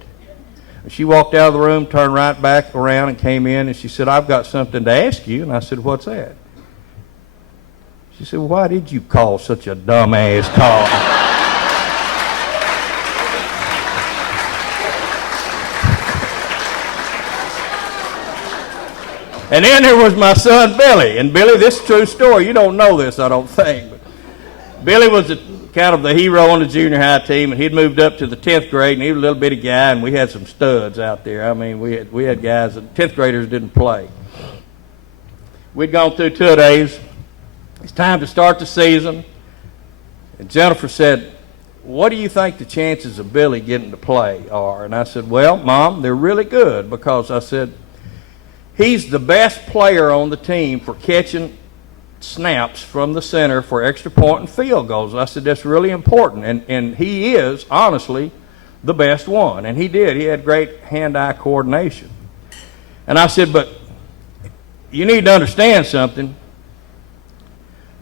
And she walked out of the room, turned right back around, and came in, and she said, I've got something to ask you. And I said, what's that? She said, well, why did you call such a dumb-ass call? And then there was my son, Billy. And Billy, this is a true story. You don't know this, I don't think. But Billy was kind of the hero on the junior high team, and he'd moved up to the 10th grade, and he was a little bitty guy, and we had some studs out there. I mean, we had guys that 10th graders didn't play. We'd gone through 2 days. It's time to start the season. And Jennifer said, what do you think the chances of Billy getting to play are? And I said, well, Mom, they're really good, because I said, he's the best player on the team for catching snaps from the center for extra point and field goals. I said, that's really important. And he is, honestly, the best one. And he did. He had great hand-eye coordination. And I said, but you need to understand something.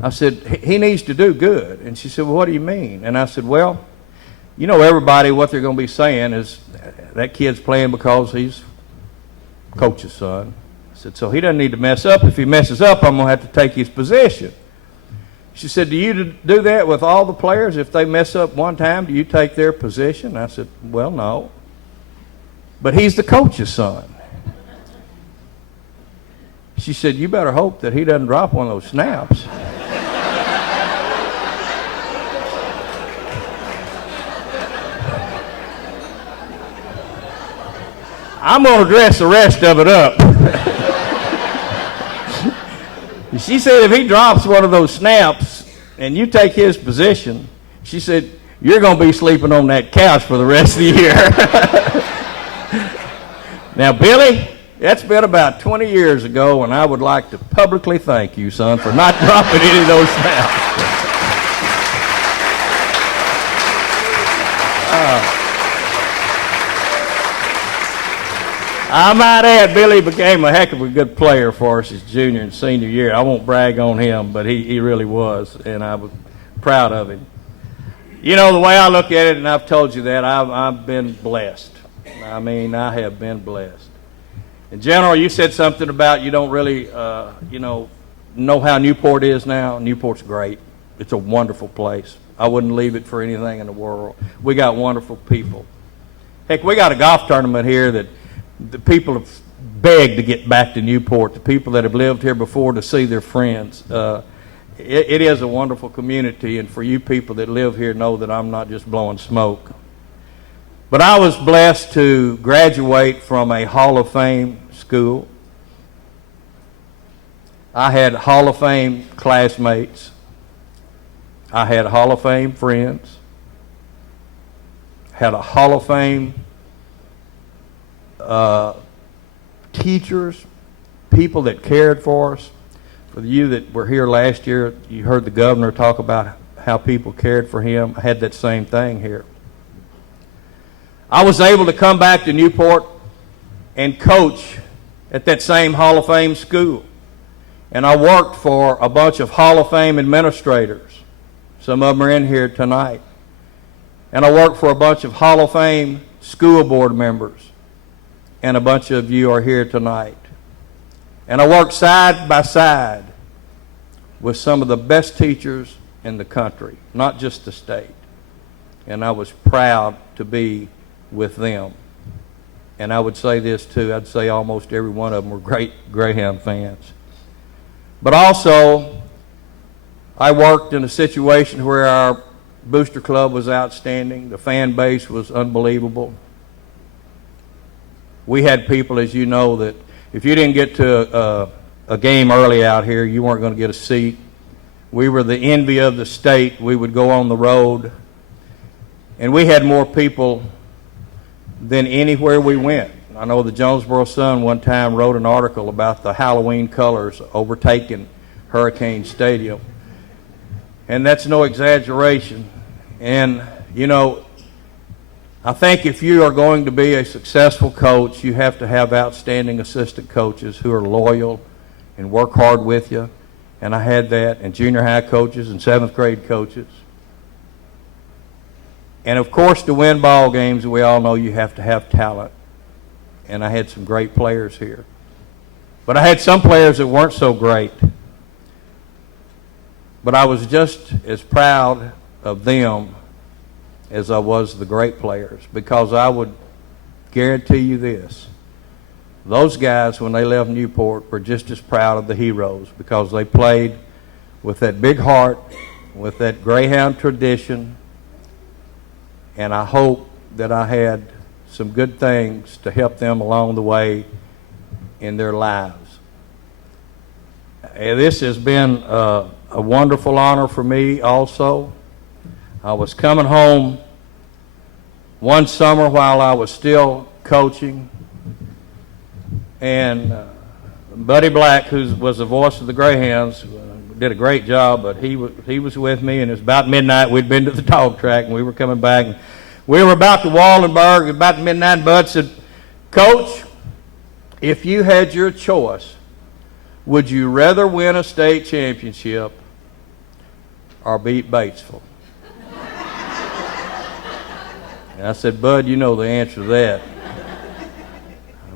I said, he needs to do good. And she said, well, what do you mean? And I said, well, you know, everybody, what they're going to be saying is that kid's playing because he's coach's son. I said, so he doesn't need to mess up. If he messes up, I'm going to have to take his position. She said, do you do that with all the players? If they mess up one time, do you take their position? I said, well, no. But he's the coach's son. She said, you better hope that he doesn't drop one of those snaps. I'm going to dress the rest of it up. She said if he drops one of those snaps and you take his position, she said, you're going to be sleeping on that couch for the rest of the year. Now, Billy, that's been about 20 years ago, and I would like to publicly thank you, son, for not dropping any of those snaps. I might add, Billy became a heck of a good player for us his junior and senior year. I won't brag on him, but he really was, and I was proud of him. You know, the way I look at it, and I've told you that, I've been blessed. I mean, I have been blessed. In general, you said something about you don't really, know how Newport is now. Newport's great. It's a wonderful place. I wouldn't leave it for anything in the world. We got wonderful people. Heck, we got a golf tournament here that the people have begged to get back to Newport, the people that have lived here before to see their friends. It is a wonderful community, and for you people that live here know that I'm not just blowing smoke. But I was blessed to graduate from a Hall of Fame school. I had Hall of Fame classmates. I had Hall of Fame friends. Had a Hall of Fame teachers, people that cared for us. For you that were here last year, you heard the governor talk about how people cared for him. I had that same thing here. I was able to come back to Newport and coach at that same Hall of Fame school. And I worked for a bunch of Hall of Fame administrators. Some of them are in here tonight. And I worked for a bunch of Hall of Fame school board members. And a bunch of you are here tonight. And I worked side by side with some of the best teachers in the country, not just the state. And I was proud to be with them. And I would say this too, I'd say almost every one of them were great Greyhound fans. But also, I worked in a situation where our booster club was outstanding. The fan base was unbelievable. We had people, as you know, that if you didn't get to a game early out here, you weren't going to get a seat. We were the envy of the state. We would go on the road. And we had more people than anywhere we went. I know the Jonesboro Sun one time wrote an article about the Halloween colors overtaking Hurricane Stadium. And that's no exaggeration. And, you know, I think if you are going to be a successful coach, you have to have outstanding assistant coaches who are loyal and work hard with you. And I had that, and junior high coaches and 7th grade coaches. And of course, to win ball games, we all know you have to have talent. And I had some great players here. But I had some players that weren't so great. But I was just as proud of them as I was the great players, because I would guarantee you this. Those guys, when they left Newport, were just as proud of the heroes, because they played with that big heart, with that Greyhound tradition, and I hope that I had some good things to help them along the way in their lives. And this has been a wonderful honor for me also. I was coming home one summer while I was still coaching, and Buddy Black, who was the voice of the Greyhounds, did a great job, but he was with me, and it was about midnight. We'd been to the dog track, and we were coming back, and we were about to Wallenberg, about midnight, and Bud said, "Coach, if you had your choice, would you rather win a state championship or beat Batesville?" And I said, "Bud, you know the answer to that."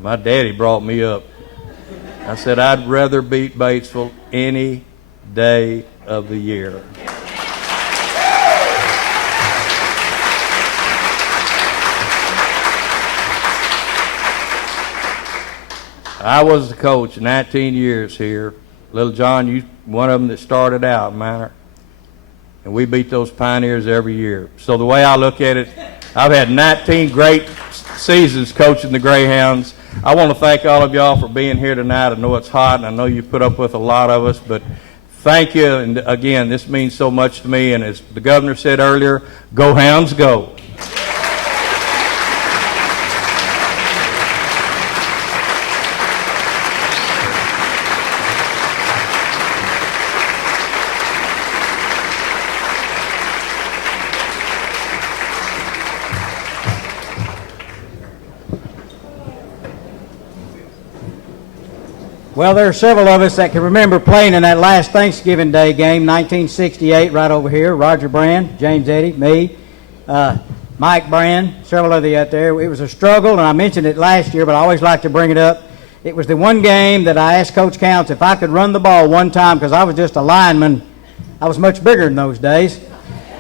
My daddy brought me up. I said, "I'd rather beat Batesville any day of the year." I was the coach 19 years here. Little John, you one of them that started out, Minor. And we beat those Pioneers every year. So the way I look at it, I've had 19 great seasons coaching the Greyhounds. I want to thank all of y'all for being here tonight. I know it's hot, and I know you put up with a lot of us, but thank you. And again, this means so much to me. And as the governor said earlier, go Hounds, go. Well, there are several of us that can remember playing in that last Thanksgiving Day game, 1968, right over here. Roger Brand, James Eddy, me, Mike Brand, several of you out there. It was a struggle, and I mentioned it last year, but I always like to bring it up. It was the one game that I asked Coach Counts if I could run the ball one time, because I was just a lineman. I was much bigger in those days.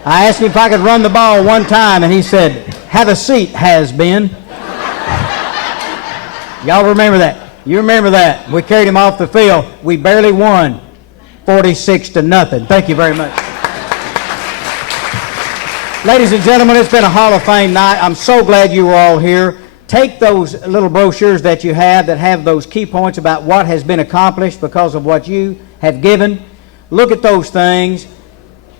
I asked him if I could run the ball one time, and he said, "Have a seat, has-been." Y'all remember that? You remember that. We carried him off the field. We barely won 46-0. Thank you very much. Ladies and gentlemen, it's been a Hall of Fame night. I'm so glad you were all here. Take those little brochures that you have that have those key points about what has been accomplished because of what you have given. Look at those things.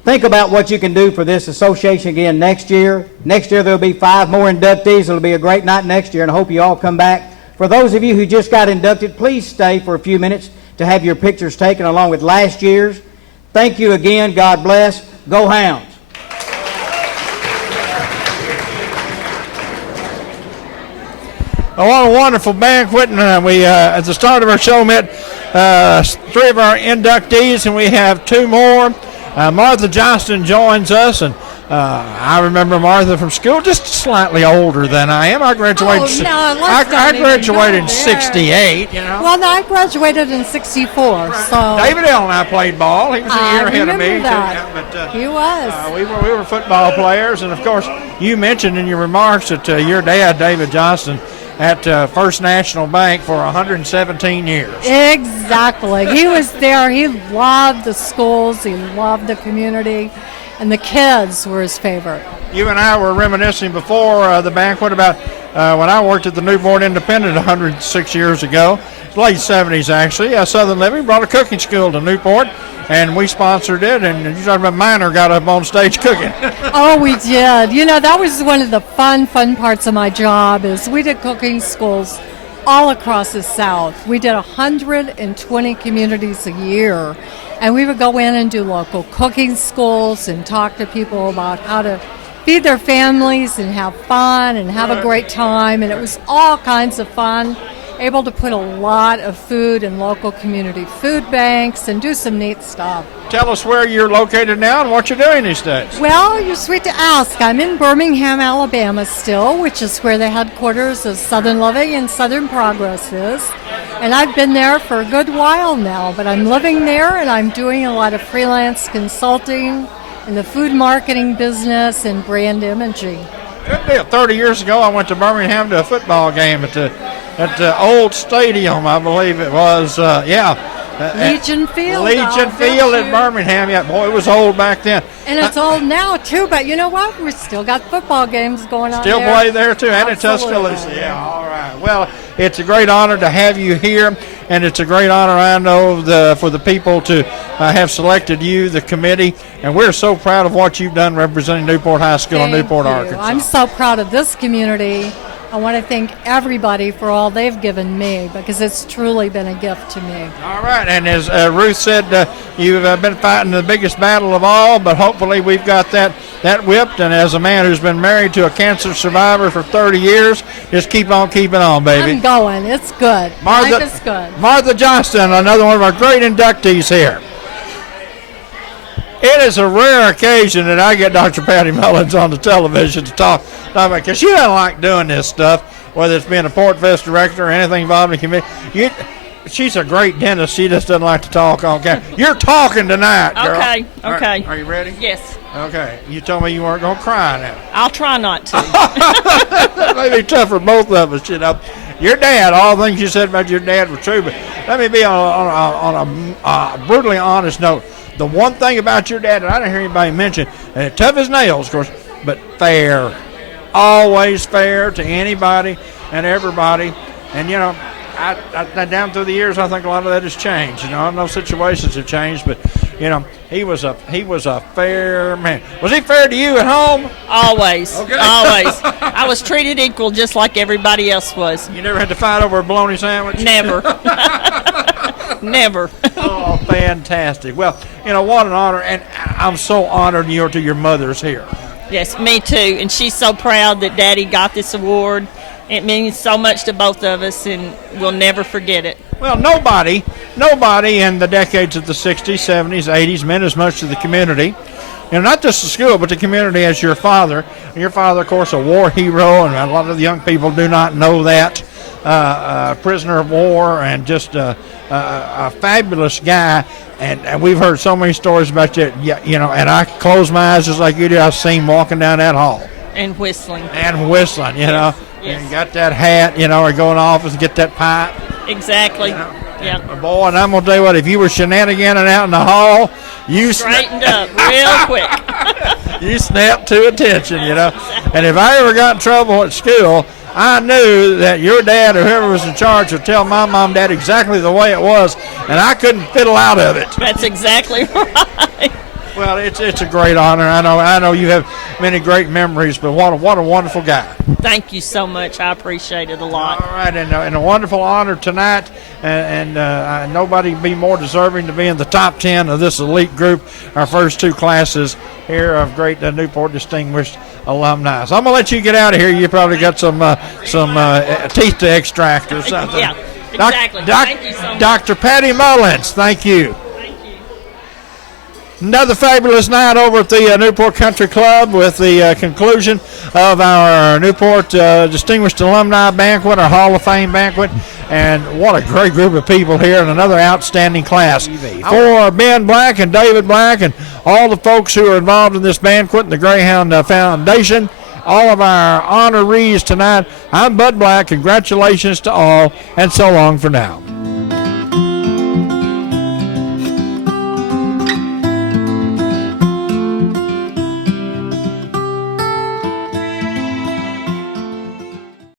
Think about what you can do for this association again next year. Next year there'll be 5 more inductees. It'll be a great night next year, and I hope you all come back. For those of you who just got inducted, please stay for a few minutes to have your pictures taken along with last year's. Thank you again. God bless. Go Hounds. Oh, what a wonderful banquet. And we, at the start of our show, met 3 of our inductees, and we have 2 more. Martha Johnston joins us, and I remember Martha from school, just slightly older than I am. I graduated. I graduated in '68. You know. Well, no, I graduated in '64. So David L. and I played ball. He was a year ahead of me. That. But, he was. We were football players, and of course, you mentioned in your remarks that your dad, David Johnston, at First National Bank for 117 years. Exactly. He was there. He loved the schools. He loved the community. And the kids were his favorite. You and I were reminiscing before the banquet about when I worked at the Newport Independent 106 years ago, late 70s actually. Southern Living brought a cooking school to Newport, and we sponsored it, and you talking about Minor got up on stage cooking. Oh, we did. You know, that was one of the fun parts of my job is we did cooking schools all across the South. We did 120 communities a year. And we would go in and do local cooking schools and talk to people about how to feed their families and have fun and have a great time. And it was all kinds of fun. Able to put a lot of food in local community food banks and do some neat stuff. Tell us where you're located now and what you're doing these days. Well, you're sweet to ask. I'm in Birmingham, Alabama still, which is where the headquarters of Southern Living and Southern Progress is. And I've been there for a good while now, but I'm living there and I'm doing a lot of freelance consulting in the food marketing business and brand imaging. Good deal. 30 years ago, I went to Birmingham to a football game at the old stadium, I believe it was. Legion Field. Legion Field in Birmingham. Yeah, boy, it was old back then. And it's old now, too, but you know what? We still got football games going on Still there. Play there, too, and in Tuscaloosa. Yeah, all right. Well, it's a great honor to have you here, and it's a great honor, I know, for the people to have selected you, the committee, and we're so proud of what you've done representing Newport High School in Newport, Arkansas. I'm so proud of this community. I want to thank everybody for all they've given me because it's truly been a gift to me. All right, and as Ruth said, you've been fighting the biggest battle of all, but hopefully we've got that whipped, and as a man who's been married to a cancer survivor for 30 years, just keep on keeping on, baby. I'm going. It's good. Life is good. Martha Johnston, another one of our great inductees here. It is a rare occasion that I get Dr. Patty Mullins on the television to talk about, because she doesn't like doing this stuff, whether it's being a Port Fest director or anything involved in the community. She's a great dentist. She just doesn't like to talk on camera. You're talking tonight, girl. Okay. Are you ready? Yes. Okay. You told me you weren't going to cry now. I'll try not to. That may be tough for both of us, you know. Your dad, all the things you said about your dad were true, but let me be on a brutally honest note. The one thing about your dad that I didn't hear anybody mention, tough as nails, of course, but fair. Always fair to anybody and everybody. And, you know, down through the years, I think a lot of that has changed. You know, I know situations have changed, but you know, he was a fair man. Was he fair to you at home? Always. Okay. Always. I was treated equal just like everybody else was. You never had to fight over a bologna sandwich? Never. Never. Oh, fantastic. Well, you know, what an honor, and I'm so honored your mother's here. Yes, me too. And she's so proud that Daddy got this award. It means so much to both of us, and we'll never forget it. Well, nobody in the decades of the 60s, 70s, 80s meant as much to the community. You know, not just the school, but the community as your father. And your father, of course, a war hero, and a lot of the young people do not know that. Prisoner of war, and just a fabulous guy. And we've heard so many stories about you, you know, and I close my eyes just like you do. I've seen him walking down that hall. And whistling. You know. Yes. And got that hat, you know, or go in the office and get that pipe. Exactly. You know? Yeah. Boy, and I'm going to tell you what, if you were shenaniganing out in the hall, you straightened up real quick. You snapped to attention, you know. Exactly. And if I ever got in trouble at school, I knew that your dad or whoever was in charge would tell my mom and dad exactly the way it was, and I couldn't fiddle out of it. That's exactly right. Well, it's a great honor. I know you have many great memories, but what a wonderful guy. Thank you so much. I appreciate it a lot. All right, and a wonderful honor tonight, and nobody be more deserving to be in the top 10 of this elite group, our first two classes here of great Newport distinguished alumni. So I'm going to let you get out of here. You probably got some teeth to extract or something. Yeah, exactly. Thank you so much. Dr. Patty Mullins, thank you. Another fabulous night over at the Newport Country Club with the conclusion of our Newport Distinguished Alumni Banquet, our Hall of Fame banquet. And what a great group of people here, and another outstanding class. For Ben Black and David Black and all the folks who are involved in this banquet and the Greyhound Foundation, all of our honorees tonight, I'm Bud Black. Congratulations to all, and so long for now.